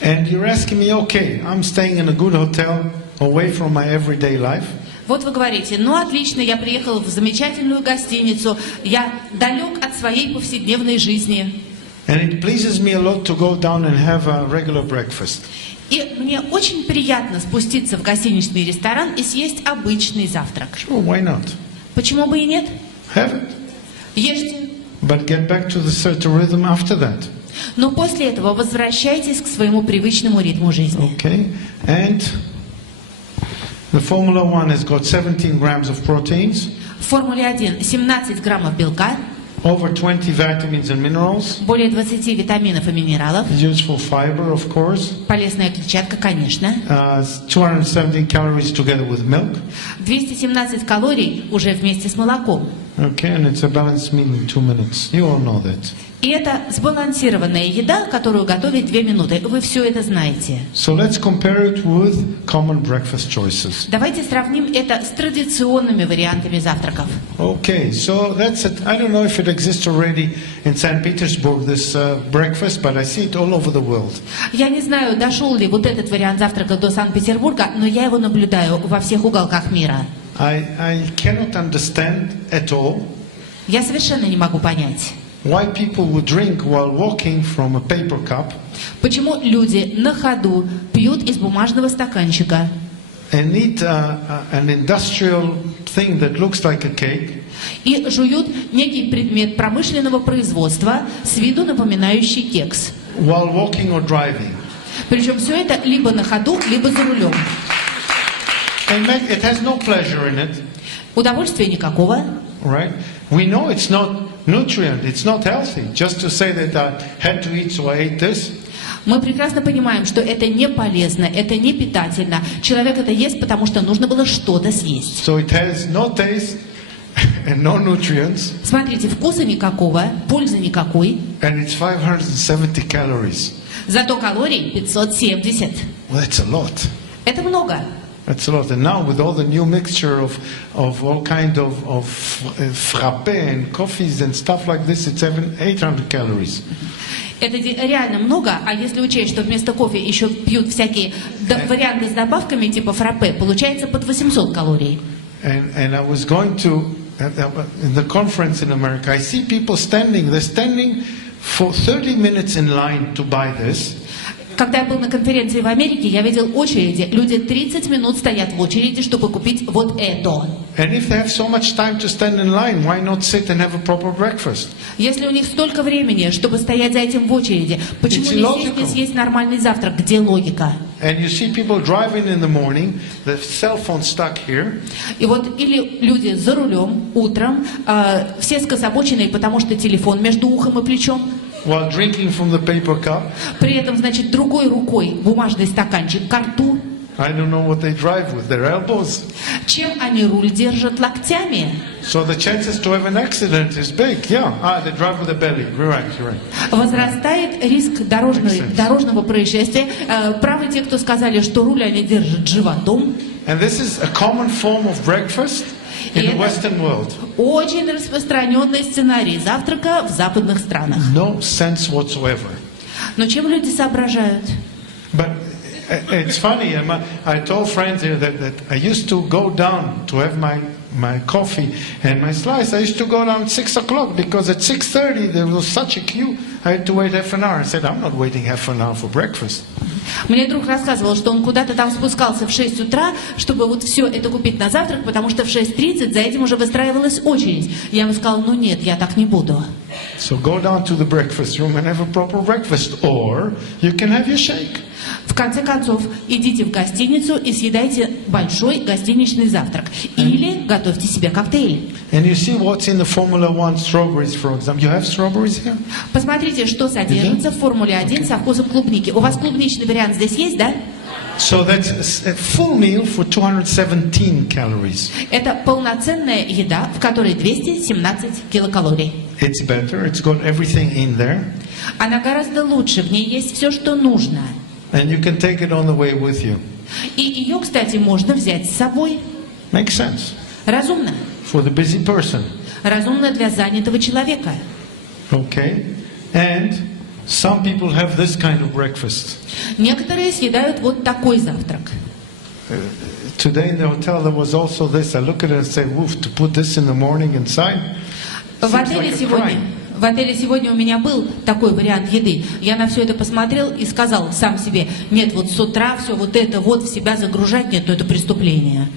And you're asking me, okay, I'm staying in a good hotel, away from my everyday life. Вот вы говорите, ну отлично, я приехал в замечательную гостиницу, я далек от своей повседневной жизни. And it pleases me a lot to go down and have a regular breakfast. И мне очень приятно спуститься в гостиничный ресторан и съесть обычный завтрак. Sure, why not? Почему бы и нет? Have it. Ешьте. But get back to the rhythm after that. Но после этого возвращайтесь к своему привычному ритму жизни. Okay, and the Formula One has got 17 grams of proteins. В Формуле 1 17 граммов белка. Over 20 vitamins and minerals. Более 20 витаминов и минералов. Useful fiber, of course. Полезная клетчатка, конечно. 217 calories together with milk. 217 калорий уже вместе с молоком. Okay, and it's a balanced meal in 2 minutes. You all know that. И это сбалансированная еда, которую готовить 2 минуты. Вы все это знаете. So let's compare it with common breakfast choices. Давайте сравним это с традиционными вариантами завтраков. Okay, so that's it. I don't know if it exists already in St. Petersburg, this breakfast, but I see it all over the world. Я не знаю, дошел ли вот этот вариант завтрака до Санкт-Петербурга, но я его наблюдаю во всех уголках мира. I cannot understand at all. Я совершенно не могу понять. Why people would drink while walking from a paper cup. Почему люди на ходу пьют из бумажного стаканчика? And eat an industrial thing that looks like a cake. И жуют некий предмет промышленного производства с виду напоминающий кекс. While walking or driving. Причем все это либо на ходу, либо за рулем. And it has no pleasure in it. Удовольствия никакого. Right? We know it's not nutrient. It's not healthy. Just to say that I had to eat, so I ate this. Мы прекрасно понимаем, что это не полезно, это не питательно. Человек это ест, потому что нужно было что-то съесть. So it has no taste and no nutrients. Смотрите, вкуса никакого, пользы никакой. And it's 570 calories. Зато калорий 570. Well, that's a lot. Это много. That's a lot. And now with all the new mixture of all kind of frappe and coffees and stuff like this, it's 800 calories. Это реально много, а если учесть, что вместо кофе еще пьют всякие варианты с добавками типа фраппе, получается под 800 калорий. And I was going to, in the conference in America, I see people they're standing for 30 minutes in line to buy this. Когда я был на конференции в Америке, я видел очереди. Люди 30 минут стоят в очереди, чтобы купить вот это. Если у них столько времени, чтобы стоять за этим в очереди, почему не сесть и съесть нормальный завтрак? Где логика? И вот или люди за рулем утром, все скособоченные, потому что телефон между ухом и плечом. While drinking from the paper cup. При этом, значит, другой рукой бумажный стаканчик к рту. I don't know what they drive with, their elbows. Чем они руль держат? Локтями. So the chances to have an accident is big. Yeah. They drive with the belly. You're right. Возрастает риск дорожного происшествия. Правы те, кто сказали, что руль они держат животом. And this is a common form of breakfast in the Western world. Очень распространенный сценарий завтрака в западных странах. No sense whatsoever. Но чем люди соображают? But it's funny. I told friends here that I used to go down to have my coffee and my slice. I used to go down at 6 o'clock because at 6:30 there was such a queue. I had to wait half an hour. I said, I'm not waiting half an hour for breakfast. Мне друг рассказывал, что он куда-то там спускался в 6 утра, чтобы вот все это купить на завтрак, потому что в 6:30 за этим уже выстраивалась очередь. Я ему сказал, ну нет, я так не буду. So go down to the breakfast room and have a proper breakfast, or you can have your shake. В конце концов, идите в гостиницу и съедайте большой гостиничный завтрак. Или готовьте себе коктейль. And you see what's in the Formula One strawberries, for example. You have strawberries here? Посмотрите, что содержится в Формуле 1 со вкусом клубники. У вас клубничный вариант здесь есть, да? So that's a full meal for 217 calories. Это полноценная еда, в которой 217 килокалорий. It's better. It's got everything in there. Она гораздо лучше. В ней есть все, что нужно. And you can take it on the way with you. И ее, кстати, можно взять с собой. Makes sense. Разумно. For the busy person. Разумно для занятого человека. Okay. And some people have this kind of breakfast. Некоторые съедают вот такой завтрак. Today in the hotel there was also this. I look at it and say, "Woof! To put this in the morning inside." В отеле сегодня у меня был такой вариант еды. Я на все это посмотрел и сказал сам себе, нет, вот с утра все вот это вот в себя загружать, нет, это преступление.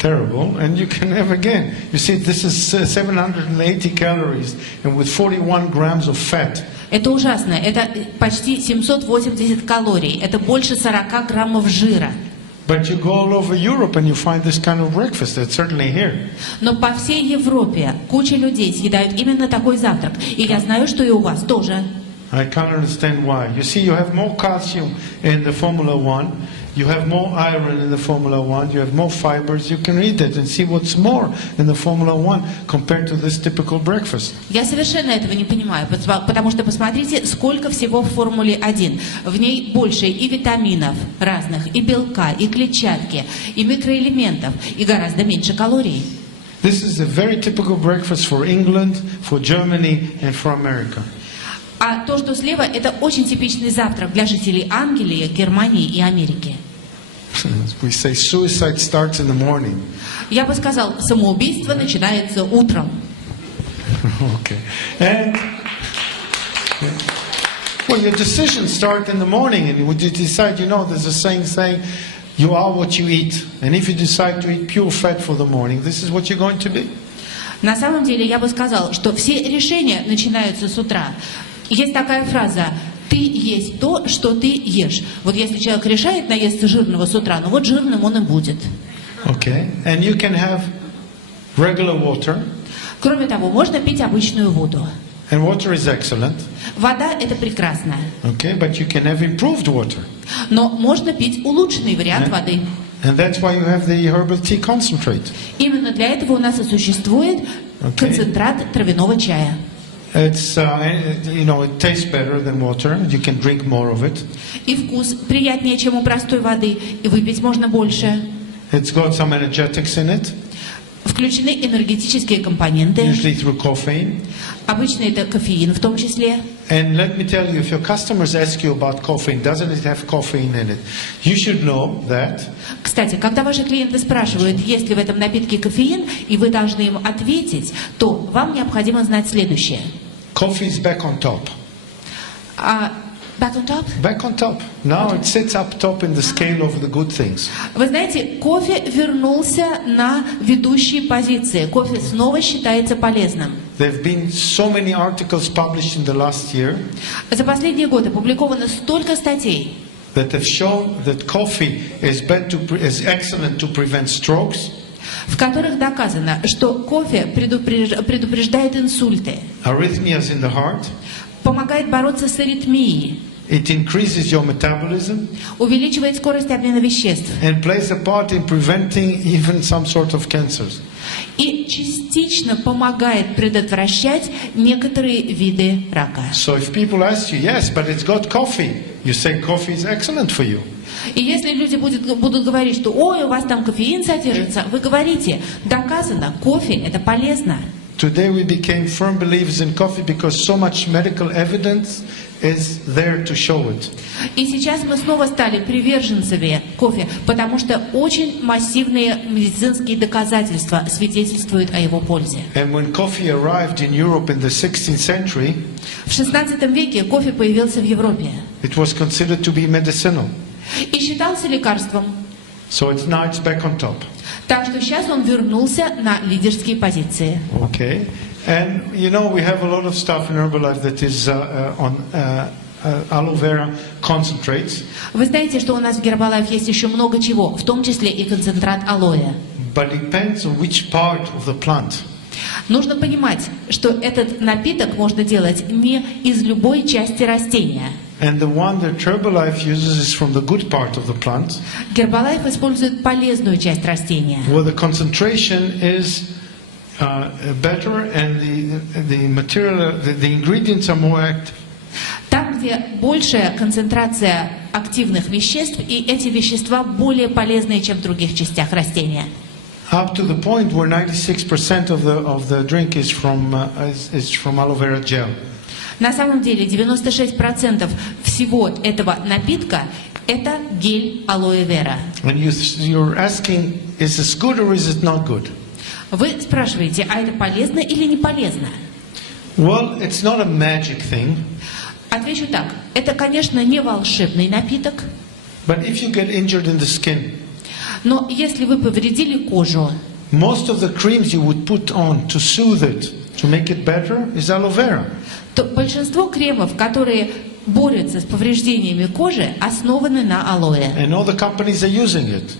Terrible, and you can have again. You see, this is 780 calories and with 41 grams of fat. Это ужасно. Это почти 780 калорий. Это больше 40 граммов жира. But you go all over Europe and you find this kind of breakfast. It's certainly here. Но по всей Европе куча людей съедают именно такой завтрак. И я знаю, что и у вас тоже. I can't understand why. You see, you have more calcium in the Formula One. You have more iron in the Formula One. You have more fibers. You can read it and see what's more in the Formula One compared to this typical breakfast. Я совершенно этого не понимаю, потому что посмотрите, сколько всего в Формуле 1. В ней больше и витаминов разных, и белка, и клетчатки, и микроэлементов, и гораздо меньше калорий. This is a very typical breakfast for England, for Germany, and for America. А то, что слева, это очень типичный завтрак для жителей Англии, Германии и Америки. We say suicide starts in the morning. Я бы сказал, самоубийство начинается утром. Okay. And well, your decisions start in the morning, and when you decide, you know, there's a saying, you are what you eat. And if you decide to eat pure fat for the morning, this is what you're going to be. На самом деле, я бы сказал, что все решения начинаются с утра. Есть такая фраза: ты есть то, что ты ешь. Вот если человек решает наесться жирного с утра, ну вот жирным он и будет. Okay. And you can have regular water. Кроме того, можно пить обычную воду. And water is excellent. Вода – это прекрасно. Okay, but you can have improved water. Но можно пить улучшенный вариант воды. And that's why you have the herbal tea concentrate. Именно для этого у нас и существует концентрат травяного чая. It's, it tastes better than water. You can drink more of it. И вкус приятнее, чем у простой воды, и выпить можно больше. It's got some energetics in it. Включены энергетические компоненты. Usually through caffeine. Обычно это кофеин в том числе. And let me tell you, if your customers ask you about caffeine, doesn't it have caffeine in it? You should know that. Кстати, когда ваши клиенты спрашивают, есть ли в этом напитке кофеин, и вы должны им ответить, то вам необходимо знать следующее. Coffee is back on top. Back on top? Back on top. Now it sits up top in the scale of the good things. Вы знаете, кофе вернулся на ведущие позиции. Кофе снова считается полезным. There have been so many articles published in the last year. За последние годы опубликовано столько статей, That have shown that coffee is excellent to prevent strokes, в которых доказано, что кофе предупреждает инсульты, arrhythmias in the heart, помогает бороться с аритмией, it increases your metabolism, увеличивает скорость обмена веществ and plays a part in preventing even some sort of cancers. и частично помогает предотвращать некоторые виды рака. So if people ask you, yes, but it's got coffee, you say coffee is excellent for you. И если люди будут говорить, что «Ой, у вас там кофеин содержится», вы говорите, доказано, кофе – это полезно. Today we became firm believers in coffee because so much medical evidence is there to show it. И сейчас мы снова стали приверженцами кофе, потому что очень массивные медицинские доказательства свидетельствуют о его пользе. And when coffee arrived in Europe in the 16th century, В XVI веке кофе появился в Европе it was considered to be medicinal. и считался лекарством. So now it's back on top. Так что сейчас он вернулся на лидерские позиции. Okay. And we have a lot of stuff in Herbalife that is on aloe vera concentrates. Вы знаете, что у нас в Гербалайф есть еще много чего, в том числе и концентрат алоэ. But it depends on which part of the plant. Нужно понимать, что этот напиток можно делать не из любой части растения. And the one that Herbalife uses is from the good part of the plant. Гербалайф использует полезную часть растения. Where the concentration is better and the material, the ingredients are more active. Там, где большая концентрация активных веществ, и эти вещества более полезные, чем в других частях растения. Up to the point where 96% of the drink is from aloe vera gel. На самом деле 96% всего этого напитка – это гель алоэ вера. And you're asking, is this good or is it not good? Вы спрашиваете, а это полезно или не полезно? Well, it's not a magic thing. Отвечу так. Это, конечно, не волшебный напиток. But if you get injured in the skin, но если вы повредили кожу, most of the creams you would put on to soothe it, to make it better, is aloe vera. То большинство кремов, которые борются с повреждениями кожи, основаны на алоэ. And all the companies are using it.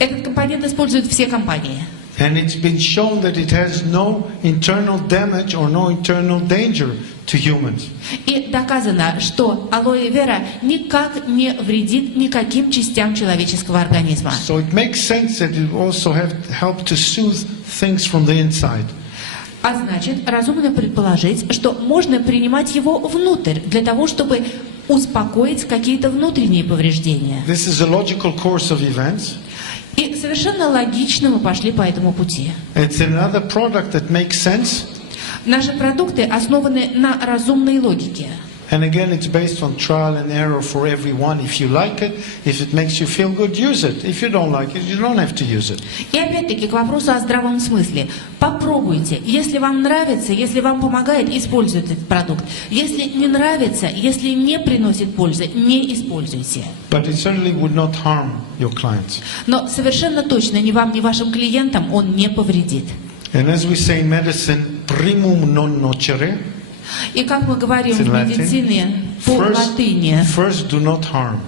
Этот компонент используют все компании. And it's been shown that it has no internal damage or no internal danger to humans. И доказано, что алоэ вера никак не вредит никаким частям человеческого организма. So it makes sense that it also help to soothe things from the inside. А значит, разумно предположить, что можно принимать его внутрь, для того, чтобы успокоить какие-то внутренние повреждения. This is a logical course of events. И совершенно логично мы пошли по этому пути. It's another product that makes sense. Наши продукты основаны на разумной логике. And again, it's based on trial and error for everyone. If you like it, if it makes you feel good, use it. If you don't like it, you don't have to use it. И опять-таки к вопросу о здравом смысле. Попробуйте. Если вам нравится, если вам помогает, используйте этот продукт. Если не нравится, если не приносит пользы, не используйте. But it certainly would not harm your clients. Но совершенно точно ни вам, ни вашим клиентам он не повредит. And as we say in medicine, primum non nocere. И как мы говорим в медицине по латыни, first do not harm.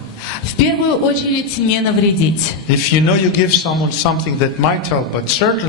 В первую очередь не навредить. If you know you give someone something that might help, but certainly